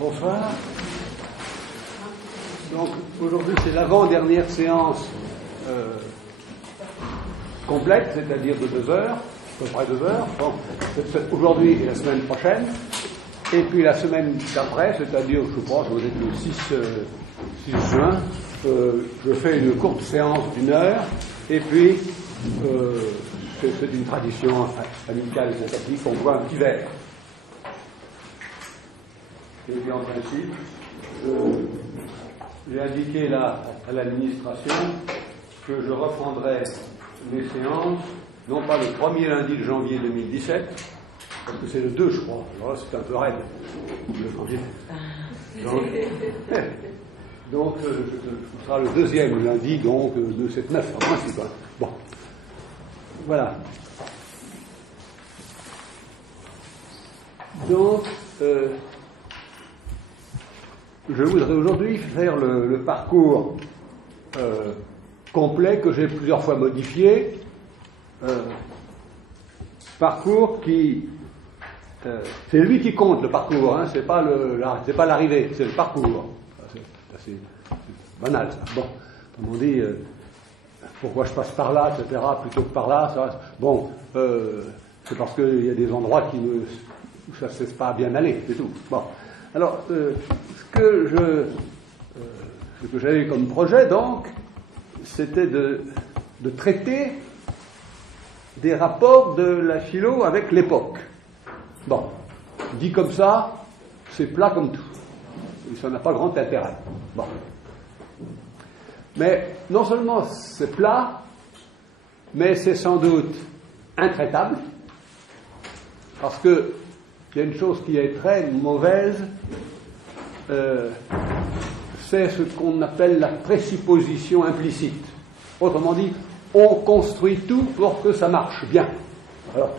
Bonsoir. Donc aujourd'hui c'est l'avant-dernière séance complète, c'est-à-dire de 2 heures, à peu près 2 heures. Bon, aujourd'hui et la semaine prochaine. Et puis la semaine d'après, c'est-à-dire, je pense, vous êtes le 6 juin, je fais une courte séance d'1 heure, et puis c'est une tradition amicale et sympathique, on boit un petit verre. Et puis en principe, j'ai indiqué là à l'administration que je reprendrai les séances, non pas le premier lundi de janvier 2017, parce que c'est le 2, je crois. Alors là, c'est un peu raide, le janvier. Donc ce sera le 2e lundi, donc de cette 9, en principe. Bon, voilà. Donc, je voudrais aujourd'hui faire le parcours complet que j'ai plusieurs fois modifié. Parcours qui... c'est lui qui compte, le parcours, hein, c'est pas l'arrivée, c'est le parcours. C'est banal, ça. Bon, comme on dit, pourquoi je passe par là, etc., plutôt que par là, ça, bon, c'est parce qu'il y a des endroits où ça ne cesse pas bien aller, c'est tout. Bon, alors, ce que j'avais comme projet, donc, c'était de traiter des rapports de la philo avec l'époque. Bon, dit comme ça, c'est plat comme tout. Et ça n'a pas grand intérêt. Bon. Mais non seulement c'est plat, mais c'est sans doute intraitable, parce que il y a une chose qui est très mauvaise, c'est ce qu'on appelle la présupposition implicite. Autrement dit, on construit tout pour que ça marche bien. Alors,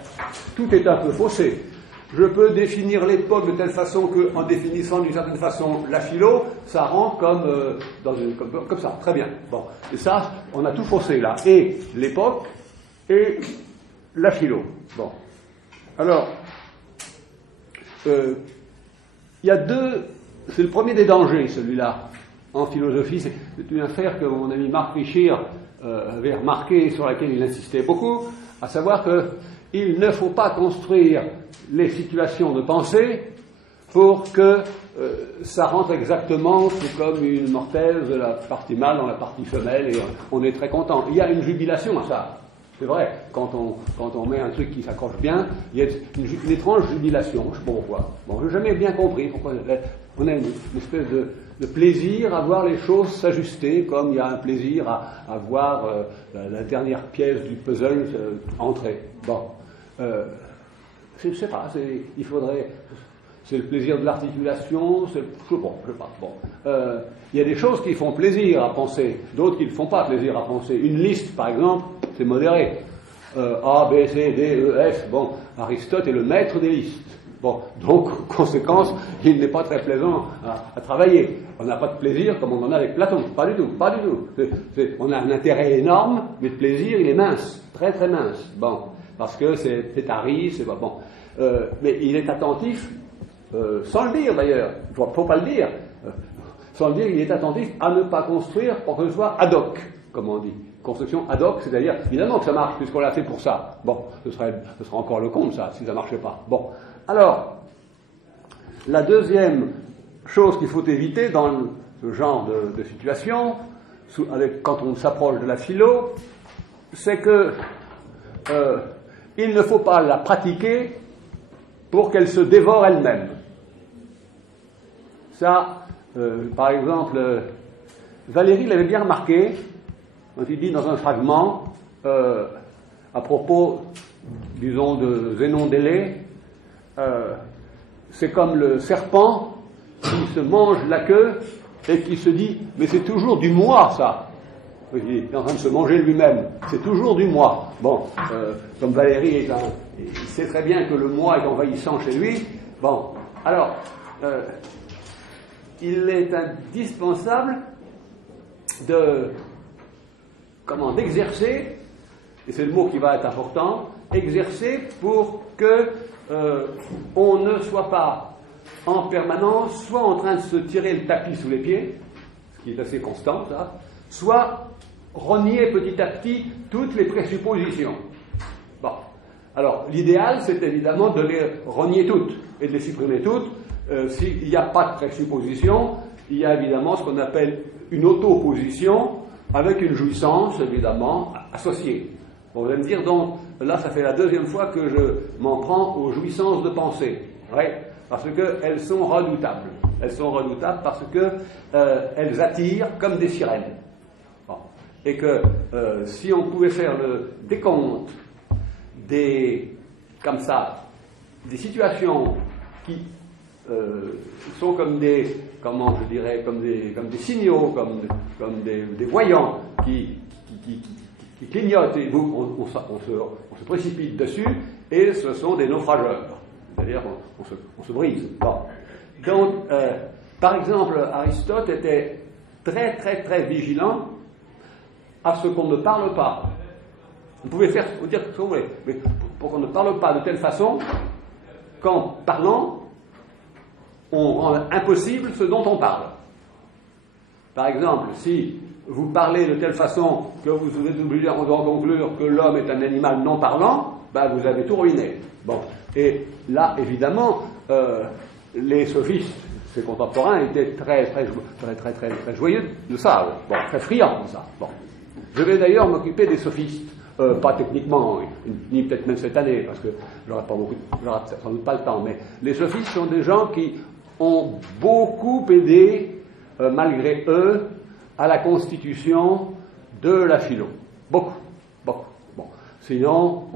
tout est un peu faussé. Je peux définir l'époque de telle façon qu'en définissant d'une certaine façon la philo, ça rentre comme ça, très bien. Bon, et ça, on a tout faussé là, et l'époque et la philo. Bon, alors, il y a deux, c'est le premier des dangers, celui-là, en philosophie. C'est une affaire que mon ami Marc Richir avait remarqué, sur laquelle il insistait beaucoup, à savoir qu'il ne faut pas construire les situations de pensée pour que ça rentre exactement comme une mortaise de la partie mâle dans la partie femelle, et on est très content. Il y a une jubilation à ça. C'est vrai, quand on met un truc qui s'accroche bien, il y a une étrange jubilation, je ne sais pas pourquoi. Bon, je n'ai jamais bien compris pourquoi on a une espèce de plaisir à voir les choses s'ajuster, comme il y a un plaisir à voir la dernière pièce du puzzle entrer. Bon, je ne sais pas, il faudrait... C'est le plaisir de l'articulation, je sais pas. Bon, il y a des choses qui font plaisir à penser, d'autres qui ne font pas plaisir à penser. Une liste, par exemple, c'est modéré. A, B, C, D, E, F. Bon, Aristote est le maître des listes. Bon, donc, conséquence, il n'est pas très plaisant à travailler. On n'a pas de plaisir comme on en a avec Platon. Pas du tout. On a un intérêt énorme, mais le plaisir, il est mince, très très mince. Bon, parce que c'est tari, c'est pas bon. Mais il est attentif. Sans le dire d'ailleurs, il ne faut pas le dire, sans le dire, il est attentif à ne pas construire pour que ce soit ad hoc, comme on dit. Construction ad hoc, c'est-à-dire, évidemment que ça marche, puisqu'on l'a fait pour ça. Bon, ce serait encore le compte, ça, si ça ne marchait pas. Bon, alors, la deuxième chose qu'il faut éviter dans ce genre de situation, quand on s'approche de la philo, c'est que il ne faut pas la pratiquer pour qu'elle se dévore elle-même. Ça, par exemple, Valéry l'avait bien remarqué, quand il dit dans un fragment, à propos, disons, de Zénon d'Élée, c'est comme le serpent qui se mange la queue et qui se dit, mais c'est toujours du moi, ça. Il est en train de se manger lui-même, c'est toujours du moi. Bon, comme Valéry il sait très bien que le moi est envahissant chez lui. Bon, alors, il est indispensable d'exercer, et c'est le mot qui va être important, exercer pour que on ne soit pas en permanence, soit en train de se tirer le tapis sous les pieds, ce qui est assez constant, ça, soit renier petit à petit toutes les présuppositions. Bon. Alors, l'idéal, c'est évidemment de les renier toutes et de les supprimer toutes. S'il n'y a pas de présupposition, il y a évidemment ce qu'on appelle une auto-opposition avec une jouissance, évidemment, associée. Bon, vous allez me dire, donc, là, ça fait la deuxième fois que je m'en prends aux jouissances de pensée. Ouais, parce qu'elles sont redoutables. Elles sont redoutables parce qu'elles attirent comme des sirènes. Bon. Et que si on pouvait faire le décompte comme ça, des situations qui sont comme des, comment je dirais, comme des signaux, comme des voyants qui clignotent et on se précipite dessus, et ce sont des naufrageurs. C'est-à-dire on se brise. Bon. Donc, par exemple, Aristote était très très très vigilant à ce qu'on ne parle pas. Vous pouvez dire ce que vous voulez, mais pour qu'on ne parle pas de telle façon qu'en parlant, on rend impossible ce dont on parle. Par exemple, si vous parlez de telle façon que vous êtes obligé d'en conclure que l'homme est un animal non parlant, ben vous avez tout ruiné. Bon. Et là, évidemment, les sophistes, ses contemporains, étaient très joyeux de ça, bon, très friands de ça. Bon. Je vais d'ailleurs m'occuper des sophistes, pas techniquement, ni peut-être même cette année, parce que j'aurai sans doute pas le temps, mais les sophistes sont des gens qui ont beaucoup aidé, malgré eux, à la constitution de la philo. Beaucoup. Bon. Sinon,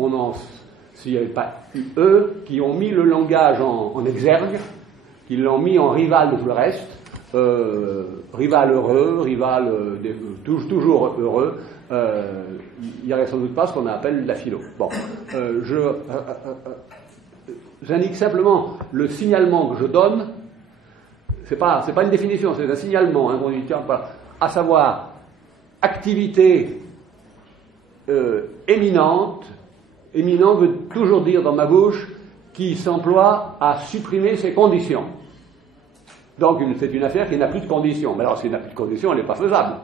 s'il n'y avait pas eu eux qui ont mis le langage en exergue, qui l'ont mis en rival de tout le reste, rival heureux, rival toujours heureux, il n'y aurait sans doute pas ce qu'on appelle la philo. Bon, j'indique simplement le signalement que je donne. C'est pas une définition, c'est un signalement, hein, qu'on dit, tiens, à savoir activité éminente. Éminent veut toujours dire dans ma bouche qui s'emploie à supprimer ses conditions. Donc c'est une affaire qui n'a plus de conditions. Mais alors s'il n'a plus de conditions, elle n'est pas faisable.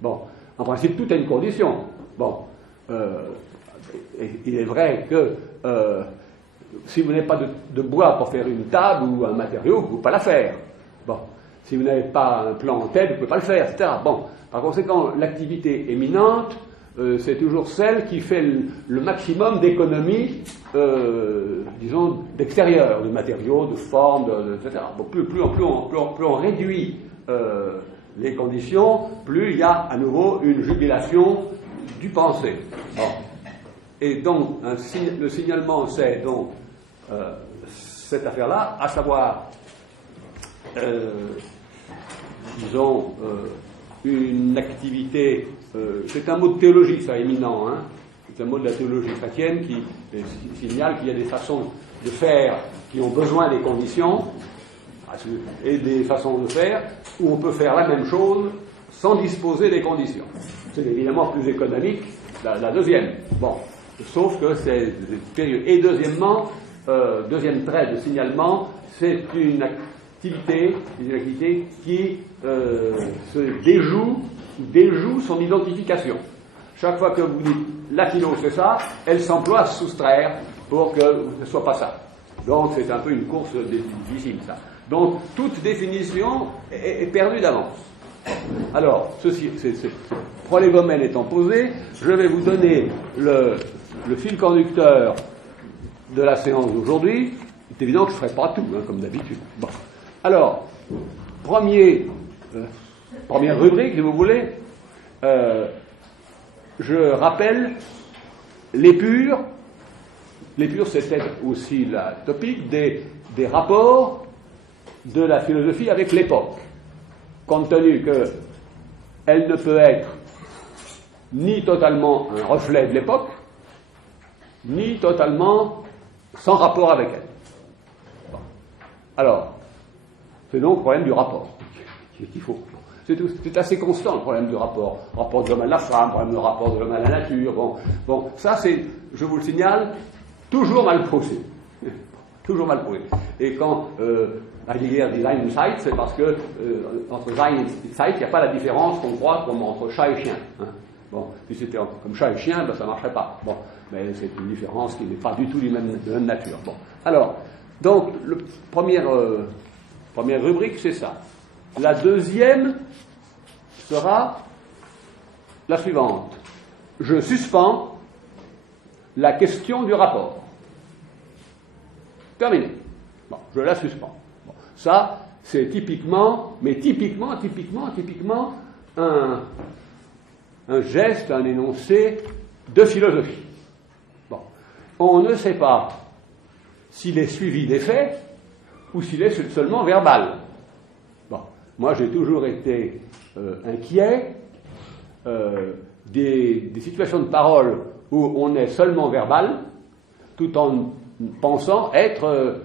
Bon, en principe, tout a une condition. Bon, il est vrai que si vous n'avez pas de bois pour faire une table ou un matériau, vous ne pouvez pas la faire. Bon, si vous n'avez pas un plan en tête, vous ne pouvez pas le faire, etc. Bon, par conséquent, l'activité éminente, c'est toujours celle qui fait le maximum d'économies, disons, d'extérieur, de matériaux, de formes, etc. Bon, plus on réduit les conditions, plus il y a à nouveau une jubilation du pensée. Bon. Et donc, le signalement, c'est donc cette affaire-là, à savoir, disons, une activité. C'est un mot de théologie, ça, éminent. Hein. C'est un mot de la théologie chrétienne qui signale qu'il y a des façons de faire qui ont besoin des conditions et des façons de faire où on peut faire la même chose sans disposer des conditions. C'est évidemment plus économique, la deuxième. Bon, sauf que c'est périlleux. Et deuxièmement, deuxième trait de signalement, c'est une activité qui se déjoue son identification. Chaque fois que vous dites la philo c'est ça, elle s'emploie à se soustraire pour que ce ne soit pas ça. Donc c'est un peu une course difficile, ça. Donc toute définition est perdue d'avance. Alors, ce prolégomène étant posé, je vais vous donner le fil conducteur de la séance d'aujourd'hui. C'est évident que je ne ferai pas tout, hein, comme d'habitude. Bon. Alors, première rubrique, si vous voulez, je rappelle l'épure. L'épure, c'était aussi la topique des rapports de la philosophie avec l'époque, compte tenu qu'elle ne peut être ni totalement un reflet de l'époque, ni totalement sans rapport avec elle. Bon. Alors, c'est donc le problème du rapport qu'il faut. C'est assez constant, le problème du rapport. Rapport de l'homme à la femme, problème de rapport de l'homme à la nature. Bon, ça c'est, je vous le signale, toujours mal posé. Toujours mal posé. Et quand Heidegger dit Sein und Zeit, c'est parce que entre Sein et Zeit, il n'y a pas la différence qu'on croit comme entre chat et chien. Hein. Bon, si c'était comme chat et chien, ben, ça ne marcherait pas. Bon, mais c'est une différence qui n'est pas du tout de même nature. Bon, alors, donc, première rubrique, c'est ça. La deuxième sera la suivante. Je suspends la question du rapport. Terminé. Bon, je la suspends. Bon, ça, c'est typiquement un geste, un énoncé de philosophie. Bon. On ne sait pas s'il est suivi des faits ou s'il est seulement verbal. Bon. Moi, j'ai toujours été inquiet des situations de parole où on est seulement verbal, tout en pensant être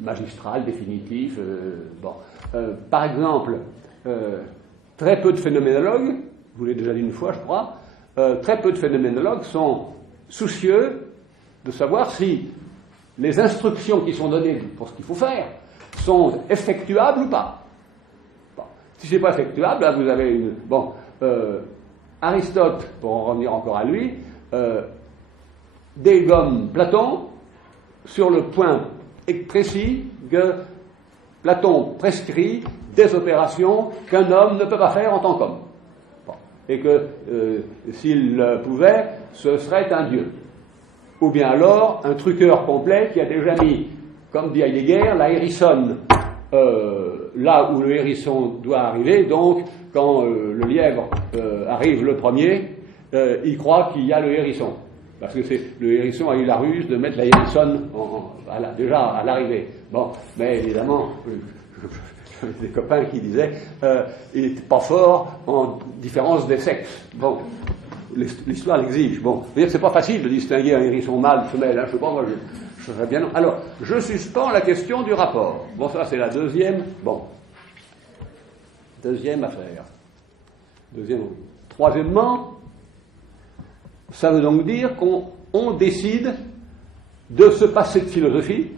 magistral, définitif. Bon. Par exemple, très peu de phénoménologues, je vous l'ai déjà dit une fois, je crois, très peu de phénoménologues sont soucieux de savoir si les instructions qui sont données pour ce qu'il faut faire sont effectuables ou pas. Bon. Si ce n'est pas effectuable, là vous avez une... Bon, Aristote, pour en revenir encore à lui, dégomme Platon sur le point précis que Platon prescrit des opérations qu'un homme ne peut pas faire en tant qu'homme. Bon. Et que s'il le pouvait, ce serait un dieu. Ou bien alors un truqueur complet qui a déjà mis, comme dit Heidegger, la hérissonne là où le hérisson doit arriver. Donc, quand le lièvre arrive le premier, il croit qu'il y a le hérisson. Parce que le hérisson a eu la ruse de mettre la hérissonne déjà à l'arrivée. Bon, mais évidemment, j'avais des copains qui disaient il n'était pas fort en différence des sexes. Bon, l'histoire l'exige. Bon, c'est pas facile de distinguer un hérisson mâle, femelle. Hein, je sais pas, moi, je serais bien. Alors, je suspends la question du rapport. Bon, ça, c'est la deuxième. Bon, deuxième affaire. Troisièmement, ça veut donc dire qu'on décide de se passer de philosophie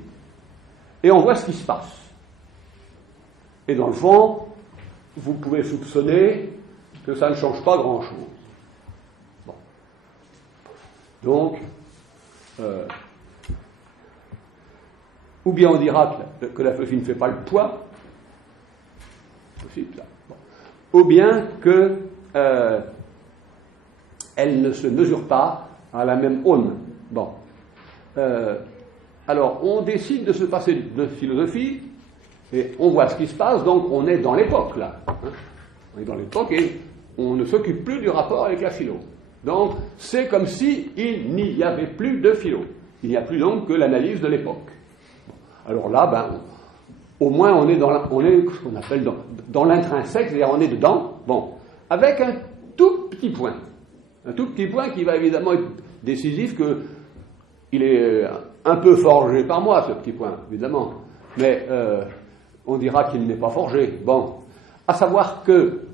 et on voit ce qui se passe. Et dans le fond, vous pouvez soupçonner que ça ne change pas grand-chose. Bon. Donc, ou bien on dira que la philosophie ne fait pas le poids, c'est possible ça. Bon. Ou bien que elle ne se mesure pas à la même aune. Bon. Alors, on décide de se passer de philosophie, et on voit ce qui se passe, donc on est dans l'époque, là. Hein. On est dans l'époque, et on ne s'occupe plus du rapport avec la philo. Donc, c'est comme si il n'y avait plus de philo. Il n'y a plus donc que l'analyse de l'époque. Bon. Alors là, au moins on est ce qu'on appelle dans l'intrinsèque, c'est-à-dire on est dedans, bon, avec un tout petit point. Un tout petit point qui va évidemment être décisif, qu'il est un peu forgé par moi, ce petit point, évidemment. Mais on dira qu'il n'est pas forgé. Bon, à savoir que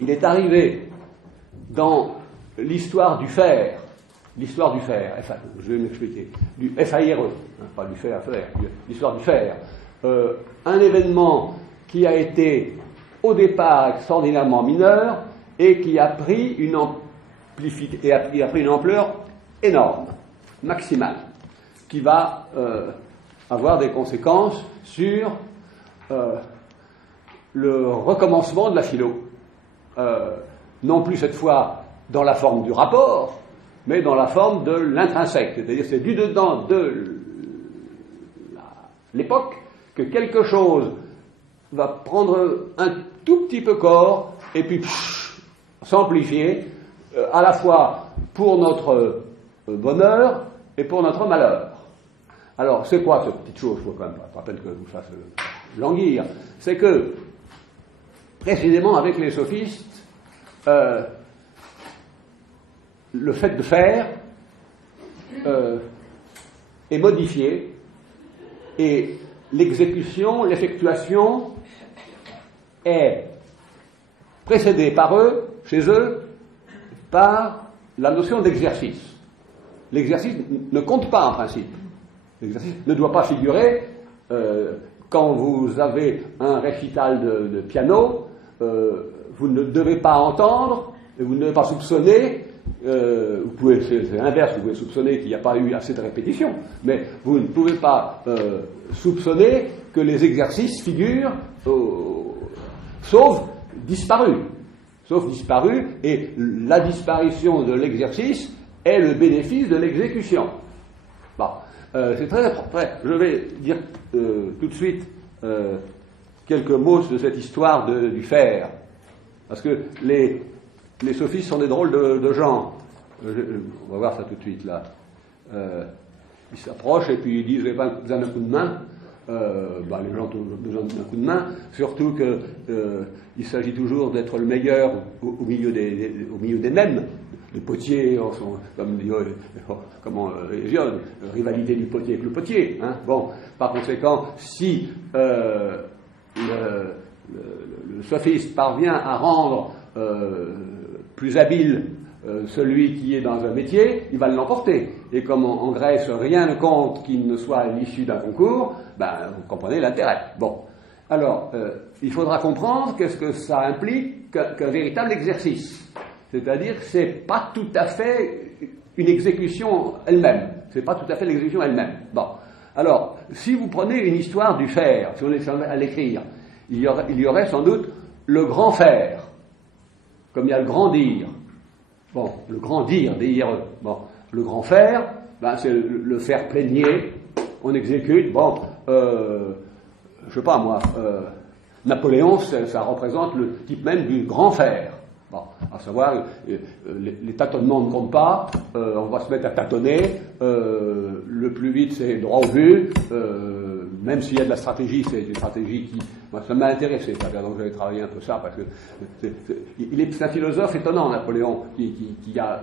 il est arrivé dans l'histoire du fer, je vais m'expliquer, du FAIRE, hein, pas du fer à faire, l'histoire du fer, un événement qui a été au départ extraordinairement mineur, et qui a pris une ampleur énorme, maximale, qui va avoir des conséquences sur le recommencement de la philo. Non plus cette fois dans la forme du rapport, mais dans la forme de l'intrinsèque, c'est-à-dire c'est du dedans de l'époque que quelque chose va prendre un tout petit peu corps, et puis s'amplifier à la fois pour notre bonheur et pour notre malheur. Alors, c'est quoi cette petite chose? Je ne rappelle que vous fasse languir. C'est que, précisément avec les sophistes, le fait de faire est modifié, et l'exécution, l'effectuation est précédée par eux, chez eux, par la notion d'exercice. L'exercice ne compte pas en principe. L'exercice ne doit pas figurer quand vous avez un récital de piano, vous ne devez pas entendre, et vous ne devez pas soupçonner, c'est l'inverse, vous pouvez soupçonner qu'il n'y a pas eu assez de répétition, mais vous ne pouvez pas soupçonner que les exercices figurent, sauf disparus. Sauf disparus, et la disparition de l'exercice est le bénéfice de l'exécution. Bon, c'est très important. Je vais dire tout de suite quelques mots de cette histoire du faire, parce que les sophistes sont des drôles de gens. On va voir ça tout de suite là. Ils s'approchent et puis ils disent: vous avez besoin d'un coup de main. Les gens ont besoin d'un coup de main, surtout qu'il s'agit toujours d'être le meilleur au milieu des mêmes. Les potiers sont, comme dit Hésiode, rivalité du potier avec le potier. Hein. Bon, par conséquent, si le sophiste parvient à rendre plus habile celui qui est dans un métier, il va l'emporter. Et comme en Grèce, rien ne compte qu'il ne soit à l'issue d'un concours, vous comprenez l'intérêt. Bon, alors, il faudra comprendre qu'est-ce que ça implique qu'un véritable exercice. C'est-à-dire que c'est pas tout à fait une exécution elle-même. C'est pas tout à fait l'exécution elle-même. Bon, alors, si vous prenez une histoire du faire, si on est à l'écrire, il y aurait sans doute le grand faire, comme il y a le grand dire. Bon, le grand dire, D-I-R-E. Bon, le grand faire, c'est le faire plénier, on exécute. Bon, je sais pas moi, Napoléon, ça représente le type même du grand faire. Bon, à savoir, les tâtonnements ne comptent pas, on va se mettre à tâtonner, le plus vite c'est droit au but, même s'il y a de la stratégie, c'est une stratégie qui, moi, ça m'a intéressé, donc j'avais travaillé un peu ça, parce que c'est un philosophe étonnant, Napoléon, qui a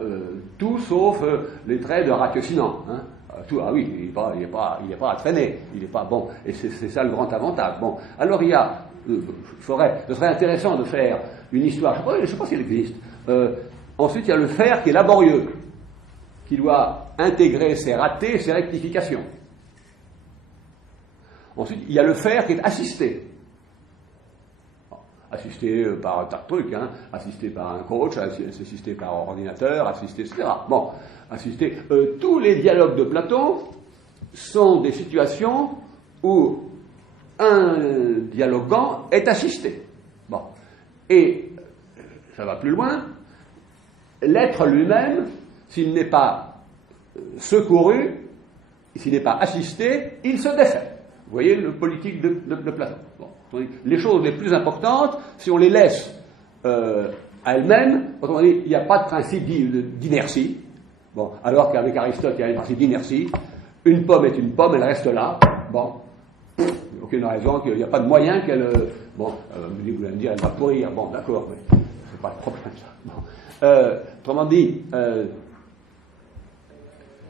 tout sauf les traits de ratiocinant, hein. Tout, ah oui, il n'est pas à traîner, il n'est pas bon, et c'est ça le grand avantage. Bon, alors il y a, ce serait intéressant de faire une histoire, je ne sais pas si elle existe. Ensuite, il y a le faire qui est laborieux, qui doit intégrer ses ratés et ses rectifications. Ensuite, il y a le faire qui est assisté. Assisté par un tas de trucs, hein, assisté par un coach, assisté par un ordinateur, assisté, etc. Bon, assisté. Tous les dialogues de Platon sont des situations où un dialoguant est assisté. Bon. Et ça va plus loin. L'être lui-même, s'il n'est pas secouru, s'il n'est pas assisté, il se défait. Vous voyez le politique de Platon. Bon. Les choses les plus importantes, si on les laisse à elles-mêmes, autrement dit, il n'y a pas de principe d'inertie. Bon, alors qu'avec Aristote, il y a un principe d'inertie. Une pomme est une pomme, elle reste là. Bon, il n'y a aucune raison, qu'il n'y a pas de moyen qu'elle... vous allez me dire, elle va pourrir. Bon, d'accord, mais c'est pas le problème, ça. Bon. Autrement dit,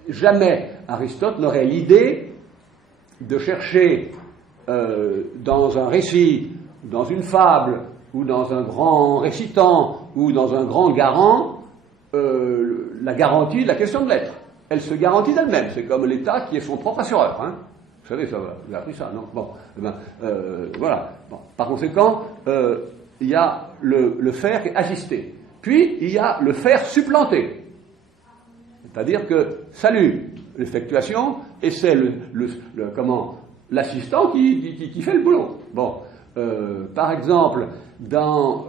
jamais Aristote n'aurait l'idée de chercher dans un récit, dans une fable, ou dans un grand récitant, ou dans un grand garant, la garantie de la question de l'être. Elle se garantit d'elle-même. C'est comme l'État qui est son propre assureur. Hein. Vous savez, ça, vous avez appris ça, non? Bon, voilà. Bon. Par conséquent, il y a le faire qui est assisté. Puis, il y a le faire supplanté. C'est-à-dire que, salut, l'effectuation, et c'est l'assistant qui fait le boulot. Bon, par exemple, dans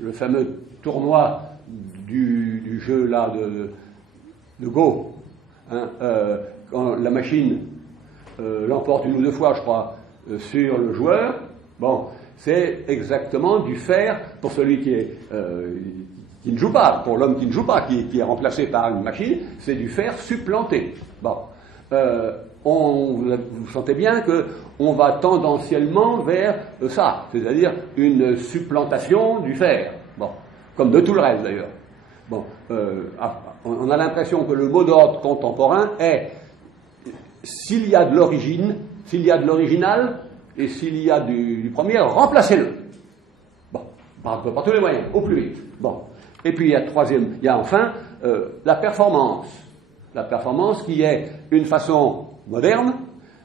le fameux tournoi du jeu là de Go, hein, quand la machine l'emporte une ou deux fois, je crois, sur le joueur, bon, c'est exactement du faire pour celui qui ne joue pas, pour l'homme qui ne joue pas, qui est remplacé par une machine, c'est du faire supplanté. Bon. Vous sentez bien qu'on va tendanciellement vers ça, c'est-à-dire une supplantation du faire, bon, comme de tout le reste d'ailleurs. Bon, on a l'impression que le mot d'ordre contemporain est s'il y a de l'origine, s'il y a de l'original et s'il y a du premier, remplacez-le. Bon, par tous les moyens, au plus vite. Bon, et puis il y a enfin la performance. La performance qui est une façon moderne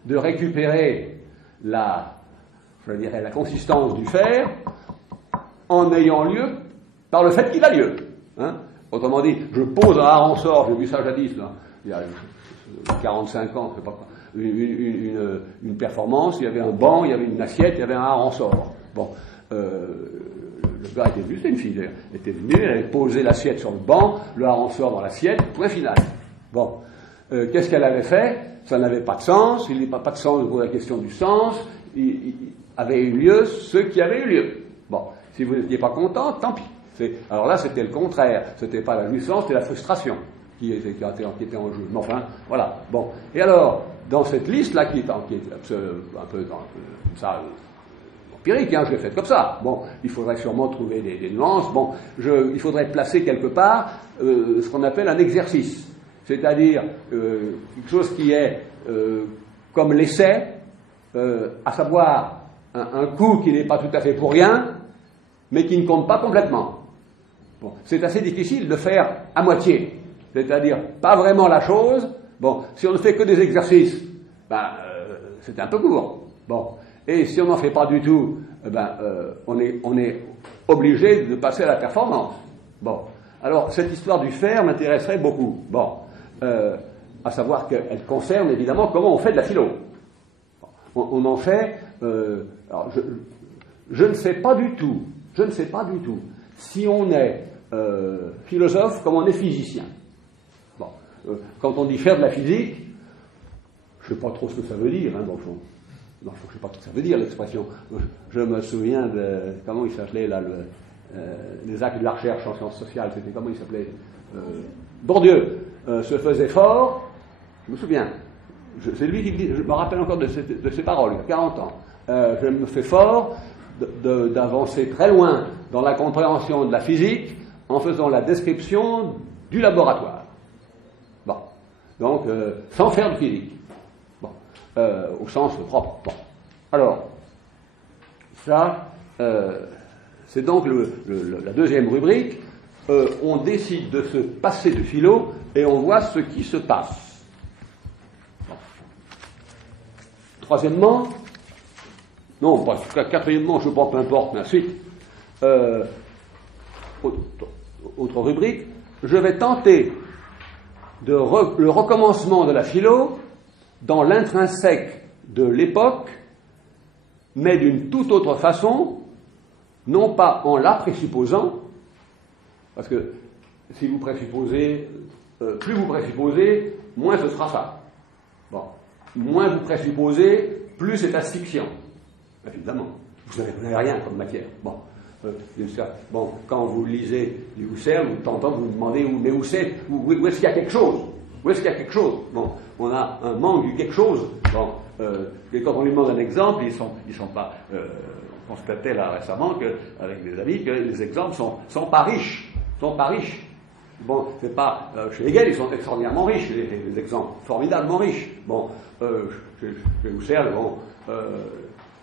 de récupérer je dirais, la consistance du fer en ayant lieu par le fait qu'il a lieu. Hein. Autrement dit, je pose un hareng-sort, j'ai vu ça jadis, là, il y a 45 ans, je sais pas quoi, une performance, il y avait un banc, il y avait une assiette, il y avait un hareng-sort. Bon, le gars était venu, c'était une fille d'ailleurs, était venu, elle avait posé l'assiette sur le banc, le hareng-sort dans l'assiette, point final. Bon, qu'est-ce qu'elle avait fait? Ça n'avait pas de sens, il n'est pas de sens pour la question du sens, il avait eu lieu ce qui avait eu lieu. Bon, si vous n'étiez pas content, tant pis. Alors là, c'était le contraire, c'était pas la jouissance, c'était la frustration qui était en jeu. Mais enfin, voilà. Bon, et alors, dans cette liste-là, qui est un peu comme ça, empirique, hein, je l'ai faite comme ça. Bon, il faudrait sûrement trouver des nuances. Bon, il faudrait placer quelque part ce qu'on appelle un exercice. C'est-à-dire quelque chose qui est comme l'essai, à savoir un coup qui n'est pas tout à fait pour rien, mais qui ne compte pas complètement. Bon, c'est assez difficile de faire à moitié, c'est-à-dire pas vraiment la chose. Bon, si on ne fait que des exercices, c'est un peu court. Bon, et si on n'en fait pas du tout, on est obligé de passer à la performance. Bon, alors cette histoire du faire m'intéresserait beaucoup. Bon. À savoir qu'elle concerne évidemment comment on fait de la philo. On en fait. Alors je ne sais pas du tout si on est philosophe comme on est physicien. Bon, quand on dit faire de la physique, je ne sais pas trop ce que ça veut dire, hein, dans le fond. Non, je ne sais pas ce que ça veut dire l'expression. Je me souviens de comment il s'appelait là les actes de la recherche en sciences sociales. C'était comment il s'appelait Bourdieu. Se faisait fort, je me souviens, c'est lui qui dit, je me rappelle encore de ces paroles, il y a 40 ans, je me fais fort d'avancer très loin dans la compréhension de la physique en faisant la description du laboratoire. Bon, donc sans faire de physique, bon, au sens propre. Bon. Alors, ça, c'est donc la deuxième rubrique. On décide de se passer de philo et on voit ce qui se passe. Bon. Troisièmement, non, pas quatrièmement, je pense, peu importe, mais ensuite, autre rubrique, je vais tenter le recommencement de la philo dans l'intrinsèque de l'époque, mais d'une toute autre façon, non pas en la présupposant, parce que si vous présupposez, plus vous présupposez, moins ce sera ça. Bon. Moins vous présupposez, plus c'est asphyxiant. Évidemment. Vous n'avez rien comme matière. Bon. Bon, quand vous lisez du Husserl, vous tentez de vous demander où est-ce qu'il y a quelque chose. Où est-ce qu'il y a quelque chose. Bon, on a un manque du quelque chose. Bon, et quand on lui demande un exemple, ils sont pas. On constatait là récemment avec des amis que les exemples sont pas riches. Sont pas riches. Bon, c'est pas chez Hegel, ils sont extraordinairement riches, les exemples, formidablement riches. Bon, chez Husserl, bon,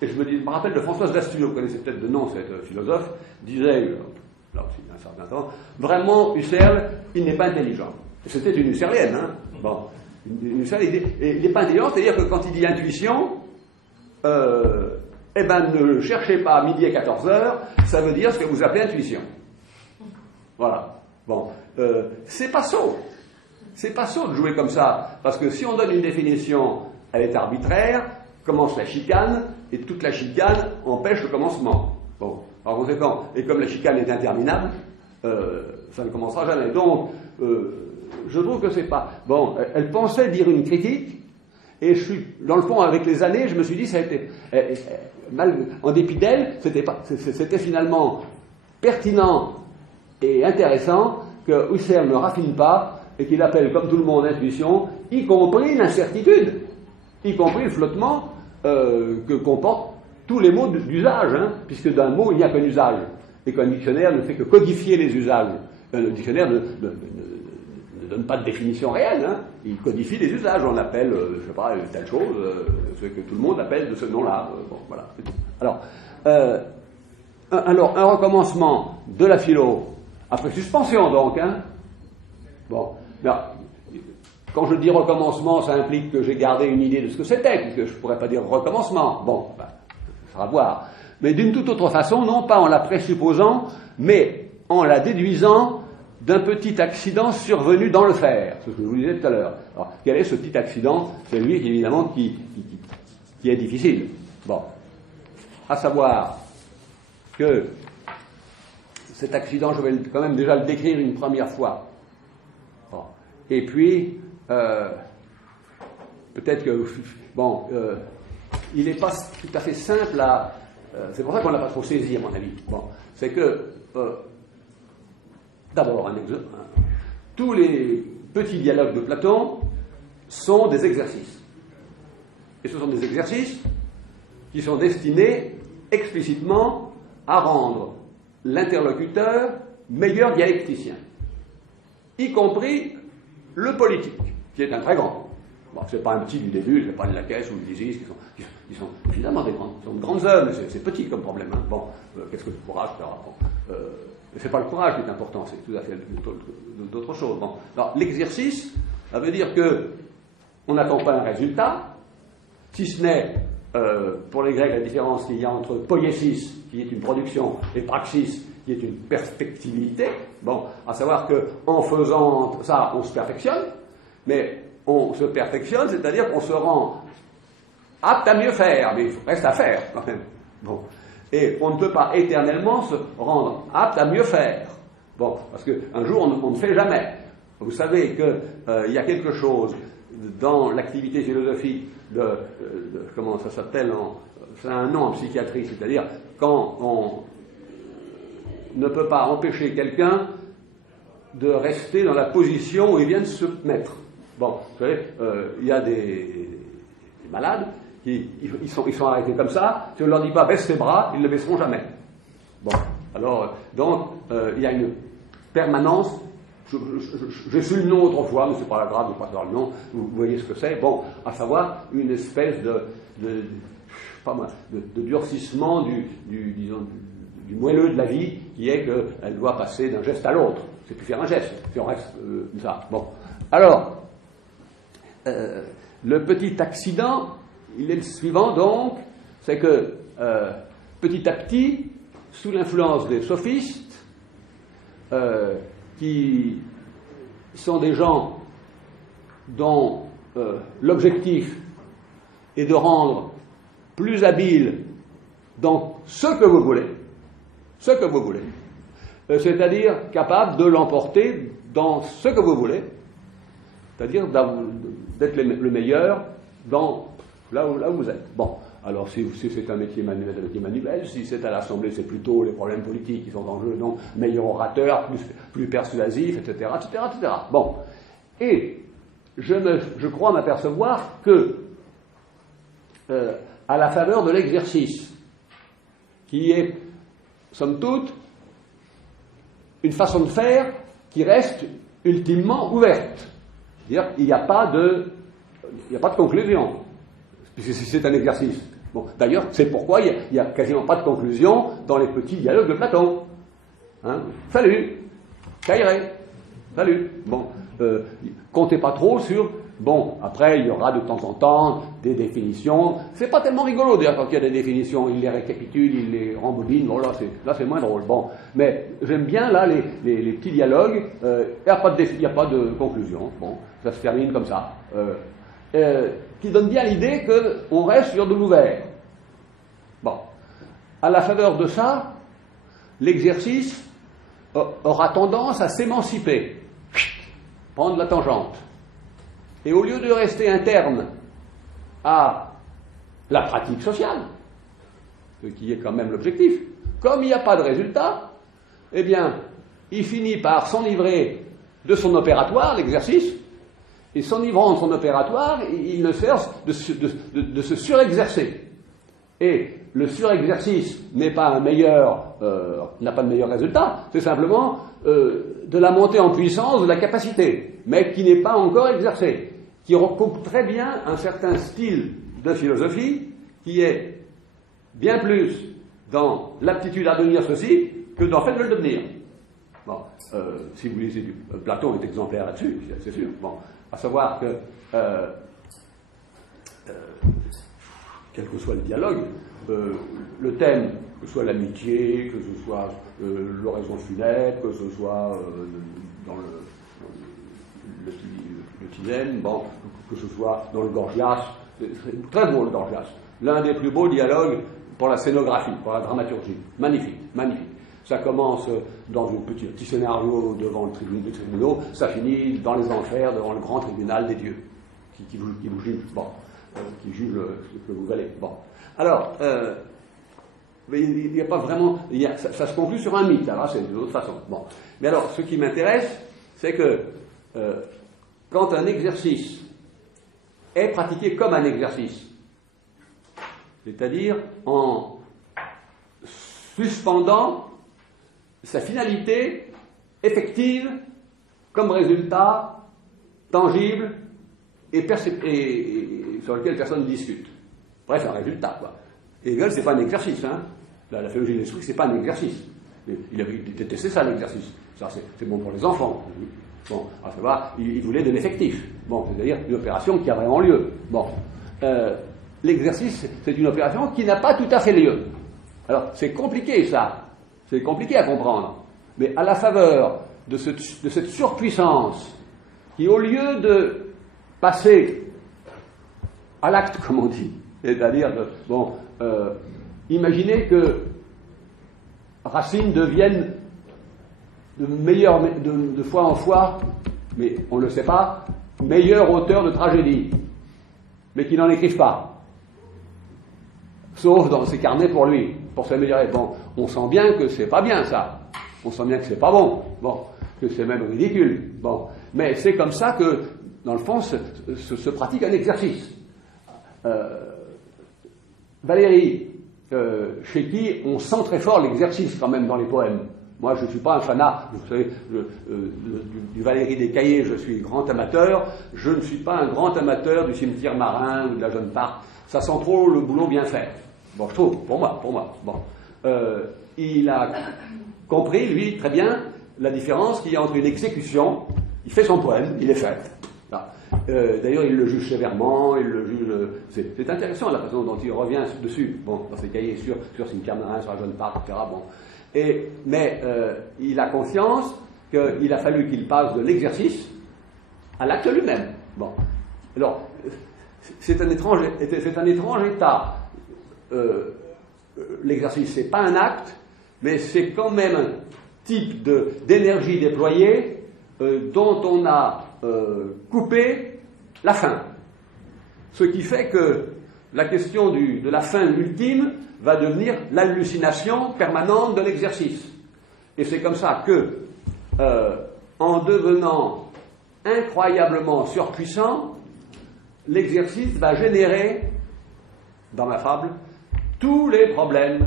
et je me rappelle de Françoise d'Asturio, vous connaissez peut-être de nom cette philosophe, disait, là aussi il y a un certain temps, vraiment Husserl, il n'est pas intelligent. Et c'était une Husserlienne, hein. Bon, une Husserlienne, il n'est pas intelligent, c'est-à-dire que quand il dit intuition, ne cherchez pas à midi et 14h, ça veut dire ce que vous appelez intuition. Voilà. Bon, c'est pas sot. C'est pas sot de jouer comme ça, parce que si on donne une définition, elle est arbitraire, commence la chicane, et toute la chicane empêche le commencement. Bon, par conséquent, et comme la chicane est interminable, ça ne commencera jamais. Donc, je trouve que c'est pas... Bon, elle pensait dire une critique, et dans le fond, avec les années, je me suis dit, ça a été... en dépit d'elle, c'était finalement pertinent et intéressant que Husserl ne raffine pas et qu'il appelle comme tout le monde intuition, y compris l'incertitude, y compris le flottement que comportent tous les mots d'usage, hein, puisque d'un mot il n'y a qu'un usage, et qu'un dictionnaire ne fait que codifier les usages. Le dictionnaire ne donne pas de définition réelle, hein, il codifie les usages, on appelle, je sais pas, telle chose, ce que tout le monde appelle de ce nom-là. Bon, voilà, c'est tout. Alors, un recommencement de la philo, après suspension donc, hein. Bon, quand je dis recommencement, ça implique que j'ai gardé une idée de ce que c'était, puisque je ne pourrais pas dire recommencement. Bon, ben, ça sera à voir. Mais d'une toute autre façon, non pas en la présupposant, mais en la déduisant d'un petit accident survenu dans le faire. C'est ce que je vous disais tout à l'heure. Alors, quel est ce petit accident? C'est lui, évidemment, qui est difficile. Bon. À savoir que cet accident, je vais quand même déjà le décrire une première fois. Bon. Et puis, peut-être que, bon, il n'est pas tout à fait simple à... c'est pour ça qu'on n'a pas trop saisi, à mon avis. Bon. C'est que, d'abord, tous les petits dialogues de Platon sont des exercices. Et ce sont des exercices qui sont destinés explicitement à rendre l'interlocuteur meilleur dialecticien, y compris le politique, qui est un très grand. Bon, c'est pas un petit du début, c'est pas de la caisse ou de l'Isis, qui sont évidemment de grandes œuvres, mais c'est petit comme problème. Hein. Bon, qu'est-ce que le courage fera? Bon, c'est pas le courage qui est important, c'est tout à fait d'autres choses. Bon, alors l'exercice, ça veut dire que on n'attend pas un résultat, si ce n'est pour les Grecs la différence qu'il y a entre poiesis, qui est une production, et praxis, qui est une perspectivité. Bon, à savoir que en faisant ça, on se perfectionne, mais on se perfectionne, c'est-à-dire qu'on se rend apte à mieux faire, mais il reste à faire quand même. Bon. Et on ne peut pas éternellement se rendre apte à mieux faire. Bon, parce qu'un jour, on ne fait jamais. Vous savez qu'il y a quelque chose dans l'activité philosophique comment ça s'appelle, c'est un nom en psychiatrie, c'est-à-dire quand on ne peut pas empêcher quelqu'un de rester dans la position où il vient de se mettre. Bon, vous savez, il y a des malades qui ils sont arrêtés comme ça, si on ne leur dit pas baisse ses bras, ils ne le baisseront jamais. Bon, alors, donc, il y a une permanence. J'ai su le nom autrefois, mais c'est pas grave de ne pas savoir le nom, vous voyez ce que c'est, bon, à savoir une espèce de durcissement du moelleux de la vie, qui est qu'elle doit passer d'un geste à l'autre. C'est plus faire un geste, si on reste ça. Bon. Alors, le petit accident, il est le suivant donc, c'est que petit à petit, sous l'influence des sophistes, qui sont des gens dont l'objectif est de rendre plus habile dans ce que vous voulez, c'est-à-dire capable de l'emporter dans ce que vous voulez, c'est-à-dire d'être le meilleur dans là où vous êtes. Bon. Alors, si c'est un métier manuel, c'est un métier manuel. Si c'est à l'Assemblée, c'est plutôt les problèmes politiques qui sont en jeu. Donc, meilleur orateur, plus persuasif, etc., etc., etc. Bon. Et je crois m'apercevoir que, à la faveur de l'exercice, qui est, somme toute, une façon de faire qui reste ultimement ouverte. C'est-à-dire qu'il n'y a pas de conclusion, puisque c'est un exercice. Bon, d'ailleurs, c'est pourquoi il n'y a quasiment pas de conclusion dans les petits dialogues de Platon. Hein? Salut, Kairé, salut. Bon, comptez pas trop sur... Bon, après, il y aura de temps en temps des définitions. C'est pas tellement rigolo, d'ailleurs, quand il y a des définitions. Il les récapitule, il les rembobine. Bon, là, c'est moins drôle. Bon, mais j'aime bien, là, les petits dialogues. Il n'y a pas de conclusion. Bon, ça se termine comme ça. Qui donne bien l'idée qu'on reste sur de l'ouvert. Bon. À la faveur de ça, l'exercice aura tendance à s'émanciper, prendre la tangente. Et au lieu de rester interne à la pratique sociale, ce qui est quand même l'objectif, comme il n'y a pas de résultat, eh bien, il finit par s'enivrer de son opératoire, l'exercice, et s'enivrant de son opératoire, il ne cesse de se surexercer. Et le surexercice n'a pas de meilleur résultat, c'est simplement de la montée en puissance de la capacité, mais qui n'est pas encore exercée, qui recoupe très bien un certain style de philosophie qui est bien plus dans l'aptitude à devenir ceci que dans le fait de le devenir. Bon, si vous lisez Platon est exemplaire là-dessus, c'est sûr. Bon, à savoir que, quel que soit le dialogue, le thème, que ce soit l'amitié, que ce soit l'oraison funèbre, que ce soit dans le Tizène, bon, que ce soit dans le Gorgias, c'est très beau le Gorgias, l'un des plus beaux dialogues pour la scénographie, pour la dramaturgie, magnifique, magnifique. Ça commence dans un petit scénario devant le tribunal, ça finit dans les enfers, devant le grand tribunal des dieux, qui vous juge, bon, qui juge ce que vous valez. Bon. Alors, mais il n'y a pas vraiment, ça se conclut sur un mythe, alors c'est de l'autre façon. Bon. Mais alors, ce qui m'intéresse, c'est que quand un exercice est pratiqué comme un exercice, c'est-à-dire en suspendant sa finalité effective comme résultat tangible et sur lequel personne ne discute. Bref, c'est un résultat, quoi. Hegel, c'est pas un exercice, hein. La philosophie de l'esprit, c'est pas un exercice. Il détestait ça, l'exercice. Ça, c'est bon pour les enfants. Bon, à savoir, il voulait de l'effectif. Bon, c'est-à-dire une opération qui a vraiment lieu. Bon. L'exercice, c'est une opération qui n'a pas tout à fait lieu. Alors, c'est compliqué, ça. C'est compliqué à comprendre. Mais à la faveur de cette surpuissance qui, au lieu de passer à l'acte, comme on dit, c'est-à-dire, imaginez que Racine devienne de fois en fois, mais on ne le sait pas, meilleur auteur de tragédie, mais qu'il n'en écrive pas. Sauf dans ses carnets pour lui, pour s'améliorer. Bon, on sent bien que c'est pas bien, ça. On sent bien que c'est pas bon. Bon, que c'est même ridicule. Bon. Mais c'est comme ça que, dans le fond, se pratique un exercice. Valérie, chez qui on sent très fort l'exercice quand même dans les poèmes. Moi, je ne suis pas un fanat, vous savez, du Valérie des Cahiers, je suis grand amateur. Je ne suis pas un grand amateur du Cimetière marin ou de la Jeune Parc. Ça sent trop le boulot bien fait. Bon, je trouve, pour moi. Bon. Il a compris, lui, très bien, la différence qu'il y a entre une exécution, il fait son poème, il est fait. D'ailleurs, il le juge sévèrement, il le juge... C'est intéressant la façon dont il revient dessus, bon, dans ses cahiers sur Cimetière marin, sur la Jeune Parc, etc. Bon. Mais il a conscience qu'il a fallu qu'il passe de l'exercice à l'acte lui-même. Bon. Alors, c'est un étrange état. L'exercice, c'est pas un acte, mais c'est quand même un type d'énergie déployée dont on a coupé la fin. Ce qui fait que la question de la fin ultime va devenir l'hallucination permanente de l'exercice. Et c'est comme ça que, en devenant incroyablement surpuissant, l'exercice va générer, dans ma fable, tous les problèmes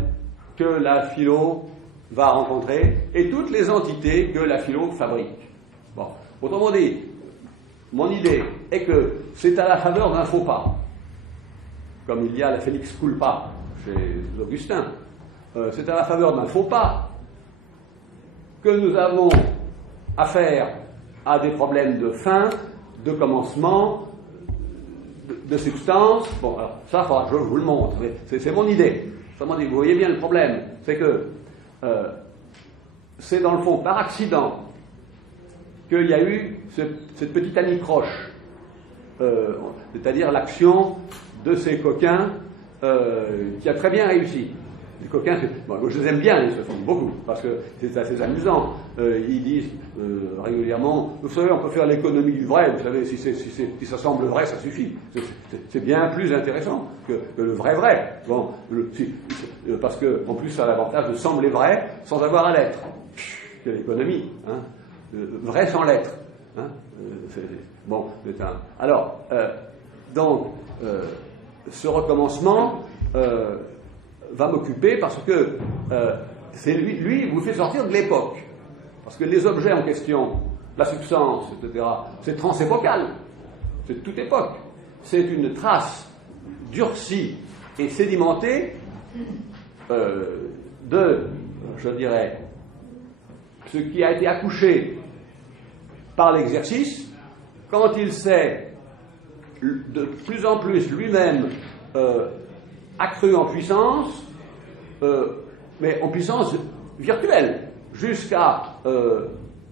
que la philo va rencontrer et toutes les entités que la philo fabrique. Bon. Autrement dit, mon idée est que c'est à la faveur d'un faux pas, comme il y a la Félix culpa chez Augustin, c'est à la faveur d'un faux pas que nous avons affaire à des problèmes de fin, de commencement, de substance. Bon, alors ça, je vous le montre, c'est mon idée. Vous voyez bien le problème, c'est que c'est dans le fond par accident qu'il y a eu cette petite anicroche, c'est-à-dire l'action de ces coquins qui a très bien réussi. Les coquins, je les aime bien, ils se font beaucoup, parce que c'est assez amusant. Ils disent régulièrement, vous savez, on peut faire l'économie du vrai, vous savez, si ça semble vrai, ça suffit. C'est bien plus intéressant que le vrai. Bon, parce que, en plus, ça a l'avantage de sembler vrai sans avoir à l'être. C'est l'économie, hein. Vrai sans l'être. Hein. Bon, c'est un... Alors, donc, ce recommencement va m'occuper parce que c'est lui, il vous fait sortir de l'époque. Parce que les objets en question, la substance, etc., c'est transépocal. C'est de toute époque. C'est une trace durcie et sédimentée de, je dirais, ce qui a été accouché par l'exercice quand il s'est de plus en plus lui-même accru en puissance, mais en puissance virtuelle, jusqu'à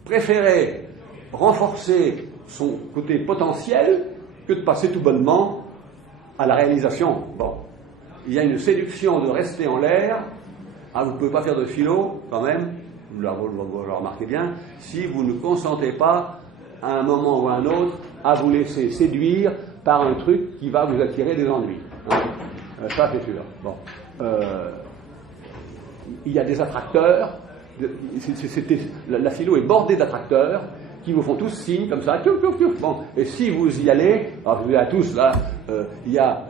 préférer renforcer son côté potentiel que de passer tout bonnement à la réalisation. Bon, il y a une séduction de rester en l'air. Ah, vous ne pouvez pas faire de philo, quand même, vous le remarquez bien, si vous ne consentez pas, à un moment ou à un autre, à vous laisser séduire par un truc qui va vous attirer des ennuis. Hein. Ça, c'est sûr. Bon. Il y a des attracteurs, la philo est bordée d'attracteurs qui vous font tous signe comme ça. Bon. Et si vous y allez, alors vous allez à tous là, il y a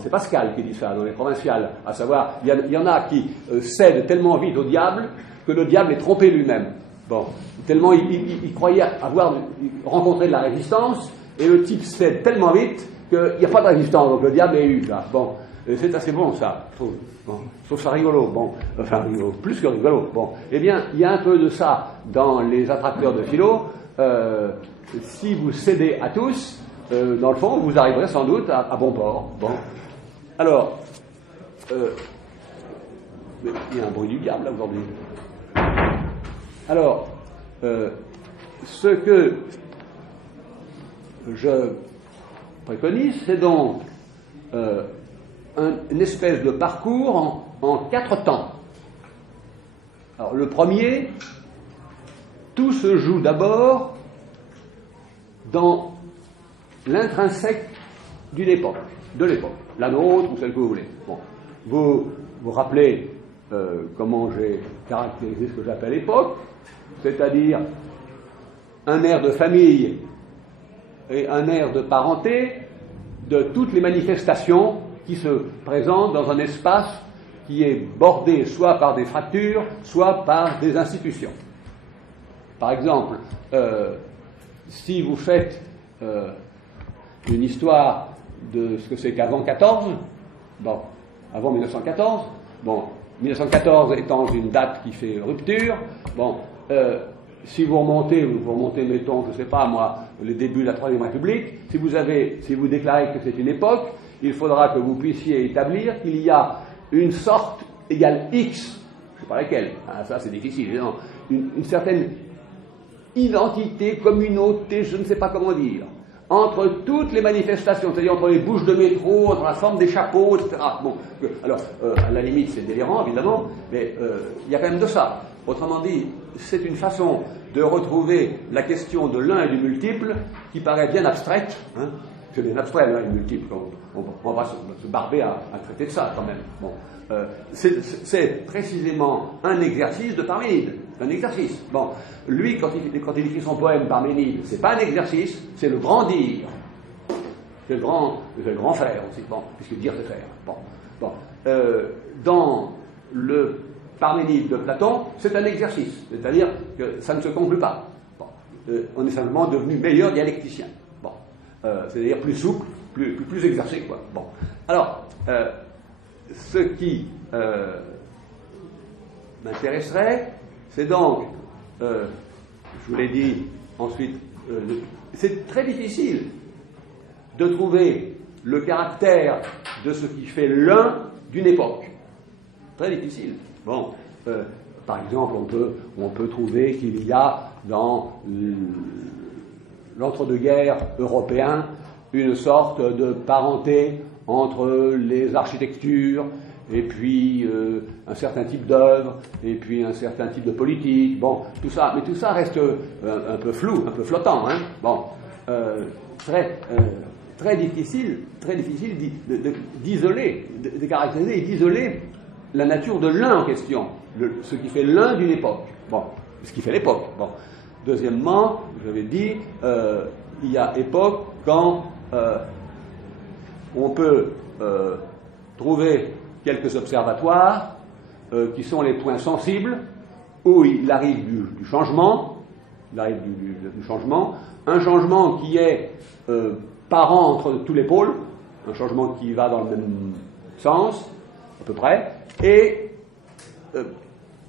c'est Pascal qui dit ça dans les provinciales, à savoir, il y en a qui cèdent tellement vite au diable que le diable est trompé lui-même. Bon, tellement il croyait avoir rencontré de la résistance, et le type cède tellement vite qu'il n'y a pas de résistance, donc le diable est eu là. Bon, c'est assez bon ça, je trouve. Bon, je trouve ça rigolo. Bon, enfin rigolo, plus que rigolo. Bon, eh bien, il y a un peu de ça dans les attracteurs de philo. Si vous cédez à tous, dans le fond, vous arriverez sans doute à bon port. Bon. Alors, il y a un bruit du diable là aujourd'hui. Alors, ce que je préconise, c'est donc une espèce de parcours en 4 temps. Alors, le premier, tout se joue d'abord dans l'intrinsèque d'une époque, de l'époque, la nôtre ou celle que vous voulez. Bon. Vous vous rappelez comment j'ai caractérisé ce que j'appelle époque, c'est-à-dire un air de famille et un air de parenté de toutes les manifestations qui se présentent dans un espace qui est bordé soit par des fractures, soit par des institutions. Par exemple, si vous faites une histoire de ce que c'est qu'avant 14, bon, avant 1914, bon, 1914 étant une date qui fait rupture, bon, si vous remontez, mettons, je ne sais pas moi, les débuts de la Troisième République, si vous déclarez que c'est une époque, il faudra que vous puissiez établir qu'il y a une sorte égale X, je ne sais pas laquelle, hein, ça c'est difficile, évidemment, une certaine identité, communauté, je ne sais pas comment dire, entre toutes les manifestations, c'est-à-dire entre les bouches de métro, entre la forme des chapeaux, etc. Bon, alors, à la limite, c'est délirant, évidemment, mais il y a quand même de ça. Autrement dit, c'est une façon de retrouver la question de l'un et du multiple qui paraît bien abstraite. Hein. C'est bien abstrait, l'un et du multiple. On va se barber à traiter de ça, quand même. Bon. C'est précisément un exercice de Parménide. Un exercice. Bon. Lui, quand il écrit son poème Parménide, c'est pas un exercice, c'est le grand dire. C'est le grand faire aussi. Bon, puisque dire c'est faire. Bon. Bon. Dans le Parménide de Platon, c'est un exercice. C'est-à-dire que ça ne se conclut pas. Bon. On est simplement devenu meilleur dialecticien. Bon. C'est-à-dire plus souple, plus exercé, quoi. Bon. Alors, ce qui m'intéresserait, c'est donc, je vous l'ai dit ensuite, c'est très difficile de trouver le caractère de ce qui fait l'un d'une époque. Très difficile. Bon, par exemple, on peut trouver qu'il y a dans l'entre-deux-guerres européen une sorte de parenté entre les architectures et puis un certain type d'œuvre et puis un certain type de politique. Bon, tout ça, mais tout ça reste un peu flou, un peu flottant. Hein. Bon, très difficile d'isoler, de caractériser et d'isoler la nature de l'un en question, ce qui fait l'un d'une époque. Bon, ce qui fait l'époque. Bon. Deuxièmement, j'avais dit, il y a époque quand on peut trouver quelques observatoires qui sont les points sensibles où il arrive du changement, un changement qui est parent entre tous les pôles, un changement qui va dans le même sens, à peu près, et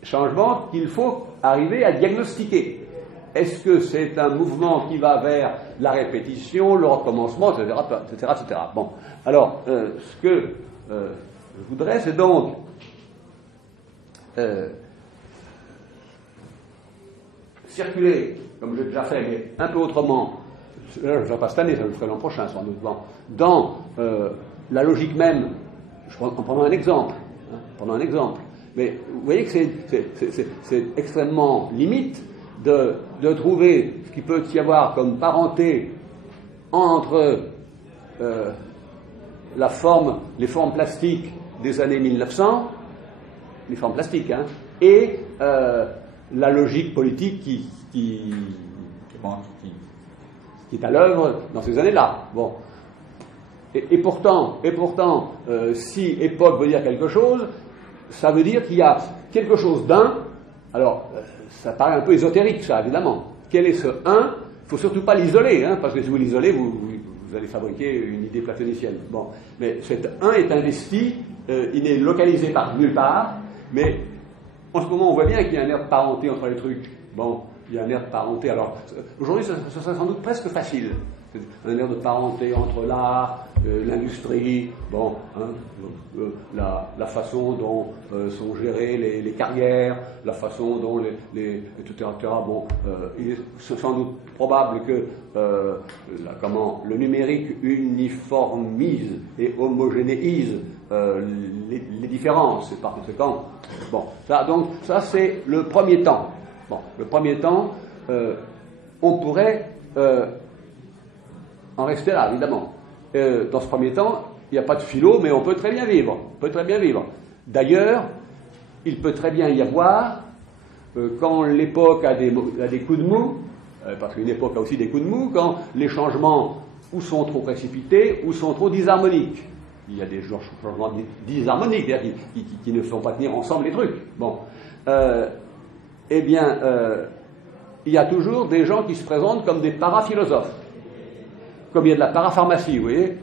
changement qu'il faut arriver à diagnostiquer. est-ce que c'est un mouvement qui va vers la répétition, le recommencement, etc., etc., etc. Bon, alors, ce que je voudrais, c'est donc circuler, comme j'ai déjà fait, mais un peu autrement, là, je ne le ferai pas cette année, ça le ferai l'an prochain, sans doute, dans la logique même, en prenant un exemple, mais vous voyez que c'est extrêmement limite de trouver ce qu'il peut y avoir comme parenté entre les formes plastiques des années 1900, les formes plastiques, et la logique politique qui est à l'œuvre dans ces années-là. Bon. Et pourtant, si époque veut dire quelque chose, ça veut dire qu'il y a quelque chose d'un. Alors, ça paraît un peu ésotérique, ça, évidemment. Quel est ce un? Il ne faut surtout pas l'isoler, parce que si vous l'isolez, vous allez fabriquer une idée platonicienne. Bon. Mais cet un est investi, il est localisé par nulle part, mais en ce moment, on voit bien qu'il y a un air de parenté entre les trucs. Bon, il y a un air de parenté. Alors, aujourd'hui, ça serait sans doute presque facile. Un air de parenté entre l'art, l'industrie, bon, la façon dont sont gérées les carrières, la façon dont etc. Bon, il est sans doute probable que le numérique uniformise et homogénéise les différences, et par conséquent, bon, ça c'est le premier temps. Bon, le premier temps, on pourrait en rester là, évidemment. Dans ce premier temps, il n'y a pas de philo, mais on peut très bien vivre. D'ailleurs, il peut très bien y avoir, quand l'époque a des coups de mou, parce qu'une époque a aussi des coups de mou, quand les changements ou sont trop précipités ou sont trop disharmoniques. Il y a des changements disharmoniques, c'est-à-dire qui ne font pas tenir ensemble les trucs. Bon. Il y a toujours des gens qui se présentent comme des paraphilosophes. Comme il y a de la parapharmacie, vous voyez,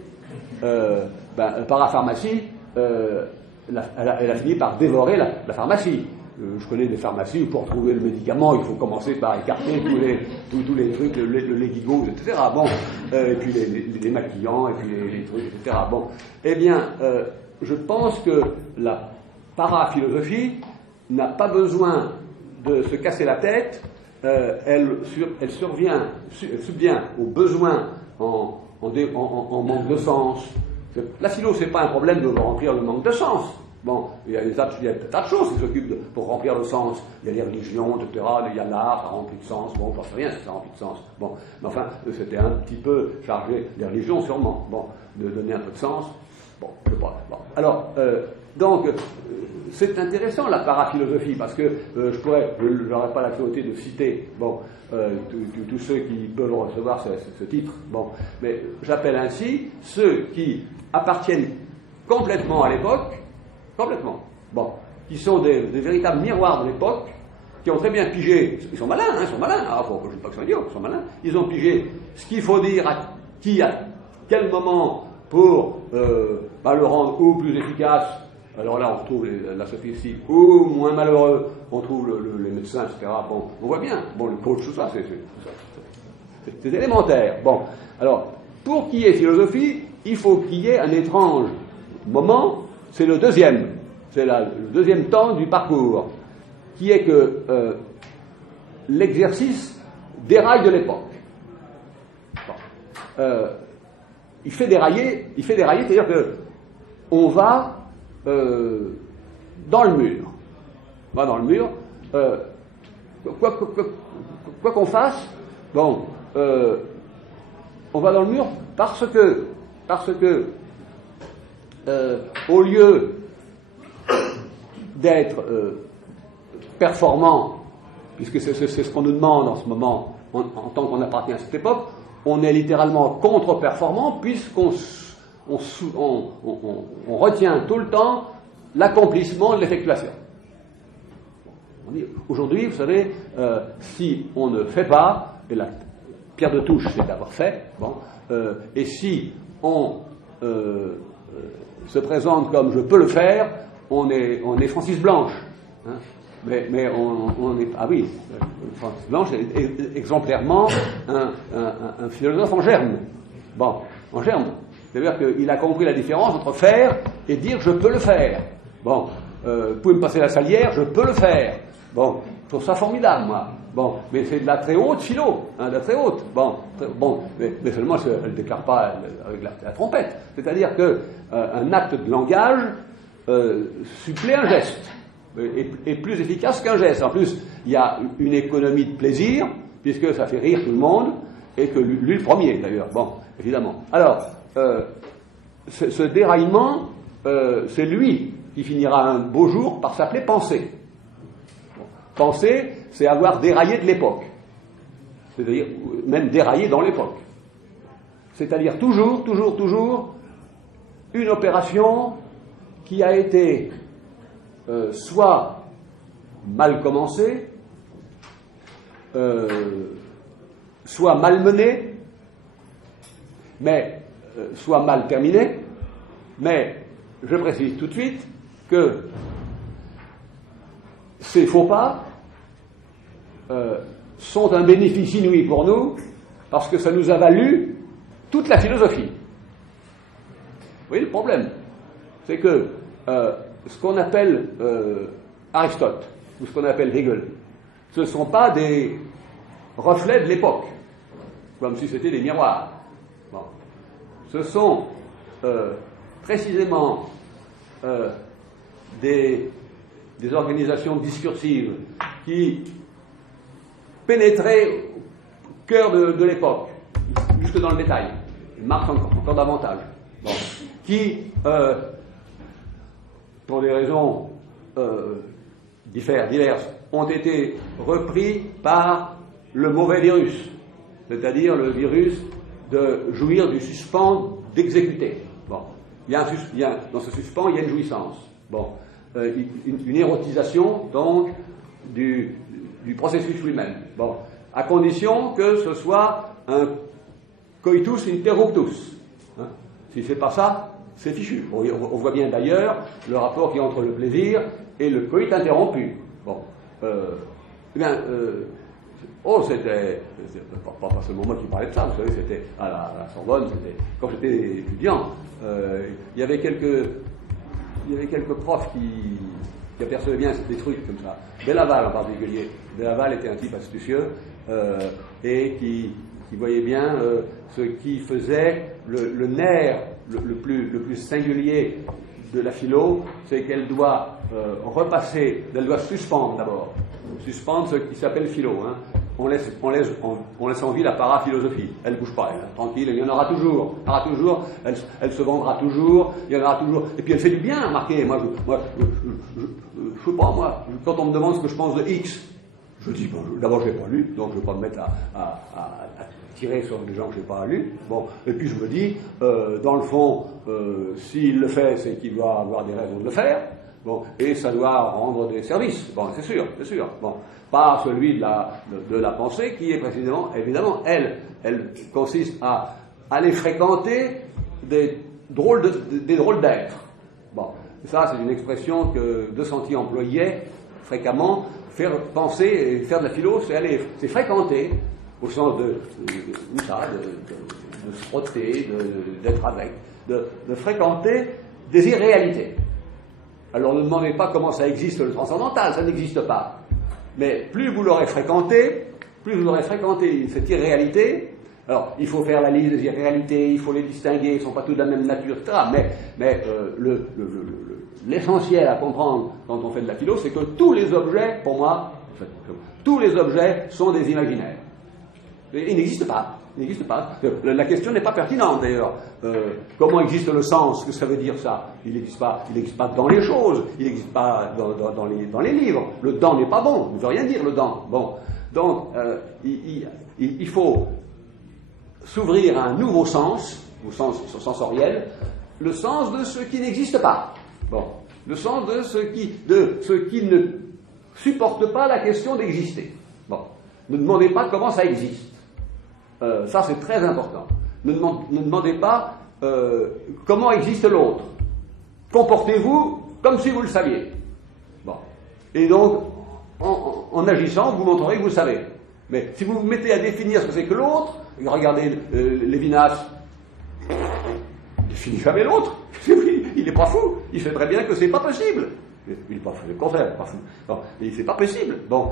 la parapharmacie, elle a fini par dévorer la pharmacie. Je connais des pharmacies où pour trouver le médicament, il faut commencer par écarter tous les trucs, le Légigos, etc. Bon, et puis les maquillants, et puis les trucs, etc. Bon, je pense que la paraphilosophie n'a pas besoin de se casser la tête. Elle subvient aux besoins en manque de sens. La philo, c'est pas un problème de remplir le manque de sens. Bon, il y a des tas de choses qui s'occupent pour remplir le sens. Il y a les religions, etc. Il y a l'art, ça remplit de sens. Bon, j'en sais rien si ça remplit de sens. Bon, mais enfin, c'était un petit peu chargé, les religions sûrement, bon, de donner un peu de sens. Bon, je sais pas. Bon. Alors, c'est intéressant la paraphilosophie, parce que je n'aurais pas la cruauté de citer, bon, tous ceux qui peuvent recevoir ce titre, bon, mais j'appelle ainsi ceux qui appartiennent complètement à l'époque, bon, qui sont des véritables miroirs de l'époque, qui ont très bien pigé, ils sont malins, faut que je ne dis pas que c'est idiots, ils sont malins, ils ont pigé ce qu'il faut dire à quel moment pour le rendre ou plus efficace. Alors là, on retrouve la sophistie, ou moins malheureux, on trouve les médecins, etc. Bon, on voit bien. Bon, le coach, tout ça, c'est élémentaire. Bon, alors, pour qu'il y ait philosophie, il faut qu'il y ait un étrange moment, c'est le deuxième temps du parcours, qui est que l'exercice déraille de l'époque. Bon. Il fait dérailler, c'est-à-dire que on va dans le mur. Quoi qu'on fasse, bon, on va dans le mur parce que au lieu d'être performant, puisque c'est ce qu'on nous demande en ce moment, en tant qu'on appartient à cette époque, on est littéralement contre-performant, puisqu'on retient tout le temps l'accomplissement de l'effectuation. Aujourd'hui, vous savez, si on ne fait pas, et la pierre de touche, c'est d'avoir fait, bon, et si on se présente comme je peux le faire, on est Francis Blanche. Hein. mais on est... Ah oui, Francis Blanche est exemplairement un philosophe en germe. Bon, en germe. C'est-à-dire qu'il a compris la différence entre faire et dire je peux le faire. Bon, vous pouvez me passer la salière, je peux le faire. Bon, je trouve ça formidable, moi. Bon, mais c'est de la très haute philo, de la très haute. Bon, mais seulement elle ne déclare pas avec la trompette. C'est-à-dire qu'un acte de langage supplée un geste, est plus efficace qu'un geste. En plus, il y a une économie de plaisir, puisque ça fait rire tout le monde, et que lui le premier, d'ailleurs. Bon, évidemment. Alors, ce déraillement, c'est lui qui finira un beau jour par s'appeler pensée. Penser, c'est avoir déraillé de l'époque. C'est-à-dire, même déraillé dans l'époque. C'est-à-dire toujours, une opération qui a été soit mal commencée, soit mal menée, mais soit mal terminée, mais je précise tout de suite que ces faux pas sont un bénéfice inouï pour nous, parce que ça nous a valu toute la philosophie. Vous voyez le problème? C'est que ce qu'on appelle Aristote, ou ce qu'on appelle Hegel, ce ne sont pas des reflets de l'époque, comme si c'était des miroirs. Bon. Ce sont précisément des organisations discursives qui pénétraient au cœur de l'époque, jusque dans le détail. Marx encore davantage. Bon. Qui, pour des raisons diverses, ont été repris par le mauvais virus, c'est-à-dire le virus de jouir du suspens d'exécuter. Bon. Dans ce suspens, il y a une jouissance. Bon. Une érotisation, donc, du processus lui-même. Bon. À condition que ce soit un coitus interruptus. Hein. Si c'est pas ça, c'est fichu. On voit bien d'ailleurs le rapport qui est entre le plaisir et le coït interrompu. Bon. C'était pas seulement moi qui parlais de ça, vous savez, c'était à la Sorbonne, quand j'étais étudiant, il y avait quelques profs qui apercevaient bien des trucs comme ça. Delaval en particulier. Delaval était un type astucieux et qui voyait bien ce qui faisait le nerf le plus singulier de la philo, c'est qu'elle doit elle doit suspendre d'abord. Suspendre ce qui s'appelle philo. Hein. On laisse en vie la paraphilosophie. Elle ne bouge pas, elle, tranquille, il y en aura toujours. Elle se vendra toujours, il y en aura toujours. Et puis elle fait du bien, remarquez. Moi, je sais pas, moi, quand on me demande ce que je pense de X, je dis, bon, d'abord je ne l'ai pas lu, donc je ne vais pas me mettre à tirer sur des gens que je n'ai pas lus. Bon, et puis je me dis, dans le fond, s'il le fait, c'est qu'il doit avoir des raisons de le faire. Bon, et ça doit rendre des services. Bon, c'est sûr. Bon, pas celui de la pensée qui est précisément, évidemment, elle consiste à aller fréquenter des drôles d'êtres. Bon, ça c'est une expression que De Santi employait fréquemment. Faire penser et faire de la philo, c'est fréquenter, au sens de se frotter, d'être avec, de fréquenter des irréalités. Alors ne demandez pas comment ça existe le transcendantal, ça n'existe pas. Mais plus vous l'aurez fréquenté cette irréalité, alors il faut faire la liste des irréalités, il faut les distinguer, ils ne sont pas tous de la même nature, etc. Mais l'essentiel à comprendre quand on fait de la philo, c'est que tous les objets, pour moi, tous les objets sont des imaginaires. Ils n'existent pas. La question n'est pas pertinente d'ailleurs. Comment existe le sens? Ce que ça veut dire ça? Il n'existe pas dans les choses, il n'existe pas dans les livres. Le dans n'est pas bon, ne veut rien dire le dans. Bon. Donc, il faut s'ouvrir à un nouveau sens, au sens sensoriel, le sens de ce qui n'existe pas. Bon. Le sens de ce qui ne supporte pas la question d'exister. Bon. Ne demandez pas comment ça existe. Ça, c'est très important. Ne demandez pas comment existe l'autre. Comportez-vous comme si vous le saviez. Bon. Et donc, en agissant, vous montrerez que vous savez. Mais si vous vous mettez à définir ce que c'est que l'autre, regardez Lévinas, il finit jamais l'autre. Il n'est pas fou. Il sait très bien que c'est pas possible. Il n'est pas fou, c'est le contraire, pas fou. Non, c'est pas possible. Bon,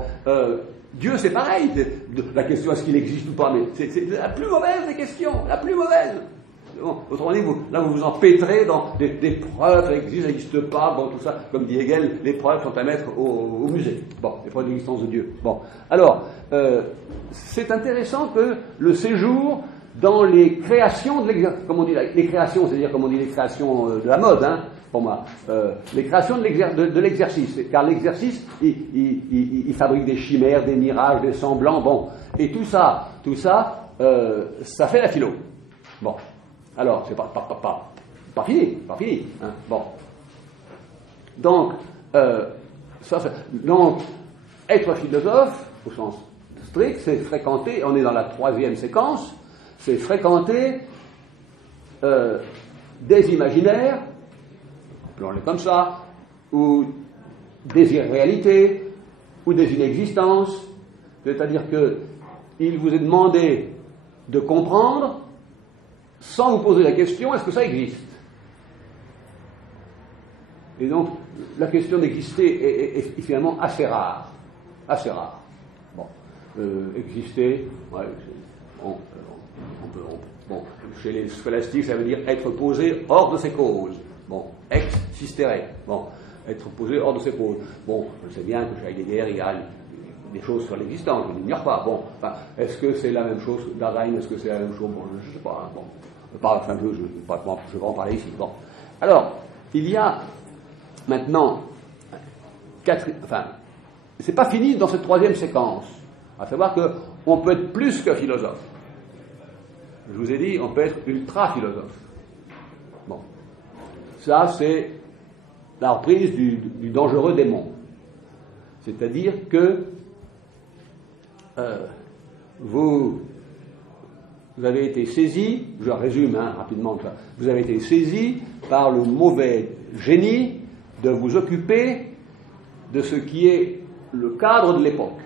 Dieu, c'est pareil. La question est-ce qu'il existe ou pas, mais c'est la plus mauvaise des questions, la plus mauvaise. Bon, autrement dit, vous vous empêtrez dans des preuves, ça n'existe pas, bon, tout ça. Comme dit Hegel, les preuves sont à mettre au musée. Bon, les preuves de l'existence de Dieu. Bon, alors, c'est intéressant que le séjour dans les créations de l'exercice, comme on dit, les créations, c'est-à-dire comme on dit les créations de la mode, hein, pour moi, les créations de l'exercice, car l'exercice, il fabrique des chimères, des mirages, des semblants, bon, et tout ça, ça fait la philo. Bon, alors, c'est pas fini, hein, bon. Donc, donc, être philosophe, au sens strict, c'est fréquenter, on est dans la 3e séquence, c'est fréquenter des imaginaires, appelons-les comme ça, ou des irréalités, ou des inexistences, c'est-à-dire qu'il vous est demandé de comprendre sans vous poser la question, est-ce que ça existe? Et donc, la question d'exister est finalement assez rare. Assez rare. Bon. Exister, ouais, bon, chez les scolastiques, ça veut dire être posé hors de ses causes. Bon, ex sistere. Bon, être posé hors de ses causes. Bon, je sais bien que chez Heidegger, il y a des choses sur l'existence, je n'ignore pas. Bon, enfin, est-ce que c'est la même chose que Dasein? Est-ce que c'est la même chose? Bon, je ne sais pas. Bon, enfin, je vais en parler ici. Bon. Alors, il y a maintenant c'est pas fini dans cette 3e séquence, à savoir qu'on peut être plus que philosophe. Je vous ai dit, on peut être ultra-philosophe. Bon. Ça, c'est la reprise du dangereux démon. C'est-à-dire que vous avez été saisi, je résume rapidement, vous avez été saisi par le mauvais génie de vous occuper de ce qui est le cadre de l'époque.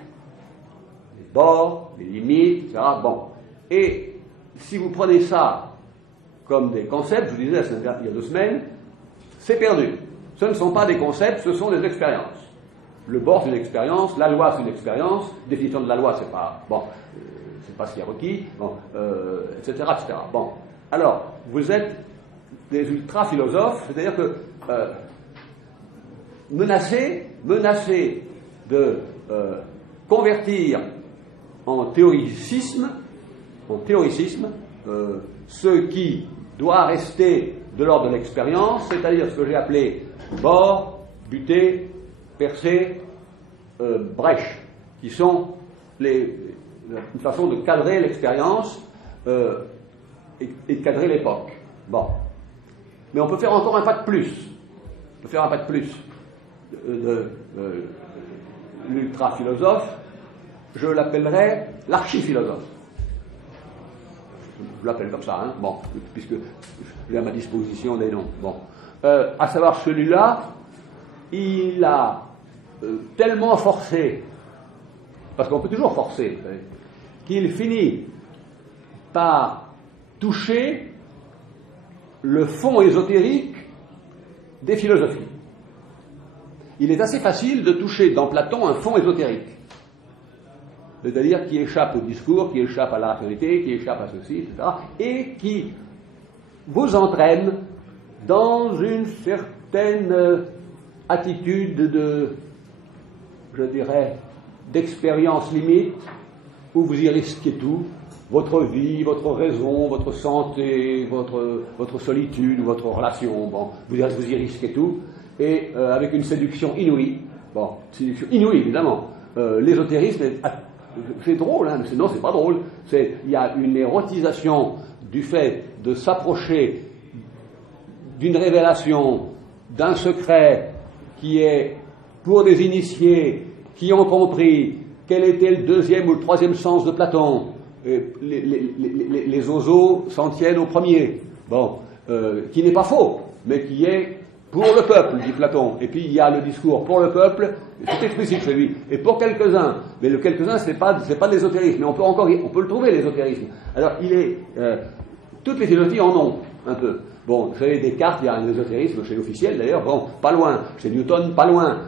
Les bords, les limites, etc. Bon. Et si vous prenez ça comme des concepts, je vous disais il y a 2 semaines, c'est perdu. Ce ne sont pas des concepts, ce sont des expériences. Le bord, c'est une expérience, la loi, c'est une expérience, définition de la loi, c'est pas, bon, c'est pas ce qui est requis, bon, etc., etc. Bon. Alors, vous êtes des ultra-philosophes, c'est-à-dire que menacés de convertir en théoricisme ce qui doit rester de l'ordre de l'expérience, c'est-à-dire ce que j'ai appelé bord, butée, percée, brèche, qui sont une façon de cadrer l'expérience et de cadrer l'époque. Bon. Mais on peut faire encore un pas de plus. On peut faire un pas de plus de l'ultra-philosophe. Je l'appellerai l'archi-philosophe. Je l'appelle comme ça, hein, bon, puisque j'ai à ma disposition des noms. Bon. À savoir celui-là, il a tellement forcé, parce qu'on peut toujours forcer, vous savez, qu'il finit par toucher le fond ésotérique des philosophies. Il est assez facile de toucher dans Platon un fond ésotérique, c'est-à-dire qui échappe au discours, qui échappe à la rationalité, qui échappe à ceci, etc., et qui vous entraîne dans une certaine attitude je dirais, d'expérience limite, où vous y risquez tout, votre vie, votre raison, votre santé, votre solitude, votre relation, bon, vous y risquez tout, et avec une séduction inouïe, bon, séduction inouïe évidemment, l'ésotérisme, c'est drôle, hein, mais non, c'est pas drôle, il y a une érotisation du fait de s'approcher d'une révélation, d'un secret qui est pour des initiés qui ont compris quel était le 2e ou le 3e sens de Platon. Les oiseaux s'en tiennent au premier, bon, qui n'est pas faux, mais qui est pour le peuple, dit Platon. Et puis il y a le discours pour le peuple, c'est explicite chez lui. Et pour quelques-uns, mais le quelques-uns, c'est pas de l'ésotérisme, mais on peut le trouver, l'ésotérisme. Alors toutes les philosophies en ont un peu. Bon, chez Descartes, il y a un ésotérisme, chez l'officiel d'ailleurs, bon, pas loin. Chez Newton, pas loin.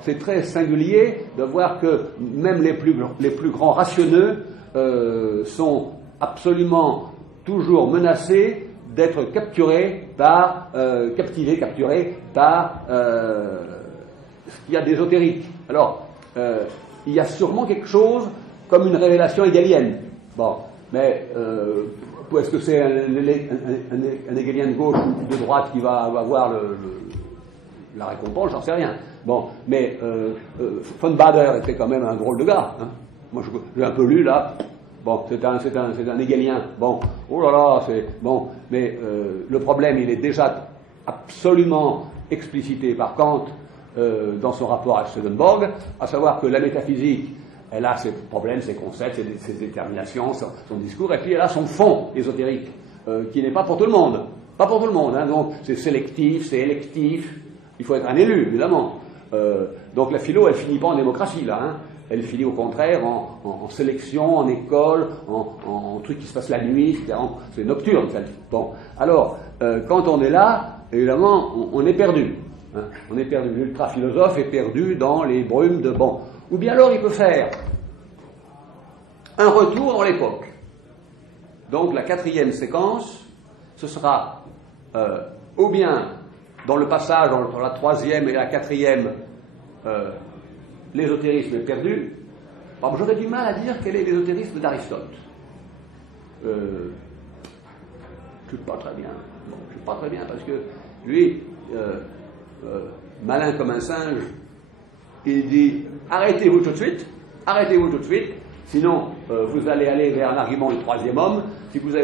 C'est très singulier de voir que même les plus grands rationneux sont absolument toujours menacés d'être capturés par ce qu'il y a d'ésotérique. Alors, il y a sûrement quelque chose comme une révélation hegelienne. Bon, mais est-ce que c'est un hegelien de gauche ou de droite qui va avoir la récompense? J'en sais rien. Bon, mais von Baader était quand même un drôle de gars. Hein. Moi, j'ai un peu lu là. Bon, c'est un hegelien. Bon, oh là là, c'est bon. Mais le problème, il est déjà absolument explicité par Kant dans son rapport à Swedenborg, à savoir que la métaphysique, elle a ses problèmes, ses concepts, ses déterminations, son discours, et puis elle a son fond ésotérique, qui n'est pas pour tout le monde. Pas pour tout le monde, hein, donc c'est sélectif, c'est électif, il faut être un élu, évidemment. Donc la philo, elle finit pas en démocratie, là, hein. Elle finit au contraire en sélection, en école, en trucs qui se passent la nuit, c'est nocturne, ça. Bon, alors, quand on est là, évidemment, on est perdu. Hein. On est perdu. L'ultra-philosophe est perdu dans les brumes de bon. Ou bien alors il peut faire un retour dans l'époque. Donc la 4e séquence, ce sera ou bien dans le passage entre la 3e et la 4e, l'ésotérisme est perdu. Alors, j'aurais du mal à dire quel est l'ésotérisme d'Aristote. Je ne sais pas très bien. Bon, je ne sais pas très bien parce que lui, malin comme un singe, il dit arrêtez-vous tout de suite, sinon vous allez aller vers un argument du 3e homme. Si vous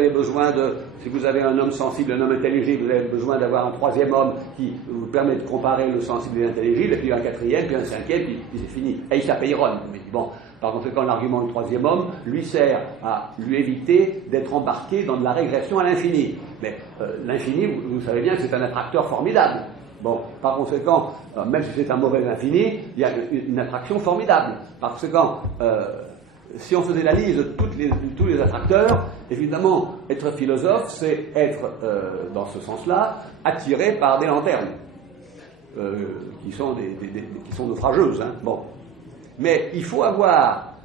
avez un homme sensible, un homme intelligible, vous avez besoin d'avoir un 3e homme qui vous permet de comparer le sensible et l'intelligible, et puis un 4e, puis un 5e, puis c'est fini. Et il s'appelle Iron. Bon, par conséquent, l'argument du 3e homme lui sert à lui éviter d'être embarqué dans de la régression à l'infini. Mais l'infini, vous savez bien que c'est un attracteur formidable. Bon, par conséquent, même si c'est un mauvais infini, il y a une attraction formidable. Par conséquent, si on faisait la liste de tous les attracteurs, évidemment, être philosophe, c'est être, dans ce sens-là, attiré par des lanternes, qui sont naufrageuses. Hein. Bon. Mais il faut avoir,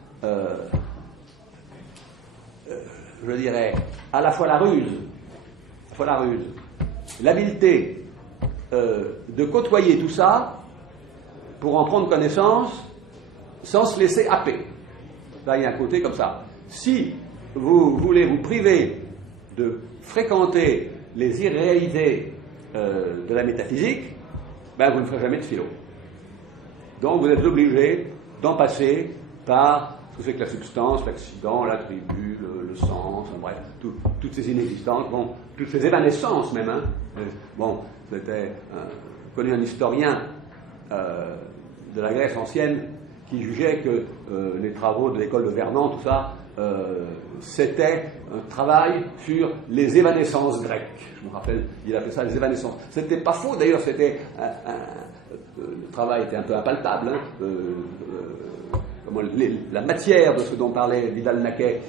je dirais, à la fois la ruse, l'habileté de côtoyer tout ça pour en prendre connaissance sans se laisser happer. Là, il y a un côté comme ça. Si vous voulez vous priver de fréquenter les irréalités de la métaphysique, ben vous ne ferez jamais de philo. Donc vous êtes obligé d'en passer par ce que c'est que la substance, l'accident, l'attribut, le sens, bref, toutes ces inexistences, bon, toutes ces évanescences même. Hein. Bon, j'ai connu un historien de la Grèce ancienne qui jugeait que les travaux de l'école de Vernon, tout ça, c'était un travail sur les évanescences grecques. Je me rappelle, il appelait ça les évanescences. C'était pas faux, d'ailleurs, c'était le travail était un peu impalpable. Hein, la matière de ce dont parlait Vidal-Naquet,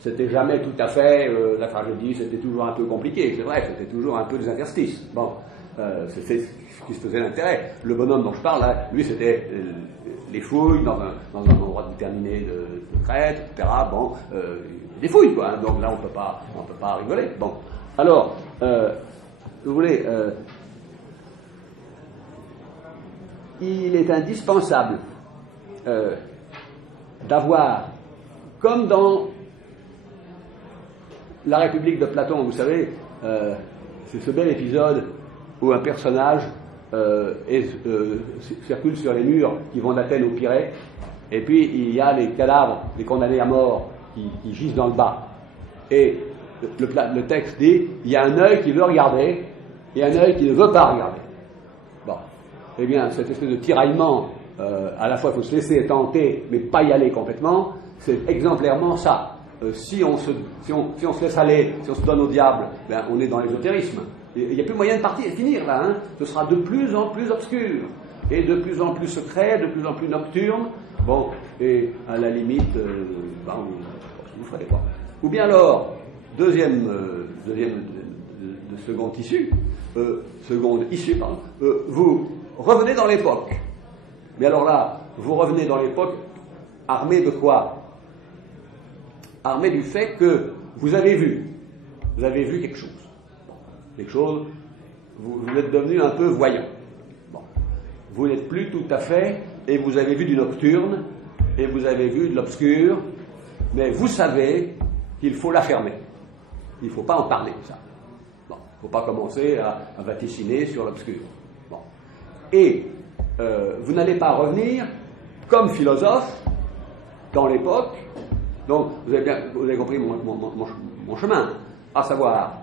c'était jamais tout à fait la tragédie, c'était toujours un peu compliqué, c'est vrai, c'était toujours un peu des interstices. Bon, c'était ce qui se faisait l'intérêt. Le bonhomme dont je parle, là, lui, c'était les fouilles dans un endroit déterminé de Crète, etc. Bon, des fouilles, quoi. Hein, donc là, on peut pas rigoler. Bon, alors, vous voulez, il est indispensable d'avoir, comme dans la République de Platon, vous savez, c'est ce bel épisode où un personnage circule sur les murs qui vont d'Athènes au Pirée, et puis il y a les cadavres des condamnés à mort qui gisent dans le bas. Et le texte dit, il y a un œil qui veut regarder et un œil qui ne veut pas regarder. Bon. Eh bien, cette espèce de tiraillement, à la fois il faut se laisser tenter, mais pas y aller complètement, c'est exemplairement ça. Si on se laisse aller, si on se donne au diable, ben, on est dans l'ésotérisme. Il n'y a plus moyen de finir là. Hein. Ce sera de plus en plus obscur, et de plus en plus secret, de plus en plus nocturne. Bon, et à la limite, vous ferez quoi. Ou bien alors, deuxième seconde issue, vous revenez dans l'époque. Mais alors là, vous revenez dans l'époque armé de quoi? Armé du fait que vous avez vu quelque chose. Quelque chose, vous êtes devenu un peu voyant. Bon. Vous n'êtes plus tout à fait, et vous avez vu du nocturne, et vous avez vu de l'obscur, mais vous savez qu'il faut l'affirmer. Il ne faut pas en parler, ça. Bon. Il ne faut pas commencer à vaticiner sur l'obscur. Bon. Et vous n'allez pas revenir comme philosophe dans l'époque. Donc, vous avez compris mon chemin, à savoir,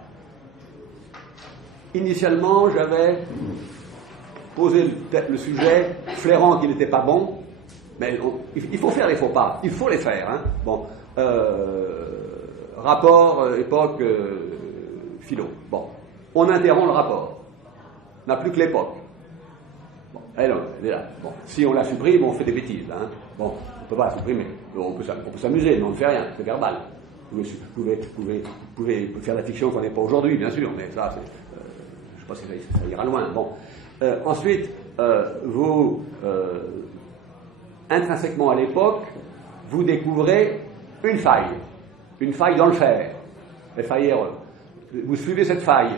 initialement, j'avais posé le sujet, flairant qu'il n'était pas bon, mais il faut faire les faux pas, il faut les faire. Hein. Bon, rapport, époque, philo. Bon, on interrompt le rapport, on n'a plus que l'époque. Bon, elle est là. Bon, si on la supprime, on fait des bêtises. Hein. Bon, on ne peut pas la supprimer, on peut s'amuser, mais on ne fait rien, c'est verbal. Vous pouvez faire la fiction qu'on n'est pas aujourd'hui, bien sûr, mais ça, je ne sais pas si ça ira loin. Bon. Ensuite, vous, intrinsèquement à l'époque, vous découvrez une faille dans le fer. Vous suivez cette faille.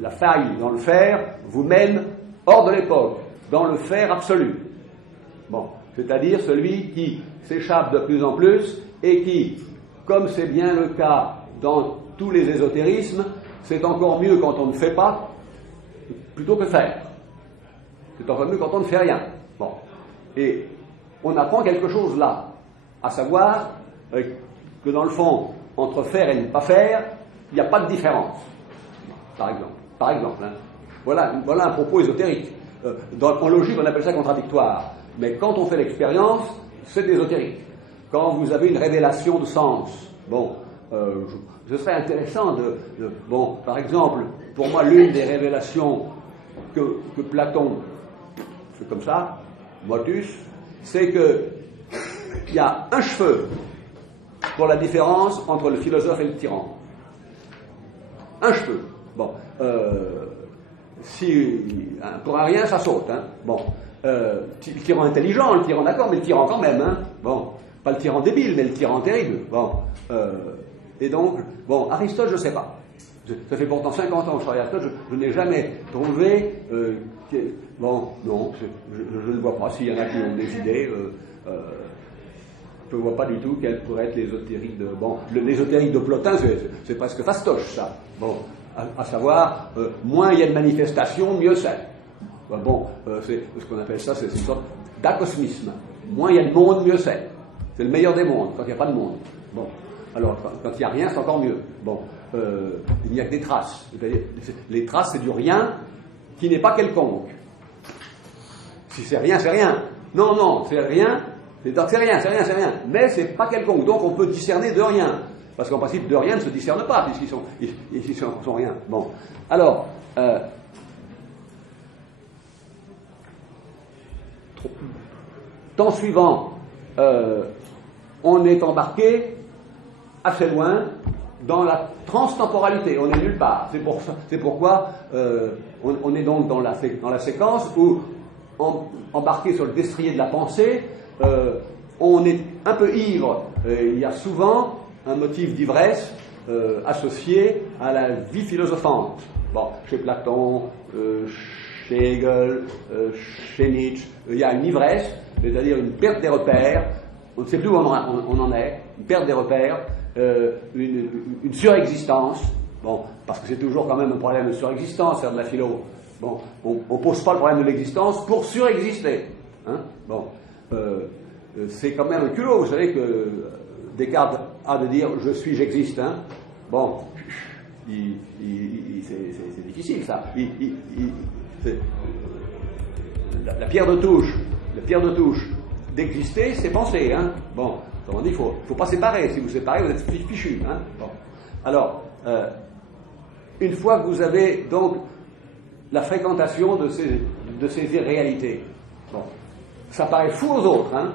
La faille dans le fer vous mène hors de l'époque, dans le fer absolu. Bon, c'est-à-dire celui qui s'échappe de plus en plus et qui, comme c'est bien le cas dans tous les ésotérismes, c'est encore mieux quand on ne fait pas plutôt que faire. C'est encore mieux quand on ne fait rien. Bon. Et on apprend quelque chose là, à savoir que dans le fond, entre faire et ne pas faire, il n'y a pas de différence. Par exemple. Hein. Voilà un propos ésotérique. En logique, on appelle ça contradictoire. Mais quand on fait l'expérience, c'est ésotérique. Quand vous avez une révélation de sens, bon, ce serait intéressant bon, par exemple, pour moi, l'une des révélations que Platon fait comme ça, motus, c'est qu'il y a un cheveu pour la différence entre le philosophe et le tyran. Un cheveu. Bon, pour un rien, ça saute. Hein. Bon, le tyran intelligent, le tyran d'accord, mais le tyran quand même. Hein. Bon, pas le tyran débile, mais le tyran terrible. Bon, et donc, bon, Aristote, je ne sais pas. Ça fait pourtant 50 ans que je travaille à Aristote, je n'ai jamais trouvé... bon, non, je ne vois pas. S'il y en a qui ont des idées, je ne vois pas du tout quelle pourrait être l'ésotérique de... Bon, l'ésotérique de Plotin, c'est presque fastoche, ça. Bon, à savoir, moins il y a de manifestations, mieux c'est. Bon, c'est ce qu'on appelle ça, c'est une sorte d'acosmisme. Moins il y a de monde, mieux c'est. C'est le meilleur des mondes, quand il n'y a pas de monde. Bon, alors, quand il n'y a rien, c'est encore mieux. Bon, il n'y a que des traces. C'est-à-dire, les traces, c'est du rien qui n'est pas quelconque. Si c'est rien, c'est rien. Non, c'est rien. C'est rien. Mais c'est pas quelconque. Donc, on peut discerner de rien. Parce qu'en principe, de rien ne se discerne pas, puisqu'ils sont rien. Bon. Alors, temps suivant, on est embarqué assez loin dans la transtemporalité. On est nulle part. C'est pourquoi on est donc dans la séquence où, embarqué sur le destrier de la pensée, on est un peu ivre. Il y a souvent un motif d'ivresse associé à la vie philosophante. Bon, chez Platon, chez Hegel, chez Nietzsche, il y a une ivresse, c'est-à-dire une perte des repères. On ne sait plus où on en est, une perte des repères, une surexistence. Bon, parce que c'est toujours quand même un problème de surexistence, faire de la philo. Bon, on pose pas le problème de l'existence pour surexister. Hein. Bon, c'est quand même un culot, vous savez que Descartes a de dire je suis, j'existe. Hein. Bon, c'est difficile ça. La pierre de touche d'exister, c'est penser. Hein. Bon, comment on dit, il faut pas séparer. Si vous séparez, vous êtes fichu. Hein. Bon. Alors, une fois que vous avez donc la fréquentation de ces irréalités. Bon. Ça paraît fou aux autres, hein.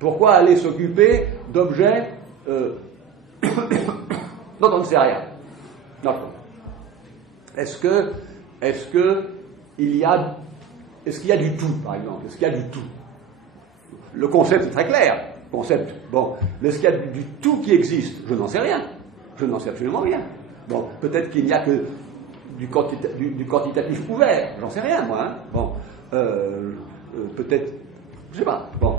Pourquoi aller s'occuper d'objets dont on ne sait rien? Non. Est-ce qu'il y a du tout, par exemple? Est-ce qu'il y a du tout? Le concept est très clair. Concept, bon. Mais est-ce qu'il y a du tout qui existe? Je n'en sais rien. Je n'en sais absolument rien. Bon, peut-être qu'il n'y a que du quantitatif ouvert. J'en sais rien, moi. Hein. Bon, peut-être, je sais pas. Bon,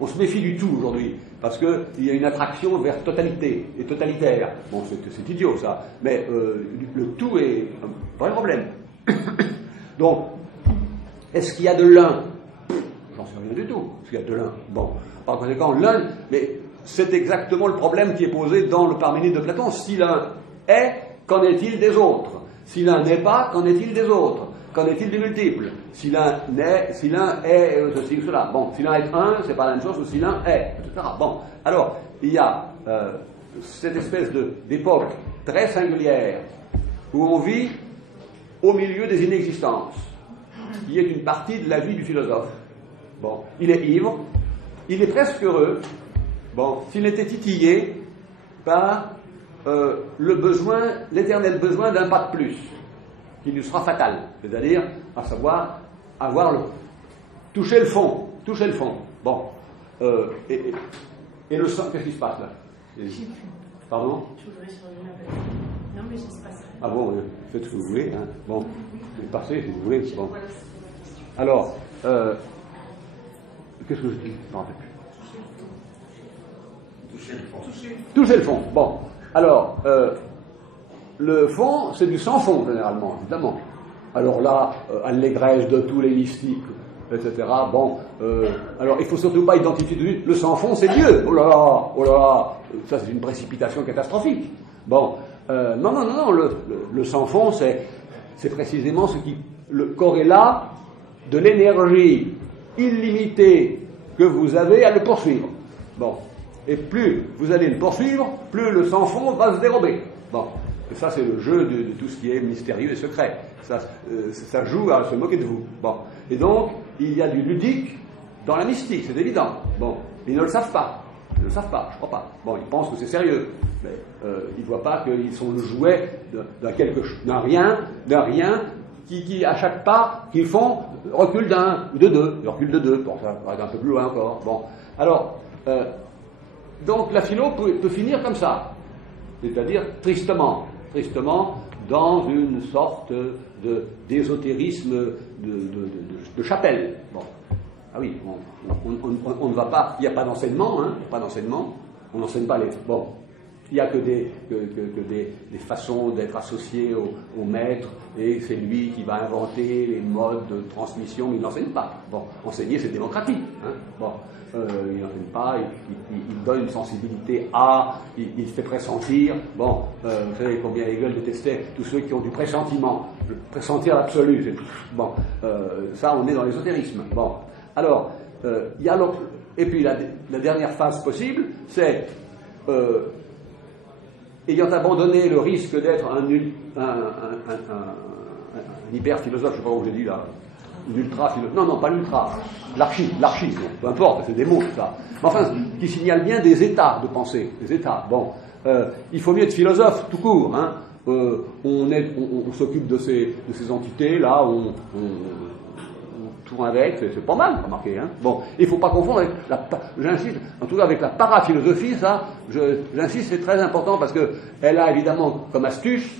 on se méfie du tout aujourd'hui parce qu'il y a une attraction vers totalité et totalitaire. Bon, c'est idiot ça, mais le tout est un vrai problème. Donc, est-ce qu'il y a de l'un? J'en sais rien du tout. Est-ce qu'il y a de l'un? Bon, par conséquent, l'un, mais c'est exactement le problème qui est posé dans le Parménide de Platon. Si l'un est, qu'en est-il des autres? Si l'un n'est pas, qu'en est-il des autres? Qu'en est-il du multiple? Si l'un est ceci ou cela. Bon, si l'un est un, c'est pas la même chose que si l'un est, etc. Bon, alors, il y a cette espèce d'époque très singulière où on vit au milieu des inexistences, qui est une partie de la vie du philosophe. Bon, il est ivre, il est presque heureux. Bon, s'il était titillé par l'éternel besoin d'un pas de plus, qui lui sera fatal, c'est-à-dire, à savoir, toucher le fond. Bon, et le sang, qu'est-ce qui se passe là? Pardon? Je voudrais survenir avec. Non, mais je ne sais pas ça. Ah bon, faites ce que vous voulez. Hein. Bon, vous pouvez passer si vous voulez. Bon. Alors, qu'est-ce que je dis? Je ne me rappelle plus. Toucher le fond. Bon. Alors, le fond, c'est du sans fond, généralement, évidemment. Alors là, allégresse de tous les mystiques, etc. Bon, alors il ne faut surtout pas identifier tout de suite, le sans fond, c'est Dieu. Oh là là, ça c'est une précipitation catastrophique. Bon, non, le sans fond, c'est précisément le corrélat de l'énergie illimitée que vous avez à le poursuivre. Bon. Et plus vous allez le poursuivre, plus le sans-fond va se dérober. Bon. Et ça, c'est le jeu de tout ce qui est mystérieux et secret. Ça joue à se moquer de vous. Bon. Et donc, il y a du ludique dans la mystique, c'est évident. Bon. Ils ne le savent pas. Ils ne le savent pas, je crois pas. Bon, ils pensent que c'est sérieux. Mais ils ne voient pas qu'ils sont le jouet d'un rien qui, à chaque pas qu'ils font, recule d'un ou de deux. Ils reculent de deux. Bon, ça va être un peu plus loin encore. Bon. Alors, donc la philo peut finir comme ça, c'est-à-dire tristement, dans une sorte d'ésotérisme de chapelle. Bon. Ah oui, on ne va pas, il n'y a pas d'enseignement, on n'enseigne pas les... Bon, il n'y a que des façons d'être associé au maître, et c'est lui qui va inventer les modes de transmission, mais il n'enseigne pas. Bon, enseigner c'est démocratique. Hein. Bon. Il n'enseigne pas, il donne une sensibilité à, il fait pressentir. Bon, vous savez combien Hegel détestait tous ceux qui ont du pressentiment, pressentir l'absolu. Bon, ça on est dans l'ésotérisme. Bon, alors, il y a l'autre, et puis la dernière phase possible, c'est ayant abandonné le risque d'être un hyper-philosophe, je ne sais pas où j'ai dit là, l'ultra-philosophe, non, pas l'ultra, l'archi, peu importe, c'est des mots, ça. Mais enfin, qui signale bien des états de pensée, des états. Bon, il faut mieux être philosophe, tout court, hein. On s'occupe de ces entités, là, on tourne avec, c'est pas mal, remarquez, hein. Bon, il ne faut pas confondre avec j'insiste, en tout cas avec la paraphilosophie, ça, j'insiste, c'est très important parce que elle a évidemment comme astuce,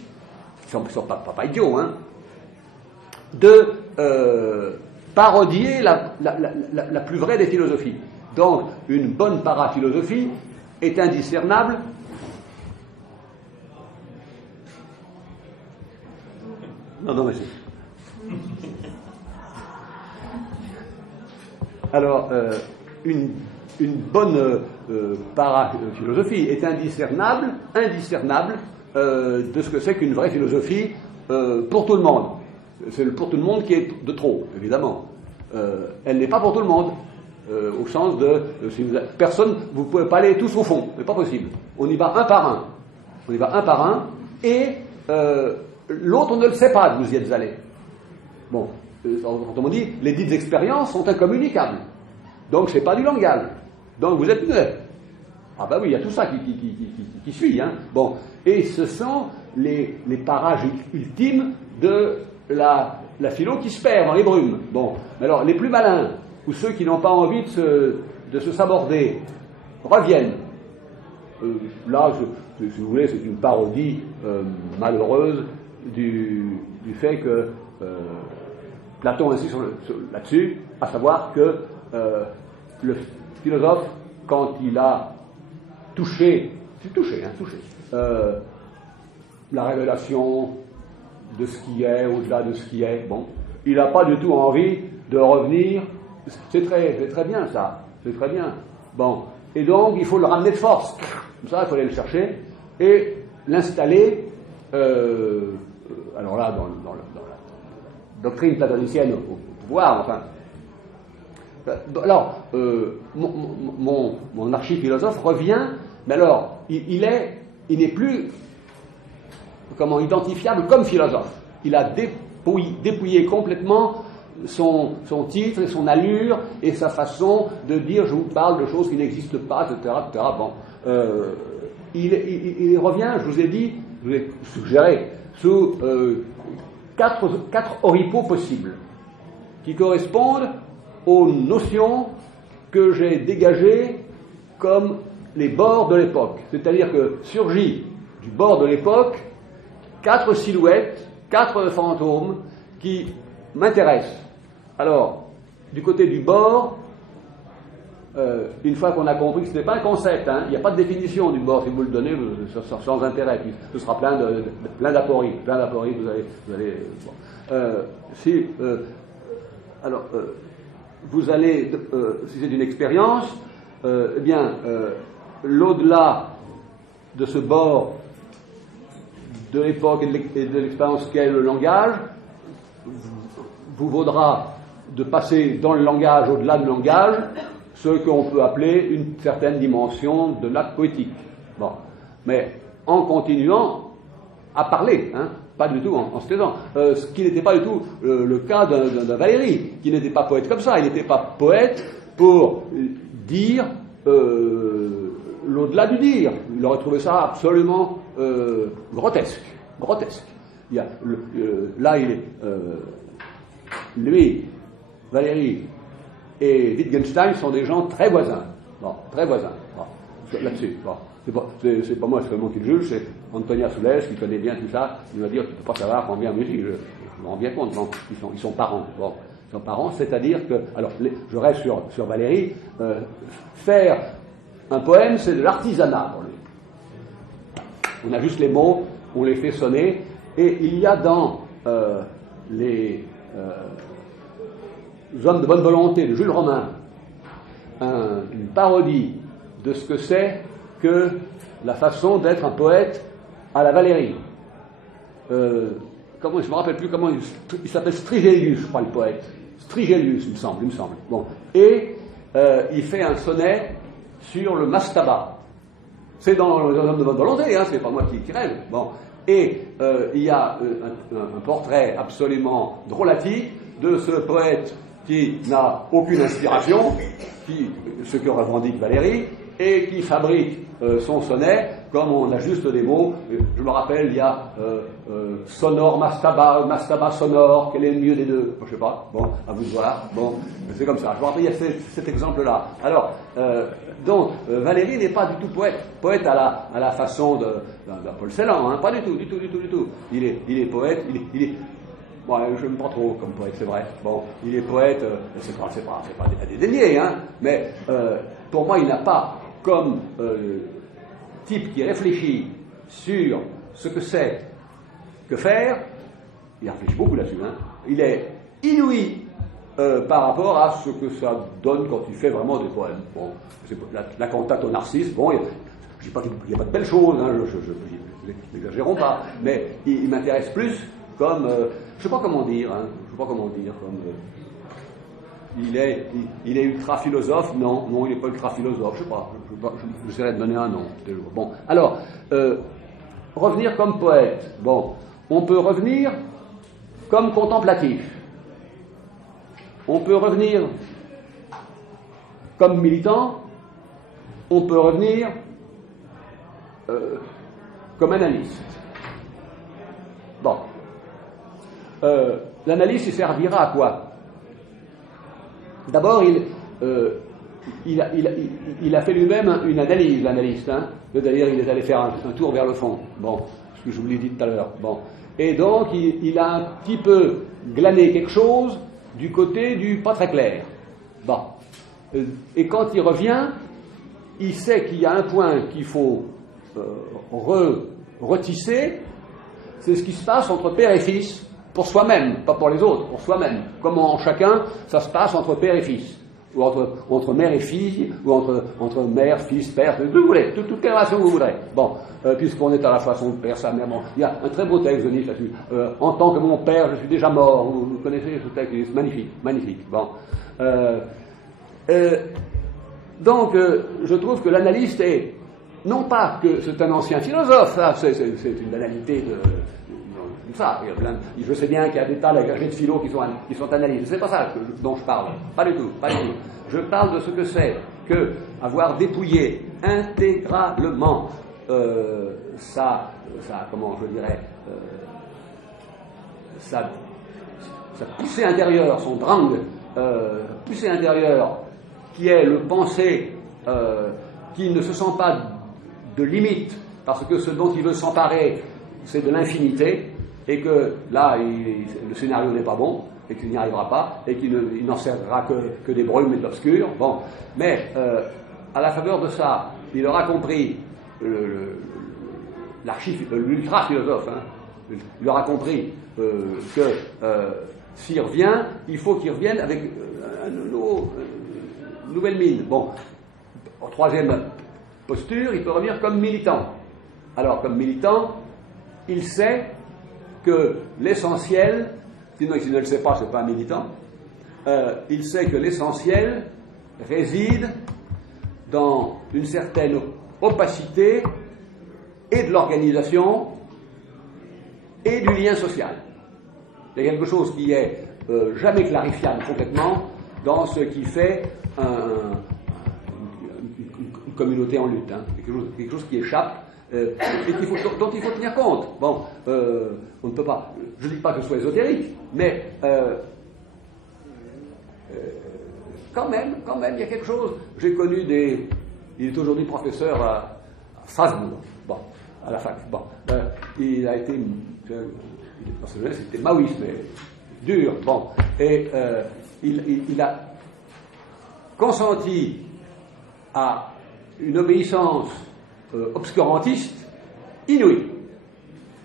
ils sont pas idiots, hein, de parodier la plus vraie des philosophies. Donc, une bonne paraphilosophie est indiscernable. Non, mais c'est... Alors, une bonne paraphilosophie est indiscernable de ce que c'est qu'une vraie philosophie pour tout le monde. C'est le pour tout le monde qui est de trop, évidemment. Elle n'est pas pour tout le monde, au sens de... personne, vous ne pouvez pas aller tous au fond, c'est pas possible. On y va un par un. On y va un par un, et l'autre ne le sait pas que vous y êtes allé. Bon, autrement dit, les dites expériences sont incommunicables. Donc, c'est pas du langage. Donc, vous êtes muet. Ah ben oui, il y a tout ça qui suit. Hein. Bon, et ce sont les parages ultimes de la philo qui se perd dans les brumes. Bon, mais alors, les plus malins, ou ceux qui n'ont pas envie de se saborder, reviennent. Là, si vous voulez, c'est une parodie malheureuse du fait que Platon insiste là-dessus, à savoir que le philosophe, quand il a touché la révélation de ce qui est, au-delà de ce qui est, bon, il n'a pas du tout envie de revenir. C'est très bien ça, c'est très bien. Bon, et donc il faut le ramener de force. Comme ça, il faut aller le chercher et l'installer. Alors là, dans la doctrine platonicienne au pouvoir, enfin. Alors, mon archiphilosophe revient, mais alors, il n'est plus identifiable comme philosophe. Il a dépouillé complètement son titre et son allure et sa façon de dire je vous parle de choses qui n'existent pas, etc. etc. Bon, il revient, je vous ai dit, je vous ai suggéré, sous quatre oripeaux possibles qui correspondent aux notions que j'ai dégagées comme les bords de l'époque. C'est-à-dire que surgit du bord de l'époque 4 silhouettes, 4 fantômes qui m'intéressent. Alors, du côté du bord, une fois qu'on a compris que ce n'est pas un concept, hein, il n'y a pas de définition du bord, si vous le donnez, sans intérêt, puis ce sera plein d'apories, vous allez bon. Vous allez, si c'est une expérience, eh bien, l'au-delà de ce bord de l'époque et de l'expérience qu'est le langage, vous vaudra de passer dans le langage, au-delà du langage, ce qu'on peut appeler une certaine dimension de l'acte poétique. Bon. Mais en continuant à parler, hein, pas du tout en se taisant. Ce qui n'était pas du tout le cas d'un Valéry, qui n'était pas poète comme ça. Il n'était pas poète pour dire l'au-delà du dire. Il aurait trouvé ça absolument grotesque. Il y a, là, il est lui, Valéry et Wittgenstein sont des gens très voisins. Bon, très voisins. Bon, là-dessus. Bon. C'est pas moi seulement qui le juge, c'est Antonia Soulès qui connaît bien tout ça. Il va dire tu ne peux pas savoir combien de musique. Je me rends bien compte. Donc, ils sont parents. Bon, ils sont parents, c'est-à-dire que. Alors, je reste sur Valéry. Faire un poème, c'est de l'artisanat pour lui. On a juste les mots, on les fait sonner, et il y a dans les hommes de bonne volonté de Jules Romain une parodie de ce que c'est que la façon d'être un poète à la Valéry. Comment, je ne me rappelle plus comment il s'appelle, Strigelius, je crois, le poète. Strigelius, il me semble. Bon. Et il fait un sonnet sur le mastaba. C'est dans les hommes de bonne volonté, hein, c'est pas moi qui rêve. Bon. Et il y a un portrait absolument drôlatique de ce poète qui n'a aucune inspiration, ce que revendique Valéry, et qui fabrique son sonnet comme on ajuste des mots. Je me rappelle, il y a sonore, mastaba sonore, quel est le mieux des deux? Je ne sais pas, bon, à vous de voir. Bon, c'est comme ça. Je me rappelle, il y a cet exemple-là. Alors, donc, Valéry n'est pas du tout poète à la façon d'un Paul Celan, hein, pas du tout. Il est poète, il est bon, je n'aime pas trop comme poète, c'est vrai. Bon, il est poète, c'est pas à dédaigner, hein, mais pour moi, il n'a pas comme type qui réfléchit sur ce que c'est que faire, il réfléchit beaucoup là-dessus, hein. Il est inouï par rapport à ce que ça donne quand il fait vraiment des poèmes. Bon, c'est la cantate au Narcisse, bon, je dis pas qu'il n'y a pas de belles choses, hein, n'exagérons pas, mais il m'intéresse plus comme, je sais pas comment dire, comme il est ultra philosophe, non, il n'est pas ultra philosophe, je sais pas, j'essaierai de donner un nom. Bon, alors, revenir comme poète. Bon, on peut revenir comme contemplatif. On peut revenir comme militant. On peut revenir comme analyste. Bon. L'analyste, il servira à quoi? D'abord, il a fait lui-même une analyse, l'analyste. Hein. D'ailleurs, il est allé faire un tour vers le fond. Bon, ce que je vous l'ai dit tout à l'heure. Bon. Et donc, il a un petit peu glané quelque chose du côté du pas très clair. Bon. Et quand il revient, il sait qu'il y a un point qu'il faut retisser, c'est ce qui se passe entre père et fils, pour soi-même, pas pour les autres, pour soi-même. Comment chacun, ça se passe entre père et fils, ou entre mère et fille, ou entre mère, fils, père, tout vous voulez, toutes les relations que vous voudrez. Bon, puisqu'on est à la façon de père, sa mère, bon, il y a un très beau texte de Nietzsche là-dessus. En tant que mon père, je suis déjà mort. Vous connaissez ce texte, c'est magnifique, magnifique. Bon. Donc, je trouve que l'analyste est, non pas que c'est un ancien philosophe, ça, c'est une banalité de ça. Je sais bien qu'il y a des tas d'agrégés de philo qui sont analystes. C'est pas ça dont je parle. Pas du tout, pas du tout. Je parle de ce que c'est que avoir dépouillé intégralement sa comment je dirais, sa poussée intérieure, son drang, poussée intérieure, qui est le penser, qui ne se sent pas de limite, parce que ce dont il veut s'emparer, c'est de l'infinité, et que là, le scénario n'est pas bon, et qu'il n'y arrivera pas, et qu'il n'en servira que des brumes et de l'obscur. Bon. Mais, à la faveur de ça, il aura compris, l'ultra-philosophe, hein, il aura compris que s'il revient, il faut qu'il revienne avec une nouvelle mine. Bon, en troisième posture, il peut revenir comme militant. Alors, comme militant, il sait que l'essentiel, sinon s'il ne le sait pas, c'est pas un militant, il sait que l'essentiel réside dans une certaine opacité et de l'organisation et du lien social. Il y a quelque chose qui est jamais clarifiable complètement dans ce qui fait une communauté en lutte, hein. Quelque chose qui échappe et dont il faut tenir compte. Bon, on ne peut pas, je ne dis pas que ce soit ésotérique, mais quand même, il y a quelque chose. J'ai connu il est aujourd'hui professeur à Strasbourg, bon, à la fac. Bon, il a été, c'était maoïste, mais dur, bon, et il a consenti à une obéissance obscurantiste inouïe.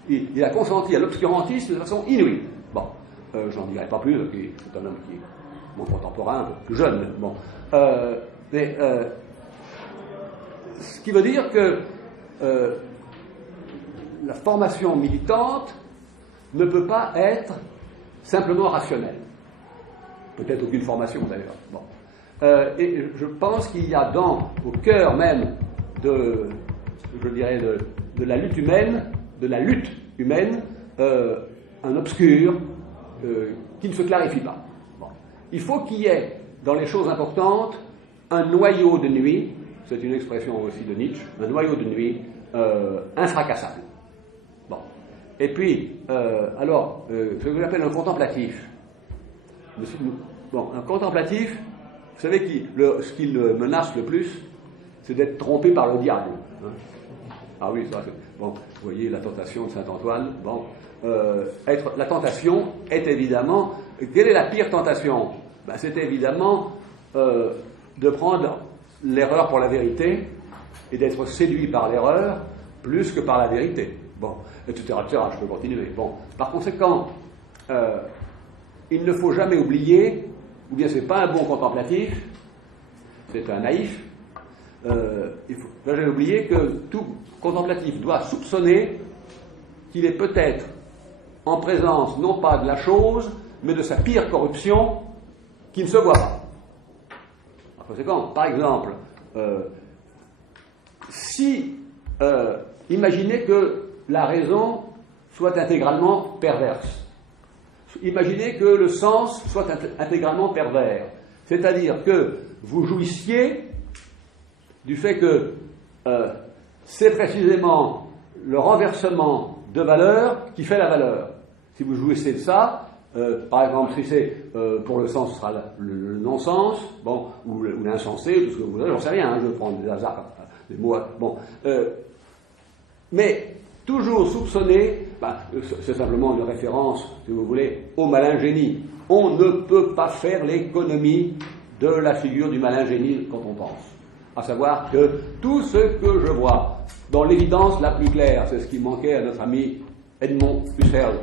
Il a consenti à l'obscurantisme de façon inouïe. Bon, j'en dirai pas plus, c'est un homme qui est mon contemporain, un peu plus jeune. Bon, mais ce qui veut dire que la formation militante ne peut pas être simplement rationnelle. Peut-être aucune formation d'ailleurs. Bon. Et je pense qu'il y a au cœur même de la lutte humaine, un obscur qui ne se clarifie pas. Bon. Il faut qu'il y ait dans les choses importantes un noyau de nuit, c'est une expression aussi de Nietzsche, un noyau de nuit infracassable. Bon. Et puis, ce que j'appelle un contemplatif. Bon, un contemplatif, vous savez, ce qui le menace le plus, c'est d'être trompé par le diable. Hein. Ah oui, ça, bon, vous voyez la tentation de Saint-Antoine. Bon, la tentation est évidemment. Quelle est la pire tentation? Ben, c'est évidemment de prendre l'erreur pour la vérité et d'être séduit par l'erreur plus que par la vérité. Bon, etc., etc., je peux continuer. Bon, par conséquent, il ne faut jamais oublier, ou bien c'est pas un bon contemplatif, c'est un naïf. Il faut jamais oublier que tout contemplatif doit soupçonner qu'il est peut-être en présence non pas de la chose, mais de sa pire corruption qui ne se voit pas. Par conséquent, par exemple, imaginez que la raison soit intégralement perverse. Imaginez que le sens soit intégralement pervers. C'est-à-dire que vous jouissiez du fait que c'est précisément le renversement de valeur qui fait la valeur. Si vous jouissez de ça, par exemple, si c'est pour le sens, ce sera le non-sens, bon, ou l'insensé, tout ce que vous voulez, j'en sais rien, hein, je prends des hasards, des mots, bon. Mais toujours soupçonner, c'est simplement une référence, si vous voulez, au malin génie. On ne peut pas faire l'économie de la figure du malin génie quand on pense. À savoir que tout ce que je vois dans l'évidence la plus claire, c'est ce qui manquait à notre ami Edmond Husserl.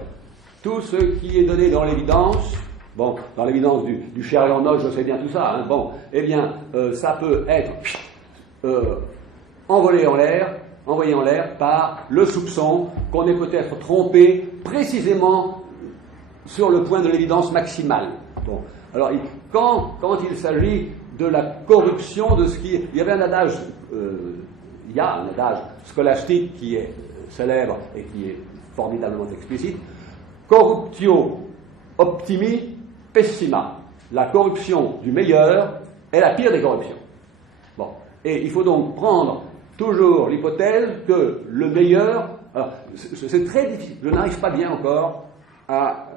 Tout ce qui est donné dans l'évidence, bon, dans l'évidence du chariot en os, je sais bien tout ça, hein, bon, eh bien, ça peut être envoyé en l'air par le soupçon qu'on est peut-être trompé précisément sur le point de l'évidence maximale. Bon, alors, quand il s'agit de la corruption de ce qui... Il y avait un adage, il y a un adage scolastique qui est célèbre et qui est formidablement explicite. Corruptio optimi pessima. La corruption du meilleur est la pire des corruptions. Bon. Et il faut donc prendre toujours l'hypothèse que le meilleur... Alors, c'est très difficile. Je n'arrive pas bien encore à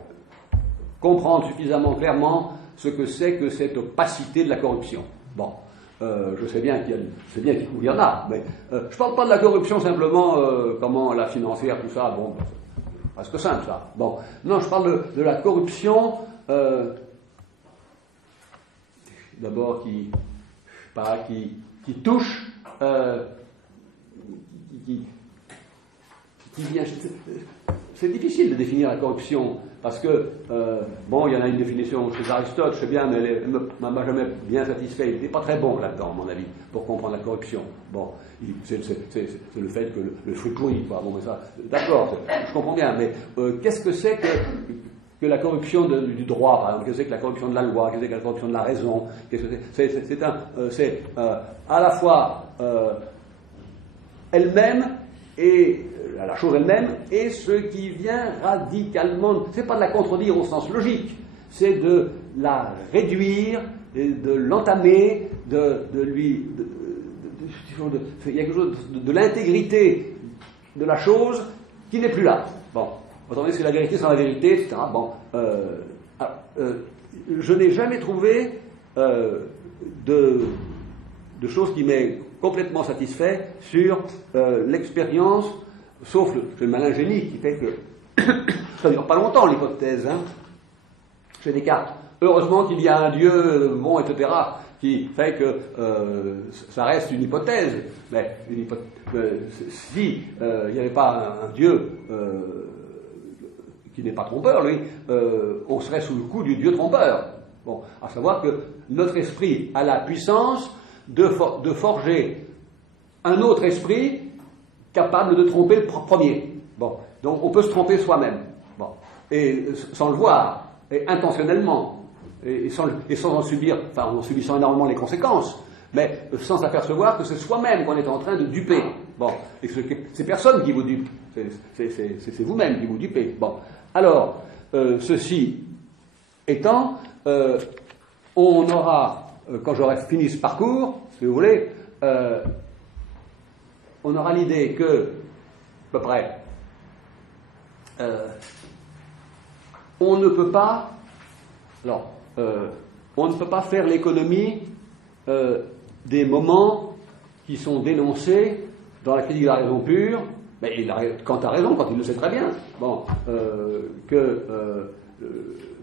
comprendre suffisamment clairement ce que c'est que cette opacité de la corruption. Bon. Je sais bien qu'il y en a, mais je ne parle pas de la corruption simplement, comment la financière, tout ça, bon... Parce que simple, ça. Bon. Non, je parle de la corruption, d'abord qui touche, qui vient... C'est difficile de définir la corruption, parce que, bon, il y en a une définition chez Aristote, je sais bien, mais elle ne m'a jamais bien satisfait. Il n'était pas très bon là-dedans, à mon avis, pour comprendre la corruption. Bon, c'est le fait que le fruit pourri, quoi. Bon, mais ça, d'accord, je comprends bien, mais qu'est-ce que c'est que la corruption du droit, par exemple? Qu'est-ce que c'est que la corruption de la loi? Qu'est-ce que c'est que la corruption de la raison? C'est à la fois elle-même et la chose elle-même, et ce qui vient radicalement, c'est pas de la contredire au sens logique, c'est de la réduire, de l'entamer, il y a quelque chose de l'intégrité de la chose qui n'est plus là. Bon, attendez, c'est la vérité sans la vérité, etc. Bon, je n'ai jamais trouvé de choses qui m'aient complètement satisfait sur l'expérience, sauf le malin génie qui fait que ça ne dure pas longtemps l'hypothèse, hein, chez Descartes. Heureusement qu'il y a un Dieu bon, etc., qui fait que ça reste une hypothèse. Mais si il n'y avait pas un Dieu qui n'est pas trompeur, lui, on serait sous le coup du Dieu trompeur. Bon, à savoir que notre esprit a la puissance de forger un autre esprit capable de tromper le premier. Bon, donc on peut se tromper soi-même. Bon, et sans le voir, et intentionnellement, et sans en subir, enfin en subissant énormément les conséquences, mais sans s'apercevoir que c'est soi-même qu'on est en train de duper. Bon, et que c'est personne qui vous dupe, c'est vous-même qui vous dupez. Bon, alors ceci étant, on aura, quand j'aurai fini ce parcours, si vous voulez, on aura l'idée que, à peu près, on ne peut pas, alors, on ne peut pas faire l'économie des moments qui sont dénoncés dans la critique de la raison pure, mais Kant a raison, quand il le sait très bien, bon, que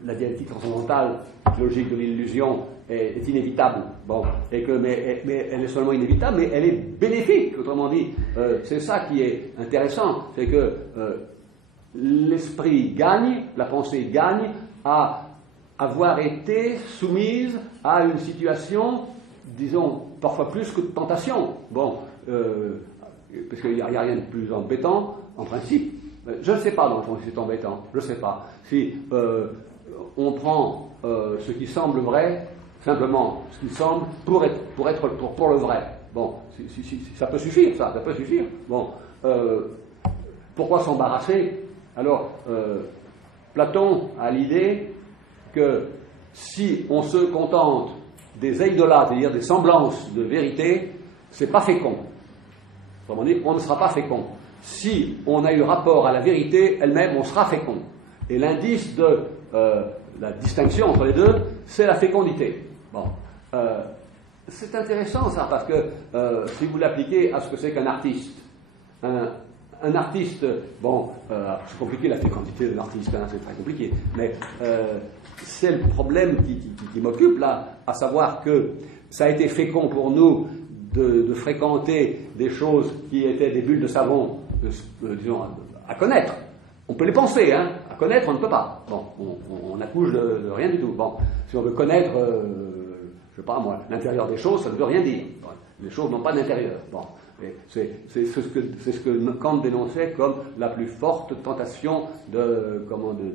la dialectique transcendantale, logique de l'illusion, est inévitable, bon, et que, mais elle est seulement inévitable, mais elle est bénéfique, autrement dit. C'est ça qui est intéressant, c'est que l'esprit gagne, la pensée gagne à avoir été soumise à une situation, disons, parfois plus que de tentation. Bon, parce qu'il n'y a rien de plus embêtant, en principe. Je ne sais pas, dans le fond, si c'est embêtant, je ne sais pas. Si on prend ce qui semble vrai, simplement ce qui semble pour le vrai. Bon, ça peut suffire, ça peut suffire. Bon, Pourquoi s'embarrasser? Alors, Platon a l'idée que si on se contente des eidolâ, c'est-à-dire des semblances de vérité, c'est pas fécond. Autrement dit, on ne sera pas fécond. Si on a eu rapport à la vérité elle-même, on sera fécond. Et l'indice de la distinction entre les deux, c'est la fécondité. Bon. C'est intéressant ça, parce que si vous l'appliquez à ce que c'est qu'un artiste, un artiste, bon, c'est compliqué la fécondité d'un artiste, hein, c'est très compliqué, mais c'est le problème qui m'occupe là, à savoir que ça a été fécond pour nous de fréquenter des choses qui étaient des bulles de savon, disons, à connaître. On peut les penser, hein, à connaître on ne peut pas. Bon, on accouche de rien du tout. Bon, si on veut connaître, je sais pas moi, l'intérieur des choses, ça ne veut rien dire. Bon, les choses n'ont pas d'intérieur. Bon. C'est ce que Kant dénonçait comme la plus forte tentation de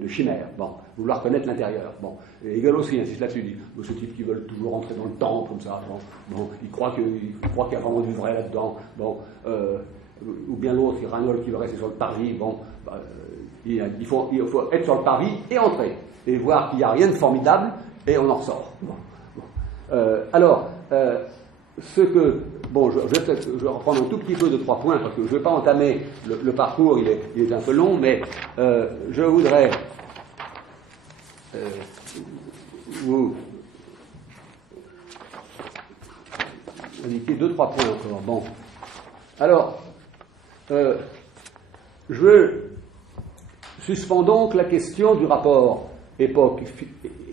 chimère. Bon, vouloir connaître l'intérieur. Bon, et Hegel aussi insiste là-dessus. Il dit ce type qui veulent toujours entrer dans le temple comme ça. Bon, il croit qu'il y a vraiment du vrai là-dedans. Bon, ou bien l'autre, il Ranol qui veut rester sur le parvis. Bon, il faut être sur le parvis et entrer et voir qu'il n'y a rien de formidable et on en ressort. Bon. Alors. Bon, je vais reprendre un tout petit peu de 3 points, parce que je ne vais pas entamer le parcours, il est un peu long, mais je voudrais vous indiquer 2-3 points encore. Bon. Alors, je suspends donc la question du rapport époque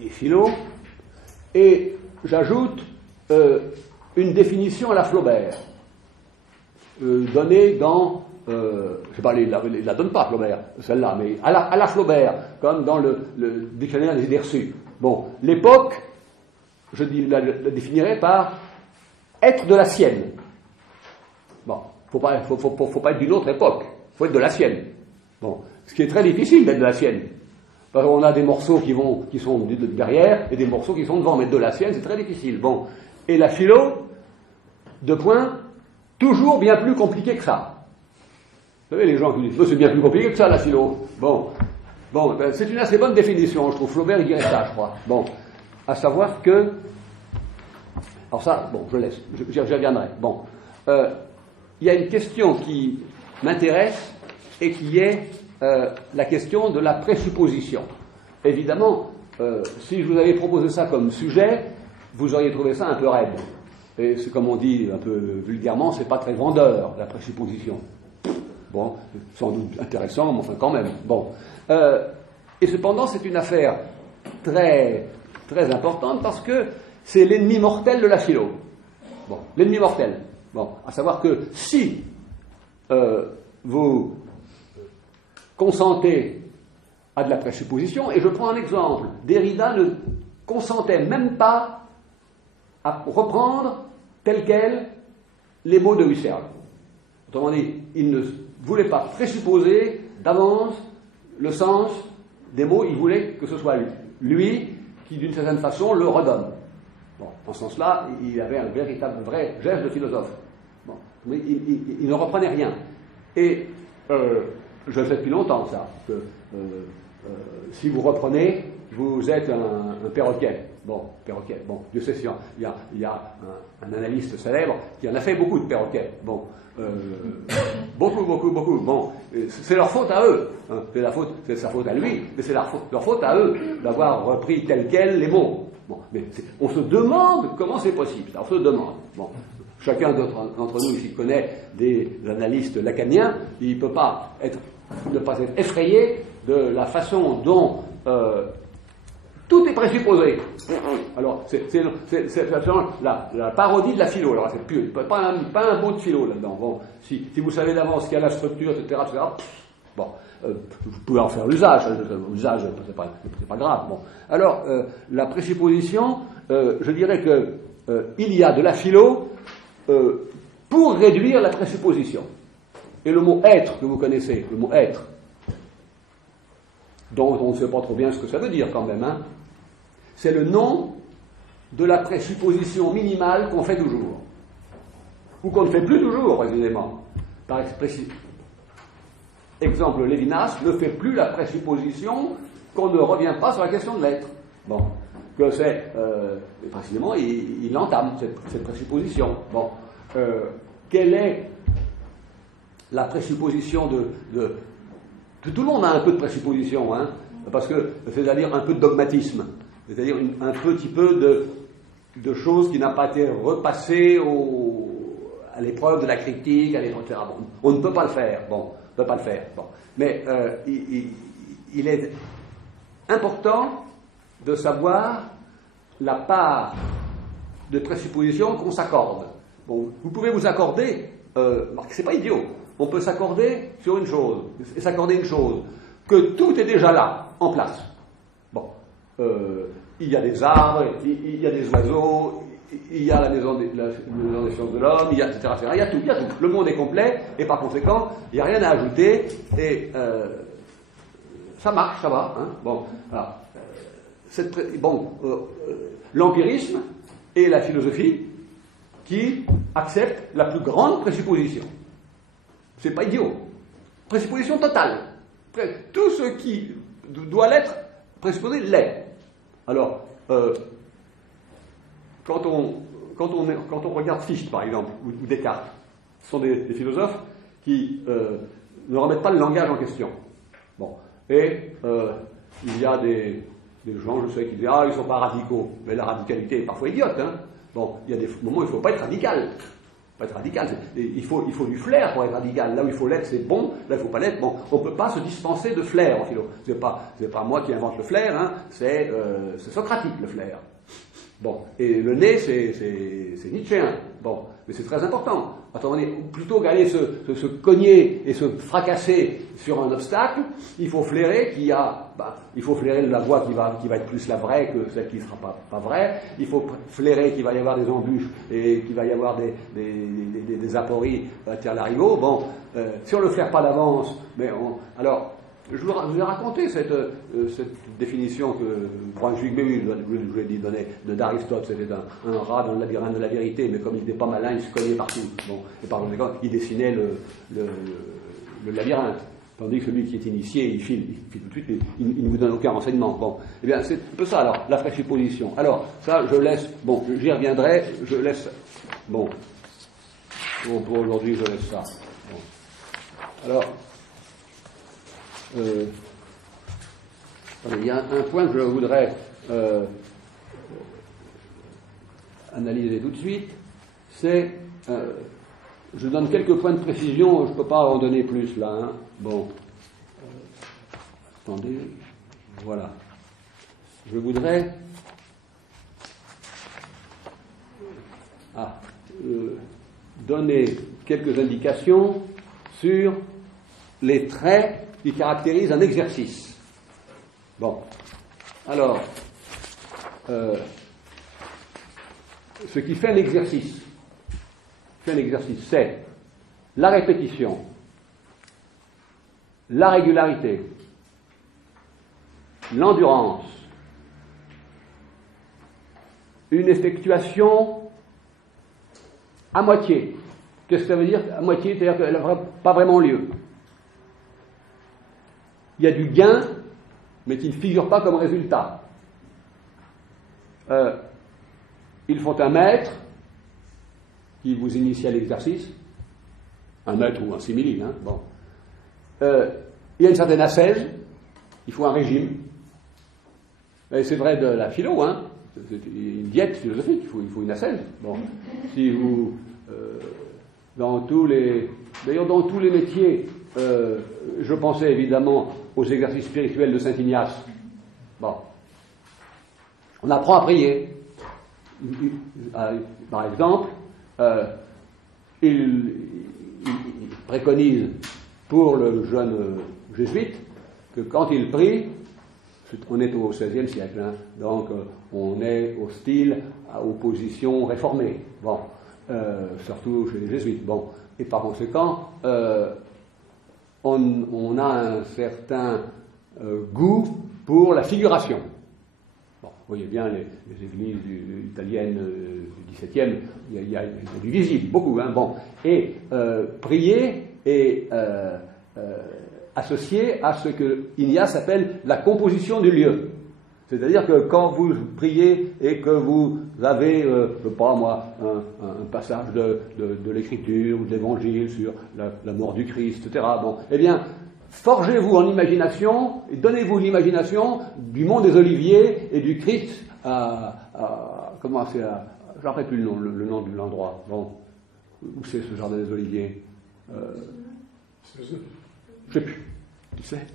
et philo, et j'ajoute une définition à la Flaubert, donnée dans, je ne sais pas, il ne la donne pas Flaubert, celle-là, mais à la Flaubert, comme dans le dictionnaire des idées reçues. Bon, l'époque, je la définirais par être de la sienne. Bon, faut pas être d'une autre époque, il faut être de la sienne. Bon, ce qui est très difficile d'être de la sienne. Parce qu'on a des morceaux qui sont derrière et des morceaux qui sont devant, mais de la sienne, c'est très difficile. Bon. Et la philo, 2 points, toujours bien plus compliqué que ça. Vous savez, les gens qui disent, c'est bien plus compliqué que ça, la philo. Bon, ben, c'est une assez bonne définition, je trouve. Flaubert, il dirait ça, je crois. Bon, à savoir que... Alors ça, bon, je laisse, j'y reviendrai. Bon, il y a une question qui m'intéresse et qui est la question de la présupposition. Évidemment, si je vous avais proposé ça comme sujet, vous auriez trouvé ça un peu raide. Et c'est comme on dit un peu vulgairement, c'est pas très vendeur, la présupposition. Bon, sans doute intéressant, mais enfin quand même. Bon. Et cependant, c'est une affaire très, très importante parce que c'est l'ennemi mortel de la philo. Bon, l'ennemi mortel. Bon, à savoir que si vous consentez à de la présupposition, et je prends un exemple, Derrida ne consentait même pas à reprendre tel quel les mots de Husserl. Autrement dit, il ne voulait pas présupposer d'avance le sens des mots, il voulait que ce soit lui qui, d'une certaine façon, le redonne. Bon, en ce sens-là, il avait un véritable, vrai geste de philosophe. Bon, mais il ne reprenait rien. Et je le fais depuis longtemps, ça, que si vous reprenez, vous êtes un perroquet. Bon, perroquet. Bon, Dieu sait si il y a un analyste célèbre qui en a fait beaucoup de perroquets. Bon, beaucoup. Bon, c'est leur faute à eux. Hein. C'est sa faute à lui, mais c'est leur faute à eux d'avoir repris tel quel les mots. Bon, mais on se demande comment c'est possible. On se demande. Bon, chacun d'entre nous ici connaît des analystes lacaniens. Il ne peut pas ne pas être effrayé de la façon dont tout est présupposé. Alors, c'est la parodie de la philo. Alors, c'est plus, pas un mot de philo là-dedans. Bon, si vous savez d'avance qu'il y a la structure, etc., bon, vous pouvez en faire l'usage. L'usage, c'est pas grave. Bon. Alors, la présupposition, je dirais que il y a de la philo pour réduire la présupposition. Et le mot être que vous connaissez, le mot être, dont on ne sait pas trop bien ce que ça veut dire quand même, hein, c'est le nom de la présupposition minimale qu'on fait toujours. Ou qu'on ne fait plus toujours, précisément. Par expression. exemple Lévinas, ne fait plus la présupposition qu'on ne revient pas sur la question de l'être. Bon, que c'est, précisément, il entame cette présupposition. Bon, quelle est la présupposition de tout le monde a un peu de présupposition, hein, parce que c'est-à-dire un peu de dogmatisme, c'est-à-dire un petit peu de choses qui n'a pas été repassées à l'épreuve de la critique, à l'épreuve, etc. Bon, on ne peut pas le faire. Bon, on ne peut pas le faire. Bon. Mais il est important de savoir la part de présupposition qu'on s'accorde. Bon, vous pouvez vous accorder, c'est pas idiot, on peut s'accorder sur une chose, et s'accorder une chose, que tout est déjà là, en place. Bon, il y a des arbres, il y a des oiseaux, il y a la maison des sciences de l'homme, il y a, etc., etc. Il y a tout. Le monde est complet, et par conséquent, il n'y a rien à ajouter, et ça marche, ça va. Hein. Bon, alors, l'empirisme et la philosophie qui acceptent la plus grande présupposition. C'est pas idiot. Présupposition totale. Tout ce qui doit l'être présupposé l'est. Alors, quand on regarde Fichte, par exemple, ou Descartes, ce sont des philosophes qui ne remettent pas le langage en question. Bon. Et il y a des gens, je sais, qui disent « Ah, ils ne sont pas radicaux ». Mais la radicalité est parfois idiote. Hein. Bon, il y a des moments où il ne faut pas être radical. Il faut du flair pour être radical. Là où il faut l'être, c'est bon. Là, il ne faut pas l'être. Bon, on ne peut pas se dispenser de flair en philo. C'est pas moi qui invente le flair. Hein. C'est socratique, le flair. Bon, et le nez, c'est nietzschéen. Bon, mais c'est très important. Attendez, plutôt qu'aller se cogner et se fracasser sur un obstacle, il faut flairer il faut flairer la voie qui va être plus la vraie que celle qui ne sera pas vraie. Il faut flairer qu'il va y avoir des embûches et qu'il va y avoir des apories à Tire-Larigot. Bon, si on ne le flaire pas d'avance, mais alors, je vous ai raconté cette définition que Brunswick-Beul, je vous ai dit, donnait d'Aristote. C'était un rat dans le labyrinthe de la vérité, mais comme il n'était pas malin, il se cognait partout. Bon, et par conséquent, il dessinait le labyrinthe. Tandis que celui qui est initié, il file tout de suite, il ne vous donne aucun renseignement. Bon, eh bien, c'est un peu ça, alors, la présupposition. Alors, ça, je laisse, bon, j'y reviendrai, je laisse, bon, pour aujourd'hui, je laisse ça. Bon. Alors, il y a un point que je voudrais analyser tout de suite, c'est, je donne quelques points de précision, je ne peux pas en donner plus là, hein. Bon, attendez, voilà, je voudrais donner quelques indications sur les traits qui caractérisent un exercice. Bon, alors, ce qui fait un exercice, c'est la répétition, la régularité, l'endurance, une effectuation à moitié. Qu'est-ce que ça veut dire à moitié? C'est-à-dire qu'elle n'a pas vraiment lieu. Il y a du gain, mais qui ne figure pas comme résultat. Ils font un maître qui vous initie à l'exercice, un maître ou un simili, hein, bon. Il y a une certaine ascèse, il faut un régime. Et c'est vrai de la philo, hein, c'est une diète philosophique, il faut une ascèse. Bon. Si vous, dans tous les métiers, je pensais évidemment aux exercices spirituels de Saint Ignace. Bon. On apprend à prier. Par exemple, il préconise pour le jeune jésuite que quand il prie, on est au XVIe siècle, hein, donc on est hostile aux positions réformées, bon, surtout chez les jésuites, bon, et par conséquent, on a un certain goût pour la figuration. Bon, vous voyez bien les églises italiennes du XVIIe, il y a du visible, beaucoup, hein, bon, et prier et associé à ce que Ignace appelle la composition du lieu. C'est-à-dire que quand vous priez et que vous avez, je sais pas moi, un passage de l'Écriture ou de l'Évangile sur la mort du Christ, etc., bon, eh bien, forgez-vous en imagination et donnez-vous l'imagination du mont des Oliviers et du Christ comment c'est, je ne rappelle plus le nom de l'endroit, bon, où c'est ce jardin des Oliviers, je ne sais plus, tu sais.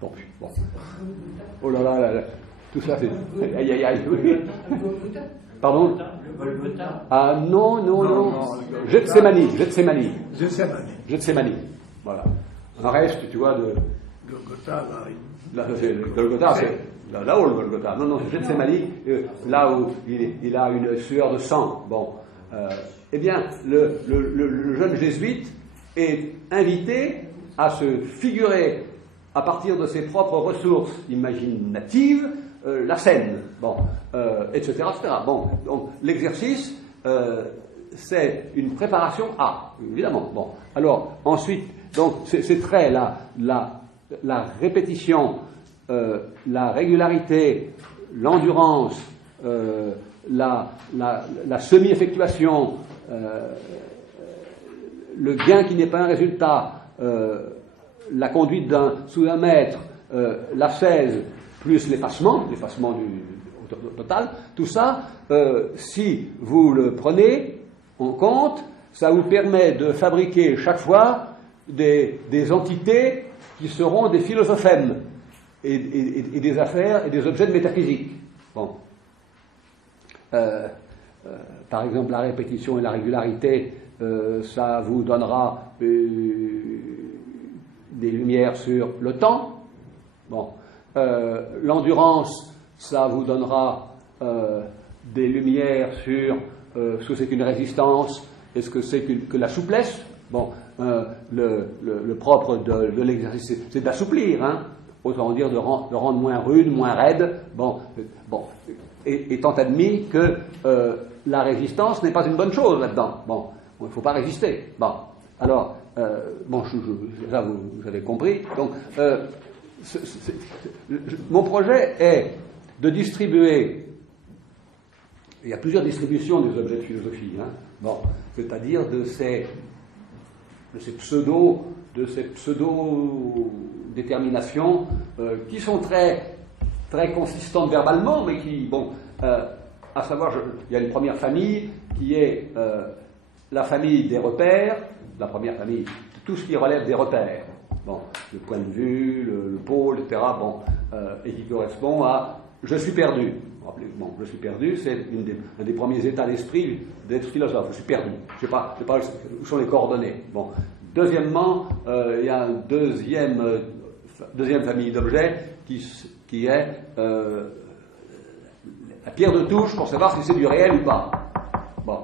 Bon. Oh là là, tout ça c'est. Aïe aïe aïe, oui. Pardon? Ah non. Gethsémani. Voilà. Un reste, tu vois, de. Golgotha, Golgotha, c'est là-haut le Golgotha. Non, c'est Gethsémani, là où il a une sueur de sang. Bon. Eh bien, le jeune jésuite est invité à se figurer à partir de ses propres ressources imaginatives, la scène, bon, etc., etc. Bon, donc l'exercice, c'est une préparation à, évidemment. Bon, alors ensuite, donc c'est très la répétition, la régularité, l'endurance, la semi-effectuation, le gain qui n'est pas un résultat. La conduite sous un mètre, l'ascèse, plus l'effacement du total, tout ça, si vous le prenez en compte, ça vous permet de fabriquer chaque fois des entités qui seront des philosophèmes et des affaires et des objets de métaphysique. Bon. Par exemple, la répétition et la régularité, ça vous donnera des lumières sur le temps. Bon. L'endurance, ça vous donnera des lumières sur ce que c'est qu'une résistance et ce que c'est que la souplesse. Bon. Le propre de l'exercice, c'est d'assouplir, hein. Autrement dire, de rendre moins rude, moins raide. Bon. Étant admis que la résistance n'est pas une bonne chose là-dedans. Bon. Il ne faut pas résister. Bon. Alors, ça vous avez compris. Donc, mon projet est de distribuer. Il y a plusieurs distributions des objets de philosophie, hein. Bon, c'est-à-dire de ces pseudo déterminations qui sont très très consistantes verbalement, mais qui, bon, à savoir, il y a une première famille qui est la famille des repères. La première famille, tout ce qui relève des repères, bon, le point de vue, le pôle, etc., bon, et qui correspond à « je suis perdu ». Bon, je suis perdu, c'est un des premiers états d'esprit d'être philosophe. Je suis perdu, je ne sais pas où sont les coordonnées. Bon. Deuxièmement, il y a une deuxième famille d'objets qui est la pierre de touche pour savoir si c'est du réel ou pas. Bon.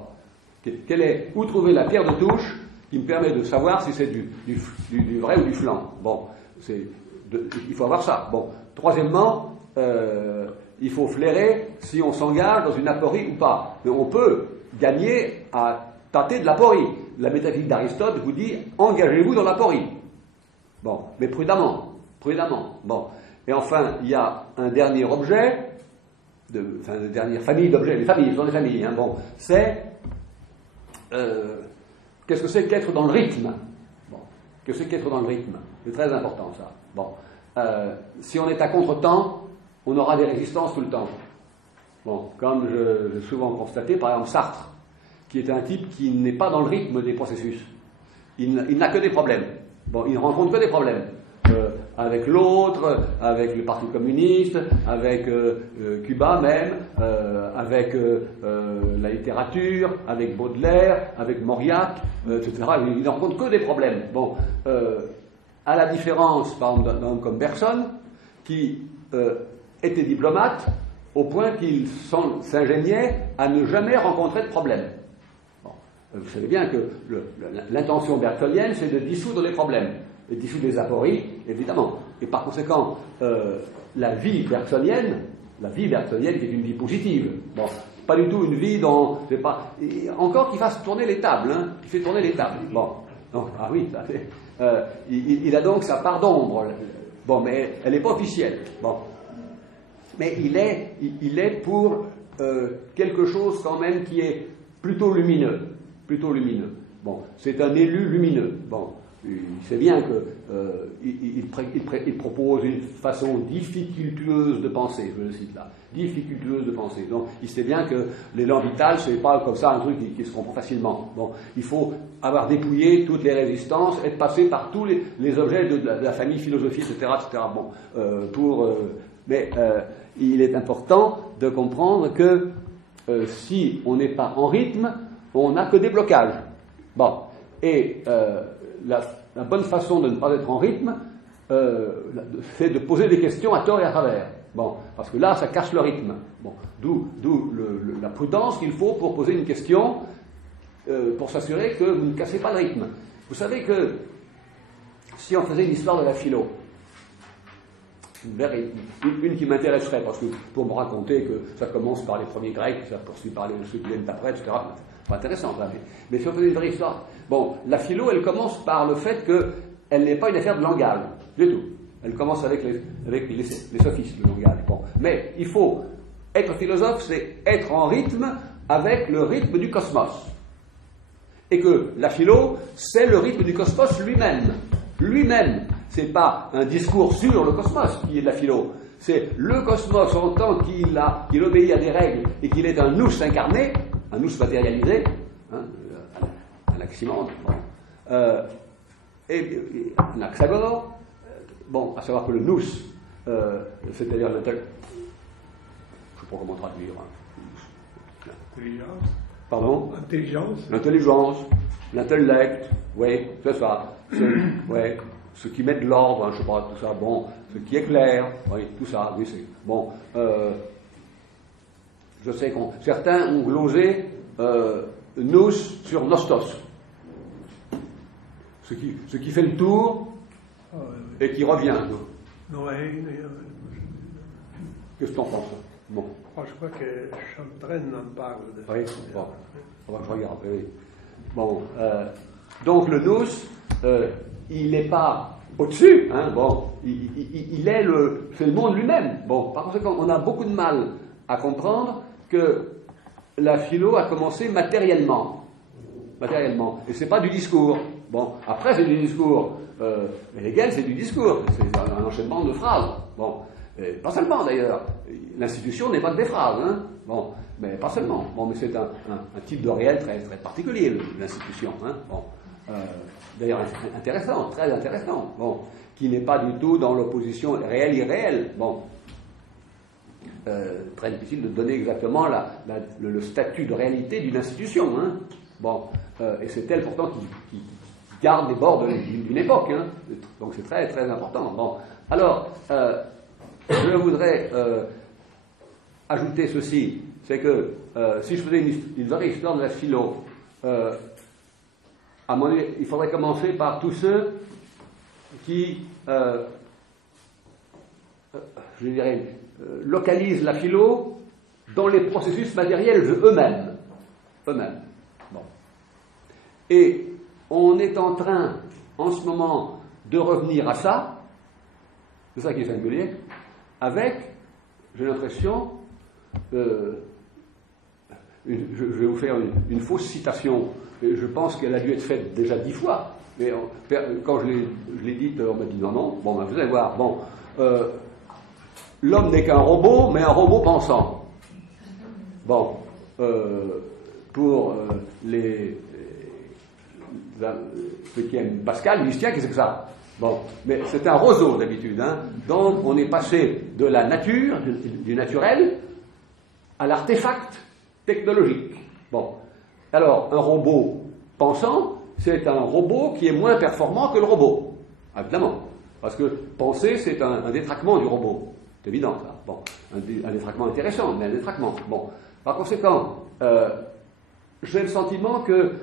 Où trouver la pierre de touche qui me permet de savoir si c'est du vrai ou du flan. Bon, il faut avoir ça. Bon, troisièmement, il faut flairer si on s'engage dans une aporie ou pas. Mais on peut gagner à tâter de l'aporie. La métaphysique d'Aristote vous dit engagez-vous dans l'aporie. Bon, mais prudemment. Bon, et enfin, il y a un dernier objet, une dernière famille d'objets. Les familles, ce sont des familles. Hein, bon, c'est qu'est-ce que c'est qu'être dans le rythme? Bon. Qu'est-ce que c'est qu'être dans le rythme? C'est très important, ça. Bon. Si on est à contre-temps, on aura des résistances tout le temps. Bon. Comme j'ai souvent constaté, par exemple, Sartre, qui est un type qui n'est pas dans le rythme des processus. Il n'a que des problèmes. Bon, il ne rencontre que des problèmes. Avec l'autre, avec le Parti communiste, avec Cuba même, avec la littérature, avec Baudelaire, avec Mauriac, etc. Il ne rencontre que des problèmes. Bon, à la différence, par exemple, d'un homme comme Bergson, qui était diplomate au point qu'il s'ingéniait à ne jamais rencontrer de problème. Bon, vous savez bien que l'intention bergsonienne, c'est de dissoudre les problèmes. Et dissoudre les apories, évidemment. Et par conséquent, la vie bergsonienne qui est une vie positive. Bon, pas du tout une vie dont, encore qu'il fasse tourner les tables, hein, qui fait tourner les tables. Bon, donc, ah oui, Il a donc sa part d'ombre. Bon, mais elle n'est pas officielle. Bon. Mais il est pour quelque chose quand même qui est plutôt lumineux. Plutôt lumineux. Bon, c'est un élu lumineux. Bon, il sait bien qu'il propose une façon difficultueuse de penser, je le cite là. Difficultueuse de penser. Donc, il sait bien que l'élan vital, c'est pas comme ça un truc qui se comprend facilement. Bon, il faut avoir dépouillé toutes les résistances, être passé par tous les objets de la famille philosophie, etc., etc. Bon, mais il est important de comprendre que si on n'est pas en rythme, on n'a que des blocages. Bon, et la bonne façon de ne pas être en rythme, c'est de poser des questions à tort et à travers. Bon, parce que là, ça casse le rythme. Bon, d'où la prudence qu'il faut pour poser une question, pour s'assurer que vous ne cassez pas le rythme. Vous savez que si on faisait une histoire de la philo, une qui m'intéresserait, parce que pour me raconter que ça commence par les premiers Grecs, ça poursuit par ceux qui viennent après, etc. C'est intéressant, ça. Mais si on faisait une vraie histoire, bon, la philo, elle commence par le fait qu'elle n'est pas une affaire de langage, du tout. Elle commence avec les sophistes, le langage. Bon. Mais il faut être philosophe, c'est être en rythme avec le rythme du cosmos. Et que la philo, c'est le rythme du cosmos lui-même. Lui-même. C'est pas un discours sur le cosmos qui est de la philo. C'est le cosmos en tant qu'il obéit à des règles et qu'il est un nous incarné, un nous matérialisé, hein, un Anaximandre, bon. Et un Anaxagore. Bon, à savoir que le nous, c'est-à-dire l'intelligence. Je ne sais pas comment traduire. Hein. Intelligence. Pardon? Intelligence. L'intelligence, l'intellect, oui, c'est ça. Ouais, ce qui met de l'ordre, hein, je sais pas, tout ça, bon, ce qui éclaire, oui, tout ça, oui, c'est. Bon, je sais que certains ont glosé nous sur nostos. Ce qui fait le tour et qui revient. Qu'est-ce que tu en penses? Bon. Je crois que Chantraine en parle. Oui, bon, on va que je regarde. Oui. Bon, donc le nous, il n'est pas au-dessus, hein, bon, il est c'est le monde lui-même. Bon, par conséquent, on a beaucoup de mal à comprendre que la philo a commencé matériellement. Et c'est pas du discours. Bon, après c'est du discours. Hegel, c'est du discours, c'est un enchaînement de phrases. Bon, pas seulement d'ailleurs. L'institution n'est pas que des phrases, hein. Bon, mais pas seulement. Bon, mais c'est un type de réel très, très particulier, l'institution, hein. Bon, d'ailleurs intéressant, très intéressant. Bon, qui n'est pas du tout dans l'opposition réelle-irréelle. Bon, très difficile de donner exactement le statut de réalité d'une institution, hein. Bon, et c'est elle pourtant qui garde les bords d'une époque, hein. Donc c'est très très important. Bon, alors je voudrais ajouter ceci, c'est que si je faisais une vraie histoire de la philo, à mon avis, il faudrait commencer par tous ceux qui, je dirais, localisent la philo dans les processus matériels eux-mêmes. Bon. Et on est en train, en ce moment, de revenir à ça, c'est ça qui est singulier, avec, j'ai l'impression, je vais vous faire une fausse citation, je pense qu'elle a dû être faite déjà 10 fois, mais quand je l'ai dite, on m'a dit non, bon, ben, vous allez voir, bon, l'homme n'est qu'un robot, mais un robot pensant. Bon, pour ceux qui aiment Pascal, ils disent tiens, qu'est-ce que c'est que ça? Bon, mais c'est un roseau d'habitude, hein. Donc on est passé de la nature, du naturel, à l'artefact technologique. Bon, alors un robot pensant, c'est un robot qui est moins performant que le robot, évidemment, parce que penser c'est un détraquement du robot, c'est évident ça. Bon, un détraquement intéressant, mais un détraquement. Bon, par conséquent, j'ai le sentiment que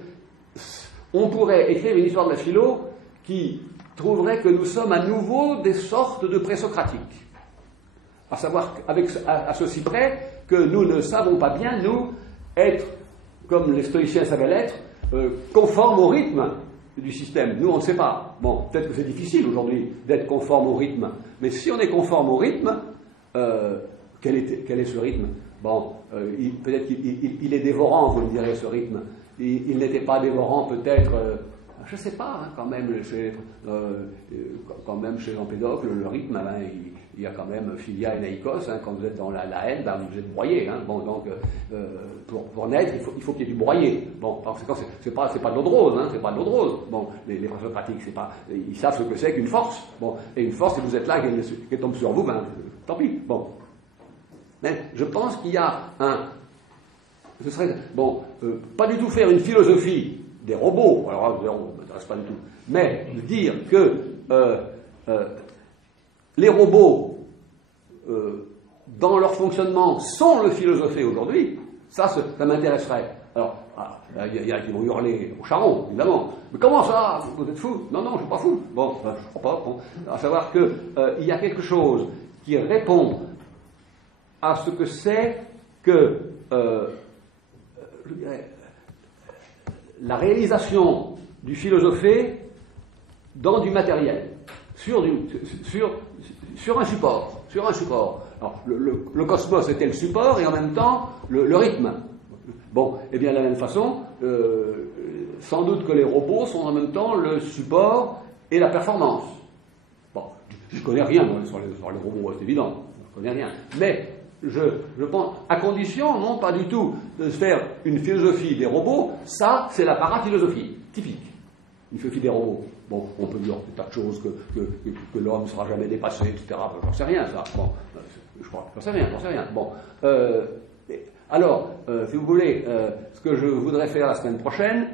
on pourrait écrire une histoire de la philo qui trouverait que nous sommes à nouveau des sortes de présocratiques. À savoir, à ceci près, que nous ne savons pas bien, nous, être, comme les stoïciens savaient l'être, conformes au rythme du système. Nous, on ne sait pas. Bon, peut-être que c'est difficile aujourd'hui d'être conforme au rythme. Mais si on est conforme au rythme, quel est ce rythme? Bon, peut-être qu'il est dévorant, vous me direz, ce rythme. Il n'était pas dévorant, peut-être, je ne sais pas, hein, quand même chez Empédocle, le rythme, hein, il y a quand même philia et naïkos, hein, quand vous êtes dans la haine, ben, vous êtes broyé. Hein, bon, donc, pour naître, il faut qu'il y ait du broyé. Bon, par conséquent, c'est pas de l'eau de rose, hein, c'est pas de l'eau de rose. Bon, les professeurs pratiques, ils savent ce que c'est qu'une force. Bon, et une force, si vous êtes là, qu'elle tombe sur vous, ben, tant pis. Bon. Mais je pense qu'il y a ce serait, bon, pas du tout faire une philosophie des robots, alors là, on ne m'intéresse pas du tout, mais de dire que les robots, dans leur fonctionnement, sont le philosophé aujourd'hui, ça m'intéresserait. Alors, il y a qui vont hurler au charron, évidemment. Mais comment ça? Vous êtes fou? Non, je ne suis pas fou. Bon, je ne crois pas. Bon. À savoir qu'il y a quelque chose qui répond à ce que c'est que, je dirais, la réalisation du philosophé dans du matériel, sur un support. Alors, le cosmos était le support et en même temps le rythme. Bon, et bien de la même façon, sans doute que les robots sont en même temps le support et la performance. Bon, je ne connais rien sur les robots, c'est évident, je ne connais rien. Mais je pense, à condition, non pas du tout, de se faire une philosophie des robots, ça, c'est la paraphilosophie, typique. Une philosophie des robots. Bon, on peut dire des tas de choses, que l'homme ne sera jamais dépassé, etc. J'en sais rien, ça. Bon, j'en sais rien. Bon, alors, si vous voulez, ce que je voudrais faire la semaine prochaine,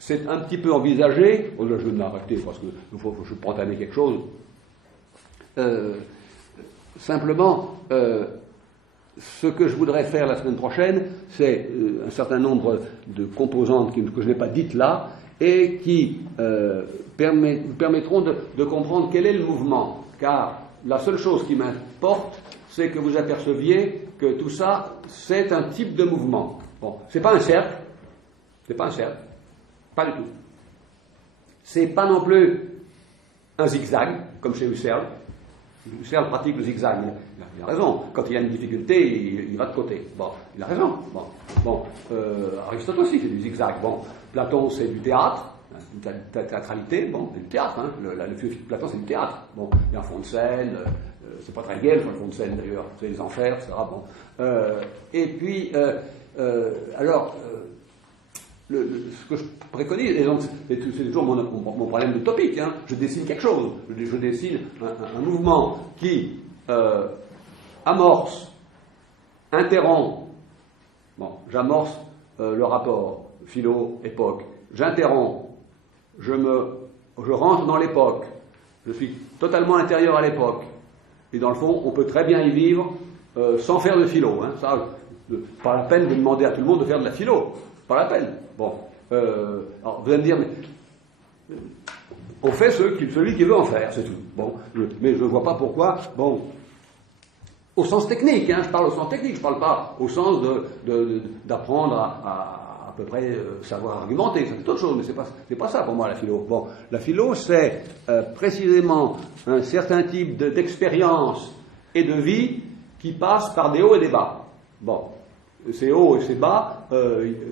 c'est un petit peu envisager, je vais m'arrêter parce que je peux entamer quelque chose, simplement, ce que je voudrais faire la semaine prochaine, c'est un certain nombre de composantes que je n'ai pas dites là, et qui vous permettront de comprendre quel est le mouvement. Car la seule chose qui m'importe, c'est que vous aperceviez que tout ça, c'est un type de mouvement. Bon, c'est pas un cercle, pas du tout. C'est pas non plus un zigzag, comme chez Husserl. Husserl pratique le zigzag, il a raison. Quand il y a une difficulté, il va de côté. Bon, il a raison. Bon, Aristote aussi fait du zigzag. Bon, Platon c'est du théâtre, théâtralité. Bon, c'est du théâtre. Hein. Le philosophe de Platon c'est du théâtre. Bon, il y a un fond de scène. C'est pas très gai le fond de scène d'ailleurs. C'est les enfers, etc. Bon, et puis alors. Ce que je préconise, et donc c'est toujours mon problème utopique, hein, je dessine quelque chose, je dessine un mouvement qui amorce, interrompt, j'amorce le rapport philo-époque, j'interromps, je rentre dans l'époque, je suis totalement intérieur à l'époque, et dans le fond, on peut très bien y vivre sans faire de philo, hein, ça, pas la peine de demander à tout le monde de faire de la philo, pas la peine. Bon, alors vous allez me dire, mais on fait celui qui veut en faire, c'est tout. Bon, mais je ne vois pas pourquoi. Bon, au sens technique, hein, je parle au sens technique, je ne parle pas au sens d'apprendre à peu près savoir argumenter. C'est autre chose, mais c'est pas ça pour moi la philo. Bon, la philo, c'est précisément un certain type d'expérience et de vie qui passe par des hauts et des bas. Bon. Ces hauts et ces bas,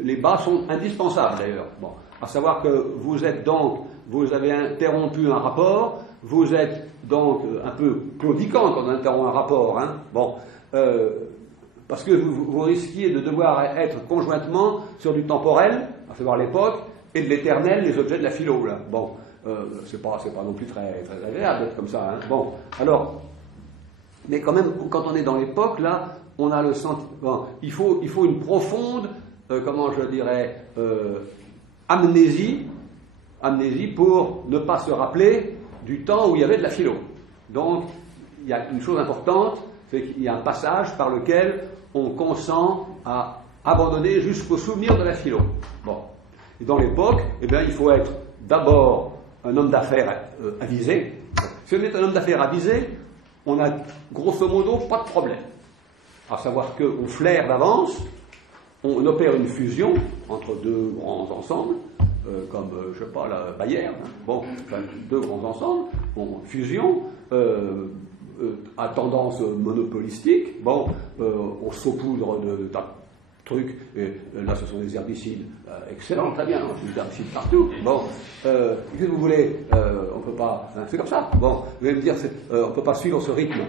les bas sont indispensables d'ailleurs. Bon, à savoir que vous avez interrompu un rapport, vous êtes donc un peu claudiquant quand on interrompt un rapport, hein. Bon, parce que vous risquiez de devoir être conjointement sur du temporel, à savoir l'époque, et de l'éternel, les objets de la philo. Là. Bon, c'est pas non plus très, très agréable d'être comme ça. Hein. Bon, alors, mais quand même, quand on est dans l'époque là. On a le sentiment, il faut une profonde, comment je dirais, amnésie pour ne pas se rappeler du temps où il y avait de la philo. Donc, il y a une chose importante, c'est qu'il y a un passage par lequel on consent à abandonner jusqu'au souvenir de la philo. Bon. Et dans l'époque, eh bien, il faut être d'abord un homme d'affaires avisé. Si on est un homme d'affaires avisé, on a grosso modo pas de problème. À savoir qu'on flaire d'avance, on opère une fusion entre deux grands ensembles, je sais pas, la Bayern, hein, bon, enfin, deux grands ensembles, bon, fusion, à tendance monopolistique, bon, on saupoudre de tas de trucs, et là ce sont des herbicides excellents, très bien, des herbicides partout, bon, qu'est-ce que vous voulez, on peut pas, hein, c'est comme ça, bon, vous allez me dire, on peut pas suivre ce rythme,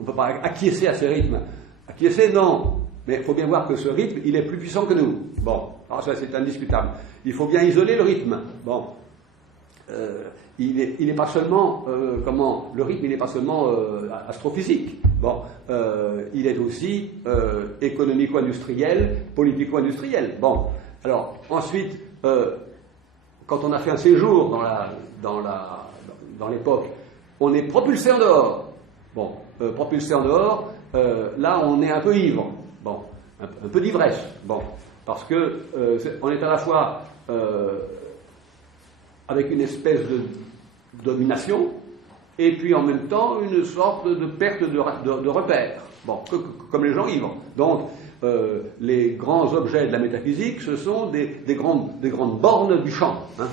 on peut pas acquiescer à ces rythmes, acquiescer non, mais il faut bien voir que ce rythme, il est plus puissant que nous, bon, alors ça c'est indiscutable, il faut bien isoler le rythme, bon, il est pas seulement le rythme, il n'est pas seulement astrophysique. Bon, il est aussi économico-industriel, politico-industriel. Bon, alors ensuite, quand on a fait un séjour dans l'époque, on est propulsé en dehors. Bon, propulsé en dehors, là on est un peu ivre. Bon, un peu d'ivresse. Bon, parce que on est à la fois avec une espèce de domination, et puis en même temps une sorte de perte de repères, bon, comme les gens ivres. Donc, les grands objets de la métaphysique, ce sont des grandes bornes du champ. Hein.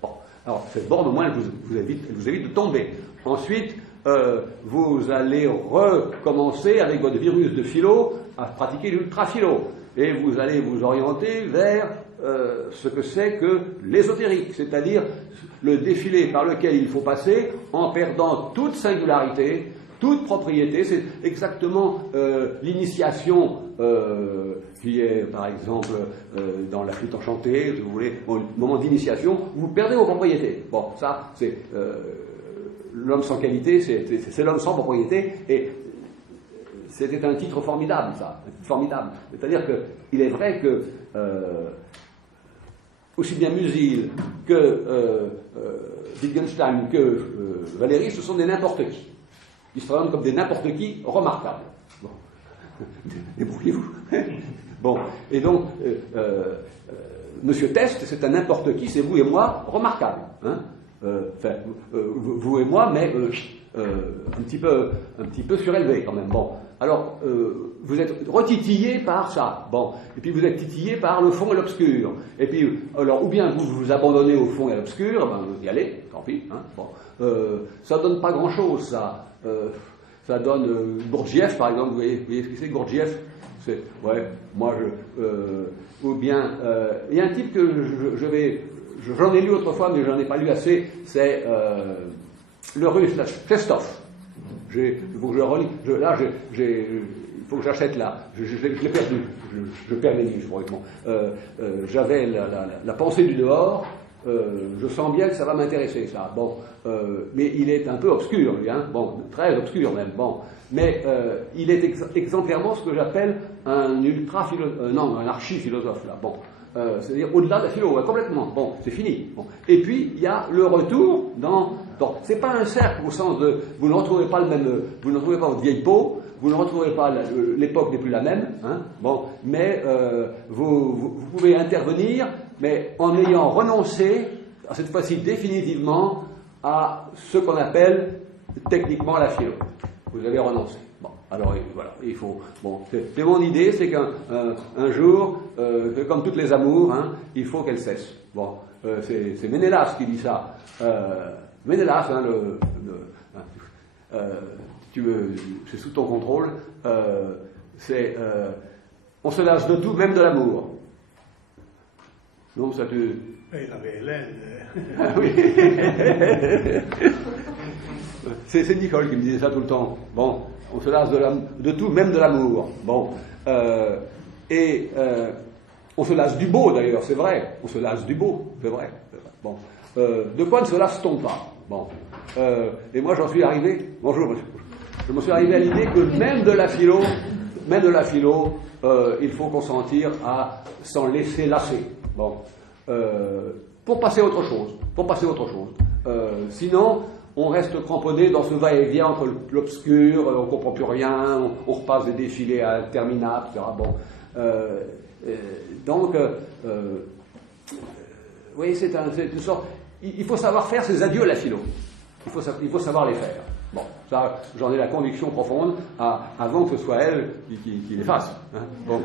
Bon. Alors, cette borne, au moins, elle vous évite de tomber. Ensuite, vous allez recommencer, avec votre virus de philo, à pratiquer l'ultra-philo. Et vous allez vous orienter vers ce que c'est que l'ésotérique, c'est-à-dire le défilé par lequel il faut passer en perdant toute singularité, toute propriété. C'est exactement l'initiation qui est, par exemple, dans la flûte enchantée, si vous voulez, au moment d'initiation, vous perdez vos propriétés. Bon, ça, c'est l'homme sans qualité, c'est l'homme sans propriété, et c'était un titre formidable, ça, formidable. C'est-à-dire qu'il est vrai que aussi bien Musil que Wittgenstein que Valéry, ce sont des n'importe qui. Ils se présentent comme des n'importe qui remarquables. Bon, débrouillez-vous. Bon, et donc, Monsieur Test, c'est un n'importe qui, c'est vous et moi remarquable. Hein, enfin, vous et moi, mais un petit peu surélevé quand même. Bon. Alors, vous êtes retitillé par ça, bon, et puis vous êtes titillé par le fond et l'obscur, et puis, alors, ou bien vous vous abandonnez au fond et à l'obscur, ben, vous y allez, tant pis, hein, bon, ça donne pas grand-chose, ça, ça donne Gurdjieff, par exemple, vous voyez ce que c'est, Gurdjieff, c'est, ouais, moi, ou bien, il y a un type que j'en ai lu autrefois, mais j'en ai pas lu assez, c'est le russe, là, Chestov. Il faut que je relis. Il faut que j'achète là. Je l'ai perdu. Je perds les livres, honnêtement. J'avais la pensée du dehors. Je sens bien que ça va m'intéresser, ça. Bon, mais il est un peu obscur, lui, hein. Bon, très obscur même. Bon, mais il est exemplairement ce que j'appelle un un archi-philosophe là. Bon. C'est-à-dire au-delà de la philo, complètement. Bon, c'est fini. Bon. Et puis, il y a le retour dans... Donc, c'est pas un cercle au sens de... Vous ne retrouvez pas vous ne retrouvez pas votre vieille peau, vous ne retrouvez pas... L'époque n'est plus la même, hein, bon, mais vous pouvez intervenir, mais en ayant renoncé, cette fois-ci définitivement, à ce qu'on appelle techniquement la philo. Vous avez renoncé. Bon, alors voilà, il faut... Bon, c'est mon idée, c'est qu'un jour, comme toutes les amours, hein, il faut qu'elles cessent. Bon, c'est Ménélas qui dit ça. Ménélas, hein, c'est sous ton contrôle, on se lasse de tout, même de l'amour. Non, ça te... Il avait Hélène. Ah oui. C'est Nicole qui me disait ça tout le temps. Bon, on se lasse de tout, même de l'amour. Bon, on se lasse du beau d'ailleurs, c'est vrai. On se lasse du beau, c'est vrai. Bon, de quoi ne se lasse-t-on pas? Bon, et moi j'en suis arrivé. Bonjour, je me suis arrivé à l'idée que même de la philo, il faut consentir à s'en laisser lasser. Bon, pour passer à autre chose. Sinon, on reste cramponné dans ce va-et-vient entre l'obscur, on ne comprend plus rien, on repasse des défilés interminables, etc. Bon, donc, oui, c'est une sorte... Il faut savoir faire ses adieux à la philo. Il faut savoir les faire. Bon, ça, j'en ai la conviction profonde, avant que ce soit elle qui les fasse. Hein. Bon,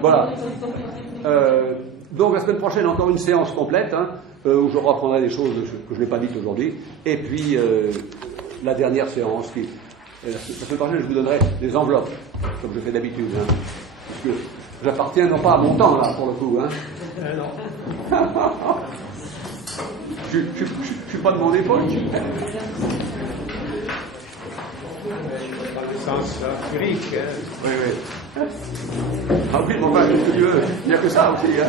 voilà. Donc la semaine prochaine, encore une séance complète, hein, où je reprendrai des choses que je n'ai pas dites aujourd'hui. Et puis la dernière séance, la semaine prochaine, je vous donnerai des enveloppes, comme je fais d'habitude. Hein, parce que j'appartiens non pas à mon temps, là, pour le coup. Hein. Non. Je suis pas de mon époque. Dans le sens empirique. Oui, oui. Ah oui, bon, enfin, qu'est-ce que tu veux? Il n'y a que ça aussi. Hein.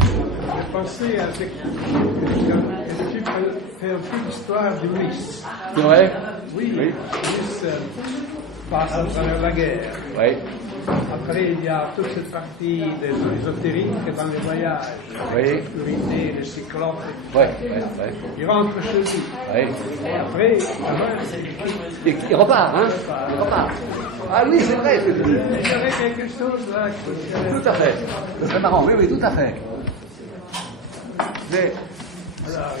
J'ai pensé à ce que tu peux faire un peu l'histoire d'Ulysse. C'est vrai? Oui, Oui. Ulysse passe à travers la guerre. Oui. Après, il y a toute cette partie des ésotériques dans les voyages. Oui. L'urité, les cyclopes. Oui, oui, oui. Il rentre chez lui. Oui. Après, Et il repart, hein? Il repart. Ah oui, c'est vrai, ce que tu dis. il y avait quelque chose là. Tout à fait. C'est marrant, oui, oui, tout à fait. Mais Alors,